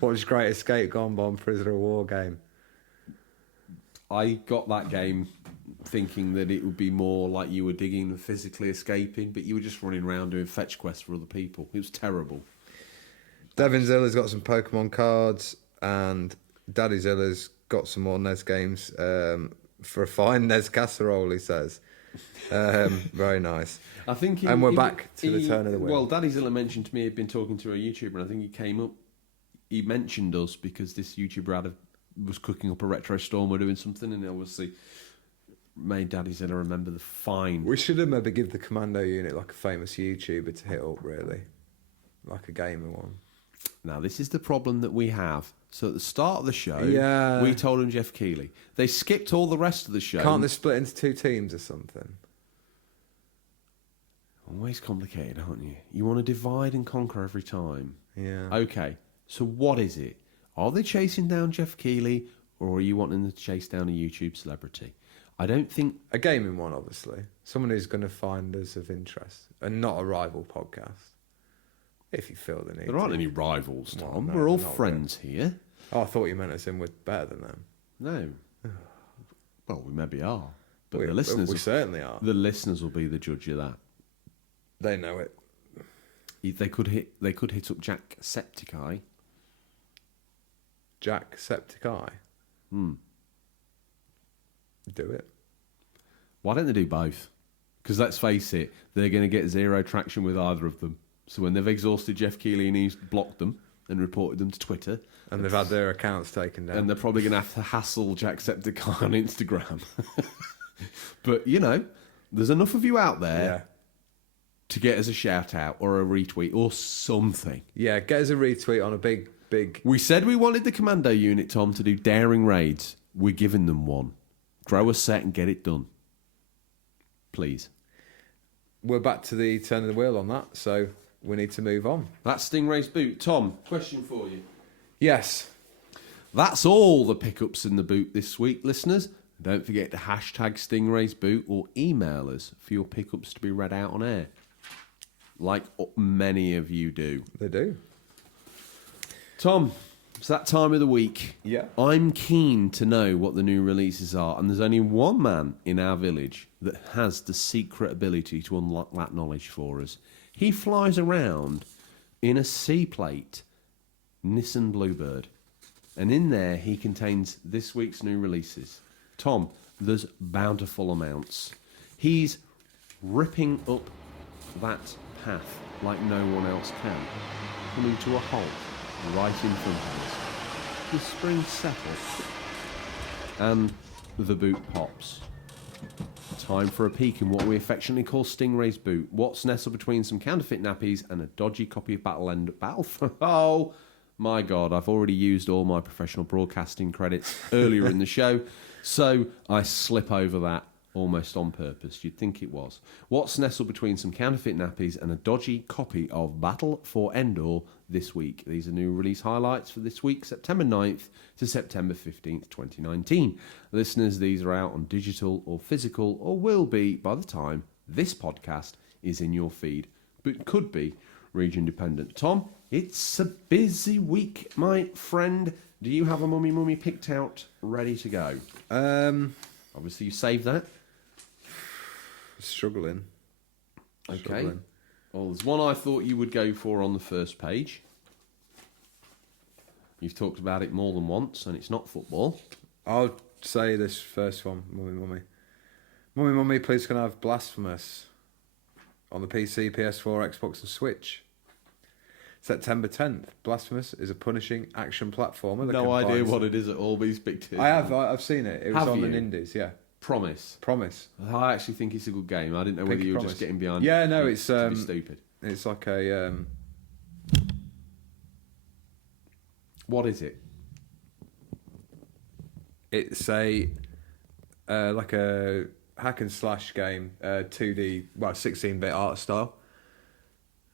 Watch Great Escape Gone Bomb Prisoner of War game. I got that game thinking that it would be more like you were digging than physically escaping, but you were just running around doing fetch quests for other people. It was terrible. Devin Zilla's got some Pokemon cards, and Daddy Zilla's got some more NES games for a fine NES casserole, he says. Very nice. I think we're back to the turn of the wheel. Well, Daddy Zilla mentioned to me he'd been talking to a YouTuber, and I think he came up. He mentioned us because this YouTuber was cooking up a retro storm or doing something, and it obviously made Daddy Zilla remember the fine. We should have maybe give the Commando unit like a famous YouTuber to hit up, really, like a gamer one. Now, this is the problem that we have. So at the start of the show, we told him Jeff Keighley. They skipped all the rest of the show. Can't they split into two teams or something? Always complicated, aren't you? You want to divide and conquer every time. Yeah. Okay, so what is it? Are they chasing down Jeff Keighley, or are you wanting to chase down a YouTube celebrity? I don't think... A gaming one, obviously. Someone who's going to find us of interest, and not a rival podcast. If you feel the need. There aren't any rivals, Tom. No, we're all friends here. Oh, I thought you meant as in we're better than them. No. Well, we maybe are. But the listeners... We certainly are. The listeners will be the judge of that. They know it. They could hit up Jacksepticeye. Jacksepticeye? Do it. Why don't they do both? Because let's face it, they're going to get zero traction with either of them. So when they've exhausted Jeff Keighley and he's blocked them and reported them to Twitter... And they've had their accounts taken down. And they're probably going to have to hassle Jacksepticeye on Instagram. But, you know, there's enough of you out there to get us a shout-out or a retweet or something. Yeah, get us a retweet on a big... We said we wanted the Commando unit, Tom, to do daring raids. We're giving them one. Grow a set and get it done. Please. We're back to the turn of the wheel on that, so... We need to move on. That's Stingray's boot. Tom, question for you. Yes. That's all the pickups in the boot this week, listeners. Don't forget to hashtag Stingray's boot or email us for your pickups to be read out on air. Like many of you do. They do. Tom, it's that time of the week. Yeah. I'm keen to know what the new releases are, and there's only one man in our village that has the secret ability to unlock that knowledge for us. He flies around in a seaplate Nissan Bluebird. And in there, he contains this week's new releases. Tom, there's bountiful amounts. He's ripping up that path like no one else can, coming to a halt right in front of us. The spring settles, and the boot pops. Time for a peek in what we affectionately call Stingray's boot. What's nestled between some counterfeit nappies and a dodgy copy of Battle. Oh my God, I've already used all my professional broadcasting credits earlier in the show, so I slip over that almost on purpose. You'd think it was. What's nestled between some counterfeit nappies and a dodgy copy of Battle for Endor this week? These are new release highlights for this week, September 9th to September 15th, 2019. Listeners, these are out on digital or physical, or will be by the time this podcast is in your feed, but could be region dependent. Tom, it's a busy week, my friend. Do you have a mummy picked out, ready to go? Obviously, you saved that. Struggling. Okay. Well, there's one I thought you would go for on the first page. You've talked about it more than once, and it's not football. I'll say this first one, Mummy. Mummy, please can I have Blasphemous on the PC, PS4, Xbox and Switch. September 10th. Blasphemous is a punishing action platformer. That No idea what it is at all, but he's picked it. I've seen it. It was Have on you? the Indies, yeah. Promise. I actually think it's a good game. I didn't know whether Pinky you were Promise. just getting behind. Yeah, no, it it's to be stupid. It's like a What is it? it's a like a hack and slash game, 2D, 16-bit art style.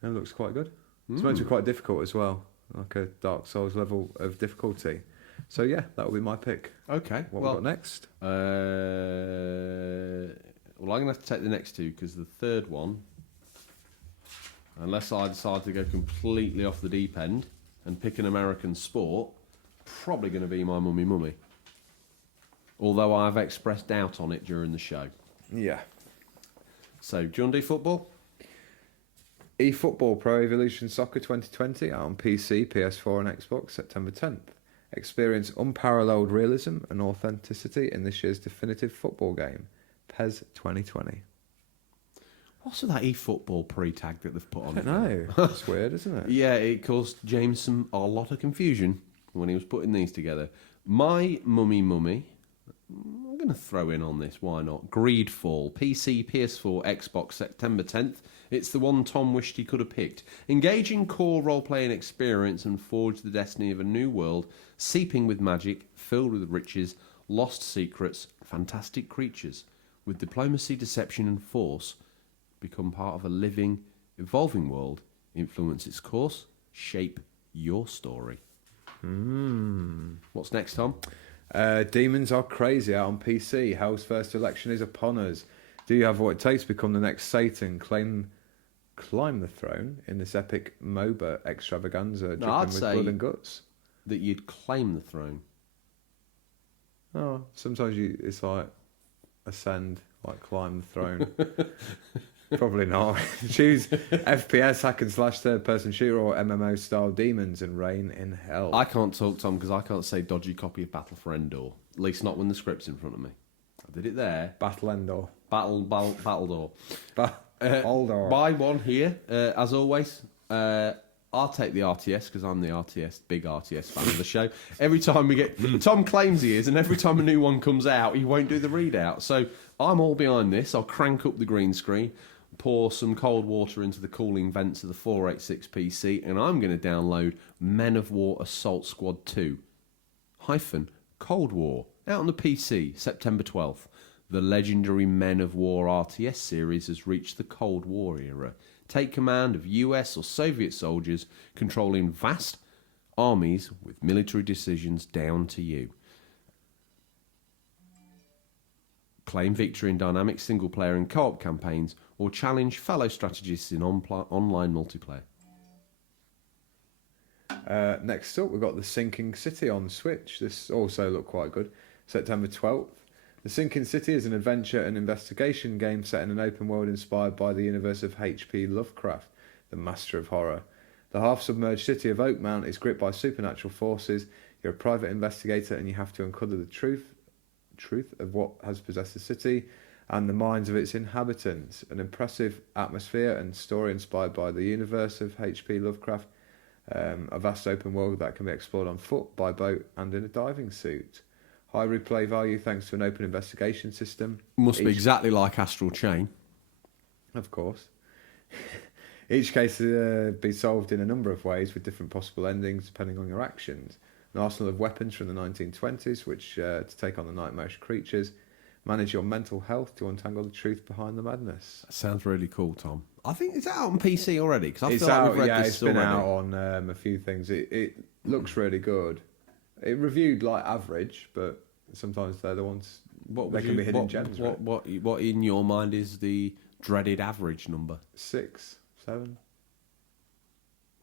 It looks quite good. It's meant to be quite difficult as well, like a Dark Souls level of difficulty. So yeah, that will be my pick. Okay. What we got next? Well, I'm going to have to take the next two because the third one, unless I decide to go completely off the deep end and pick an American sport, probably going to be my mummy. Although I've expressed doubt on it during the show. Yeah. So, do you want to do football? eFootball Pro Evolution Soccer 2020 out on PC, PS4 and Xbox September 10th. Experience unparalleled realism and authenticity in this year's definitive football game, PES 2020. What's with that eFootball pre-tag that they've put on I it? don't know. That's weird, isn't it? Yeah, it caused James a lot of confusion when he was putting these together. My mummy, I'm going to throw in on this, why not? Greedfall, PC, PS4, Xbox, September 10th. It's the one Tom wished he could have picked. Engaging core role-playing experience and forge the destiny of a new world, seeping with magic, filled with riches, lost secrets, fantastic creatures. With diplomacy, deception and force, become part of a living, evolving world, influence its course, shape your story. What's next, Tom? Demons Are Crazy out on PC. Hell's first election is upon us. Do you have what it takes to become the next Satan? Climb the throne in this epic MOBA extravaganza dripping I'd with say blood and guts. that you'd claim the throne. Oh, sometimes it's like ascend, like climb the throne. Probably not. Choose FPS, hack and slash, third-person shooter or MMO style demons and reign in hell. I can't talk, Tom, because I can't say dodgy copy of Battle for Endor. At least not when the script's in front of me. I did it there. Battle Endor. Battledore. Aldor. Buy one here, as always. I'll take the RTS because I'm the big RTS fan of the show. Every time we get... Tom claims he is, and every time a new one comes out, he won't do the readout. So I'm all behind this. I'll crank up the green screen, pour some cold water into the cooling vents of the 486 PC, and I'm going to download Men of War Assault Squad 2 - Cold War out on the PC, September 12th. The legendary Men of War RTS series has reached the Cold War era. Take command of US or Soviet soldiers controlling vast armies with military decisions down to you. Claim victory in dynamic single-player and co-op campaigns, or challenge fellow strategists in online multiplayer. Next up, we've got The Sinking City on Switch. This also looked quite good. September 12th. The Sinking City is an adventure and investigation game set in an open world inspired by the universe of H.P. Lovecraft, the master of horror. The half-submerged city of Oakmount is gripped by supernatural forces. You're a private investigator and you have to uncover the truth of what has possessed the city and the minds of its inhabitants. An impressive atmosphere and story inspired by the universe of H.P. Lovecraft. A vast open world that can be explored on foot, by boat and in a diving suit. High replay value thanks to an open investigation system. Must be exactly like Astral Chain. Of course. Each case be solved in a number of ways with different possible endings depending on your actions. An arsenal of weapons from the 1920s which to take on the nightmarish creatures Manage your mental health to untangle the truth behind the madness. That sounds really cool, Tom. I think it's out on PC already because I It's feel like out. we've read Yeah, this it's been already. out on a few things. It looks really good. It reviewed like average, but sometimes they're the ones. They can be hidden gems. Right? What in your mind is the dreaded average number? 6, 7.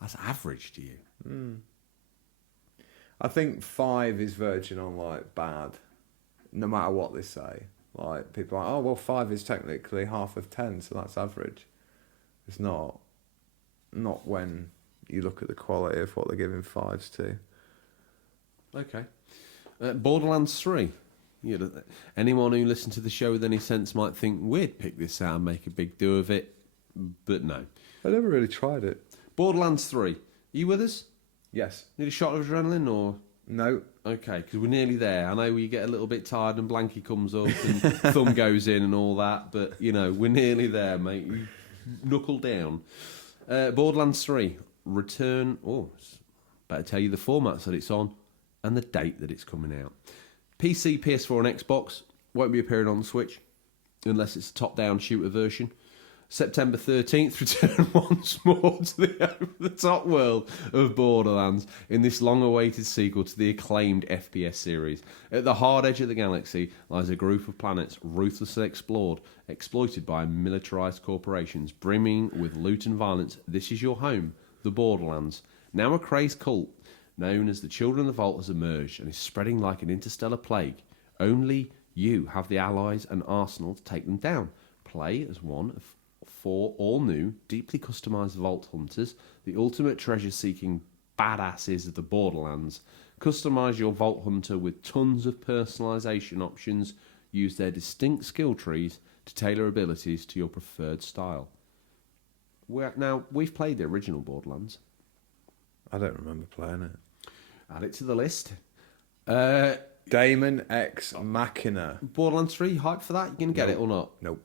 That's average to you. I think 5 is verging on like bad, no matter what they say. Like people are like, oh well, 5 is technically half of 10, so that's average. It's not. Not when you look at the quality of what they're giving 5s to. Okay. Borderlands 3. You know, anyone who listened to the show with any sense might think we'd pick this out and make a big do of it, but no. I never really tried it. Borderlands 3. You with us? Yes. Need a shot of adrenaline or? No. Okay, because we're nearly there. I know you get a little bit tired and blankie comes up and thumb goes in and all that, but, you know, we're nearly there, mate. You knuckle down. Borderlands 3. Return. Oh, better tell you the formats that it's on and the date that it's coming out. PC, PS4 and Xbox. Won't be appearing on the Switch unless it's a top-down shooter version. September 13th, return once more to the over-the-top world of Borderlands in this long-awaited sequel to the acclaimed FPS series. At the hard edge of the galaxy lies a group of planets ruthlessly explored, exploited by militarized corporations, brimming with loot and violence. This is your home, the Borderlands. Now a crazed cult known as the Children of the Vault has emerged and is spreading like an interstellar plague. Only you have the allies and arsenal to take them down. Play as one of 4 all-new, deeply customised Vault Hunters, the ultimate treasure-seeking badasses of the Borderlands. Customise your Vault Hunter with tons of personalisation options. Use their distinct skill trees to tailor abilities to your preferred style. Now, we've played the original Borderlands. I don't remember playing it. Add it to the list. Daemon X Machina. Borderlands 3, hype for that? You going to get it or not? Nope.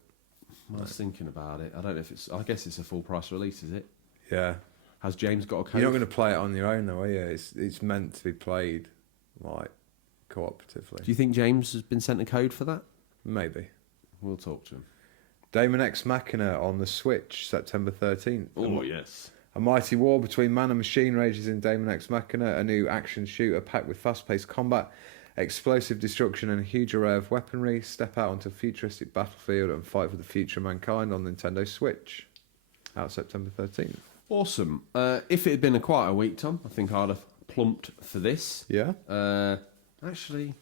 I was thinking about it. I don't know if it's... I guess it's a full price release, is it? Yeah. Has James got a code? You're not going to play it on your own, though, are you? It's meant to be played, like, cooperatively. Do you think James has been sent a code for that? Maybe. We'll talk to him. Daemon X Machina on the Switch, September 13th. Oh, yes. A mighty war between man and machine rages in Daemon X Machina, a new action shooter packed with fast-paced combat, explosive destruction and a huge array of weaponry. Step out onto a futuristic battlefield and fight for the future of mankind on Nintendo Switch. Out September 13th. Awesome. If it had been a quieter week, Tom, I think I'd have plumped for this. Yeah? Actually,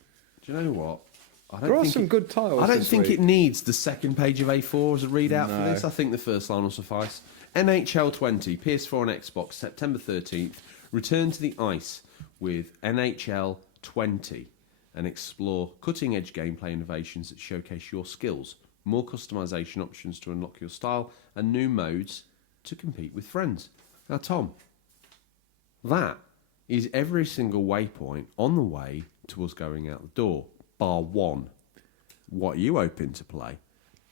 do you know what? There are some good titles. I don't this think week. it needs the second page of A4 as a readout No. for this. I think the first line will suffice. NHL 20, PS4 and Xbox, September 13th. Return to the ice with NHL 20 and explore cutting-edge gameplay innovations that showcase your skills, more customization options to unlock your style, and new modes to compete with friends. Now, Tom, that is every single waypoint on the way to us going out the door, bar one. What are you hoping to play?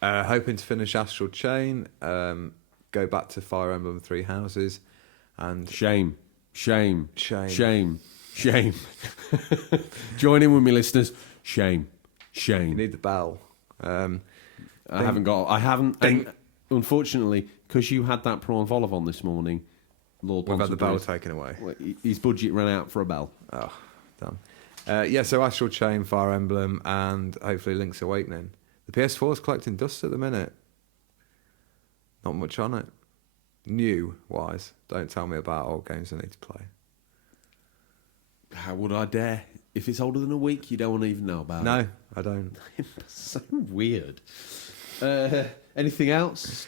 Hoping to finish Astral Chain, go back to Fire Emblem Three Houses, and Shame. Shame. Shame. Shame. Shame. Join in with me, listeners. Shame. Shame. you need the bell. I haven't. Ding. And unfortunately, because you had that prawn vol on this morning, Lord We've had the bell Ponsonbury, taken away. well, his budget ran out for a bell. Oh, damn. Yeah, so Astral Chain, Fire Emblem, and hopefully Link's Awakening. The PS4's collecting dust at the minute. Not much on it. New-wise. Don't tell me about old games I need to play. How would I dare? If it's older than a week, you don't want to even know about it. No, I don't. So weird. Anything else?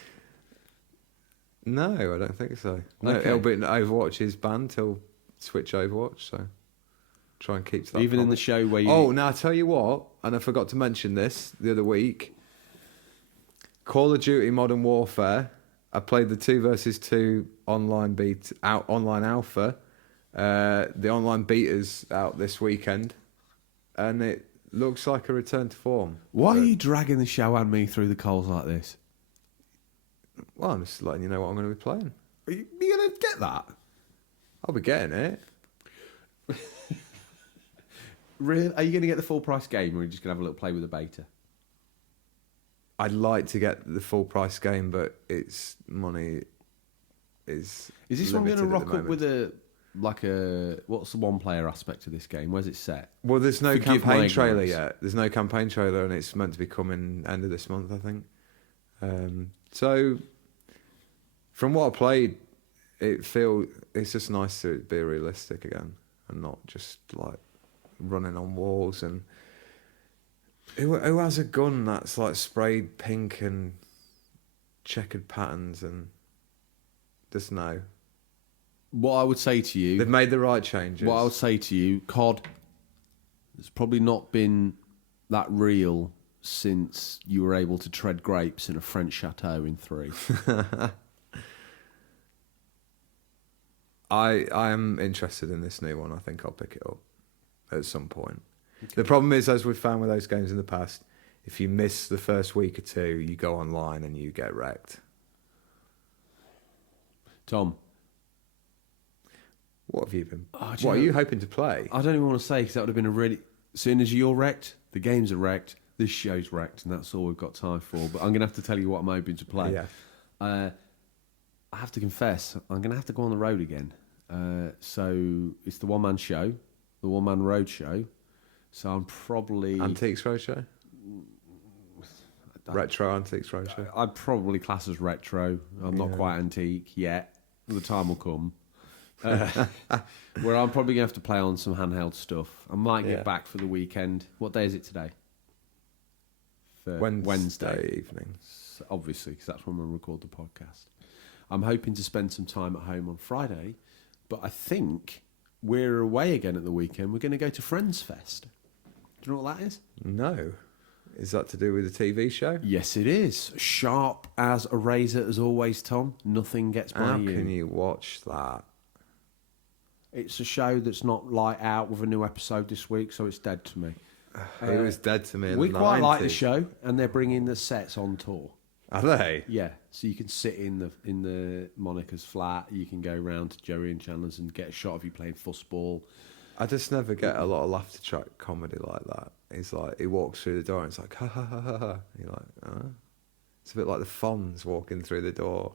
No, I don't think so. No, Okay. it'll be Overwatch is banned till Switch Overwatch, so try and keep to that. Even in the promise. show where you... Oh, now I tell you what, and I forgot to mention this the other week. Call of Duty Modern Warfare. I played the 2 versus 2 online alpha. The online beta's out this weekend, and it looks like a return to form. Why are you dragging the show and me through the coals like this? Well, I'm just letting you know what I'm going to be playing. Are you going to get that? I'll be getting it. Really? Are you going to get the full price game, or are you just going to have a little play with the beta? I'd like to get the full price game, but its money is. Is this one going to limited at rock the up with what's the one player aspect of this game? Where's it set? Well, there's no Forgive my campaign trailer ignorance. yet. There's no campaign trailer, and it's meant to be coming end of this month, I think. So, from what I played, it's just nice to be realistic again, and not just like running on walls. And who has a gun that's like sprayed pink and checkered patterns and just no. What I would say to you... They've made the right changes. What I would say to you, COD has probably not been that real since you were able to tread grapes in a French chateau in 3. I am interested in this new one. I think I'll pick it up at some point. Okay. The problem is, as we've found with those games in the past, if you miss the first week or two, you go online and you get wrecked. Tom. What have you been... What are you hoping to play? I don't even want to say, because that would have been a really... As soon as you're wrecked, the games are wrecked, this show's wrecked, and that's all we've got time for. But I'm going to have to tell you what I'm hoping to play. Yeah. I have to confess, I'm going to have to go on the road again. So it's the one-man show, the one-man road show. So I'm probably... Antiques Roadshow? Retro Antiques Roadshow? I'd probably class as retro. I'm not quite antique yet. The time will come. Where I'm probably going to have to play on some handheld stuff. I might get back for the weekend. What day is it today? Wednesday evening. So obviously, because that's when we'll record the podcast. I'm hoping to spend some time at home on Friday, but I think we're away again at the weekend. We're going to go to Friends Fest. Do you know what that is? No. Is that to do with the TV show? Yes, it is. Sharp as a razor, as always, Tom. Nothing gets by How you. can you watch that? It's a show that's not light out with a new episode this week, so it's dead to me. It was dead to me in We the quite 90s. like the show, and they're bringing the sets on tour. Are they? Yeah, so you can sit in the Monica's flat. You can go round to Joey and Chandler's and get a shot of you playing fussball. I just never get a lot of laughter track comedy like that. It's like he walks through the door and it's like ha ha ha ha ha. You're like, huh? It's a bit like the Fonz walking through the door.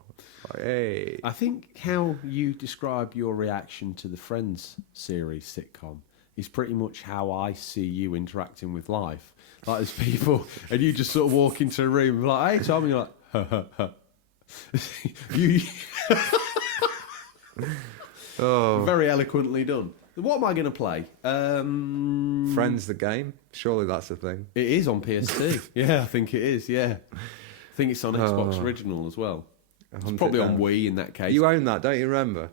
Like, hey. I think how you describe your reaction to the Friends series sitcom is pretty much how I see you interacting with life. Like there's people, and you just sort of walk into a room and like, hey Tom, and you're like, ha ha ha. You very eloquently done. What am I going to play? Friends the game? Surely that's a thing. It is on PS2. Yeah, I think it is, yeah. I think it's on Xbox Original as well. It's probably on Wii in that case. You own that, don't you remember?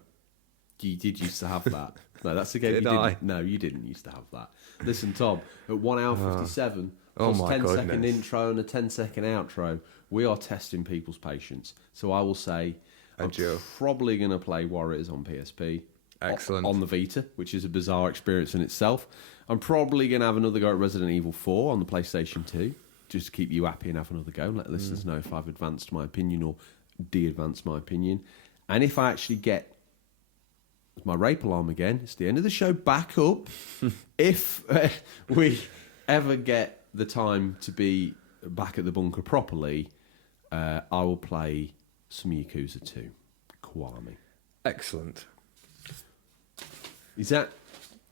You did used to have that. No, that's the game Did you didn't. I? No, you didn't used to have that. Listen, Tom, at 1 hour 57, Oh plus my 10-second goodness. intro and a 10-second outro, we are testing people's patience. So I will say, Adieu. I'm probably going to play Warriors on PSP. Excellent. On the Vita, which is a bizarre experience in itself. I'm probably going to have another go at Resident Evil 4 on the PlayStation 2, just to keep you happy and have another go and let listeners know if I've advanced my opinion or de-advanced my opinion. And if I actually get my rape alarm again, it's the end of the show, back up. If we ever get the time to be back at the bunker properly, I will play some Yakuza 2. Kwame. Excellent. Is that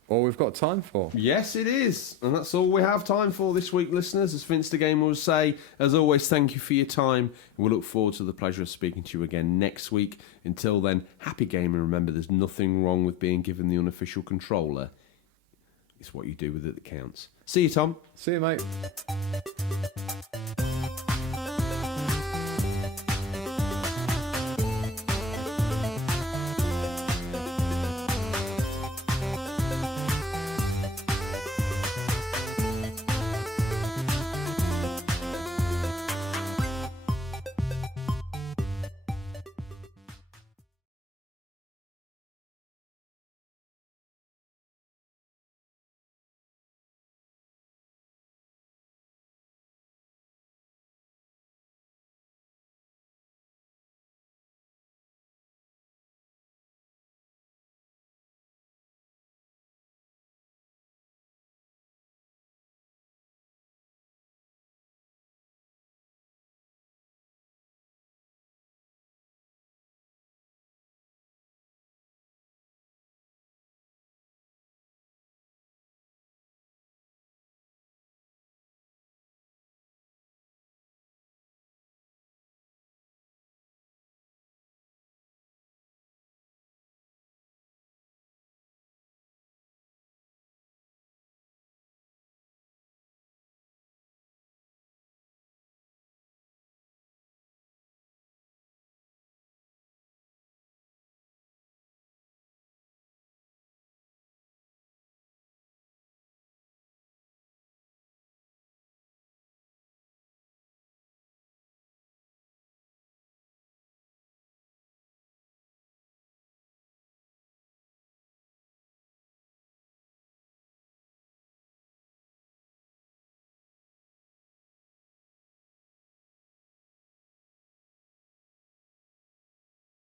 all we've got time for? Yes, it is. And that's all we have time for this week, listeners. As Vince the Gamer will say, as always, thank you for your time. And we'll look forward to the pleasure of speaking to you again next week. Until then, happy gaming. Remember, there's nothing wrong with being given the unofficial controller. It's what you do with it that counts. See you, Tom. See you, mate.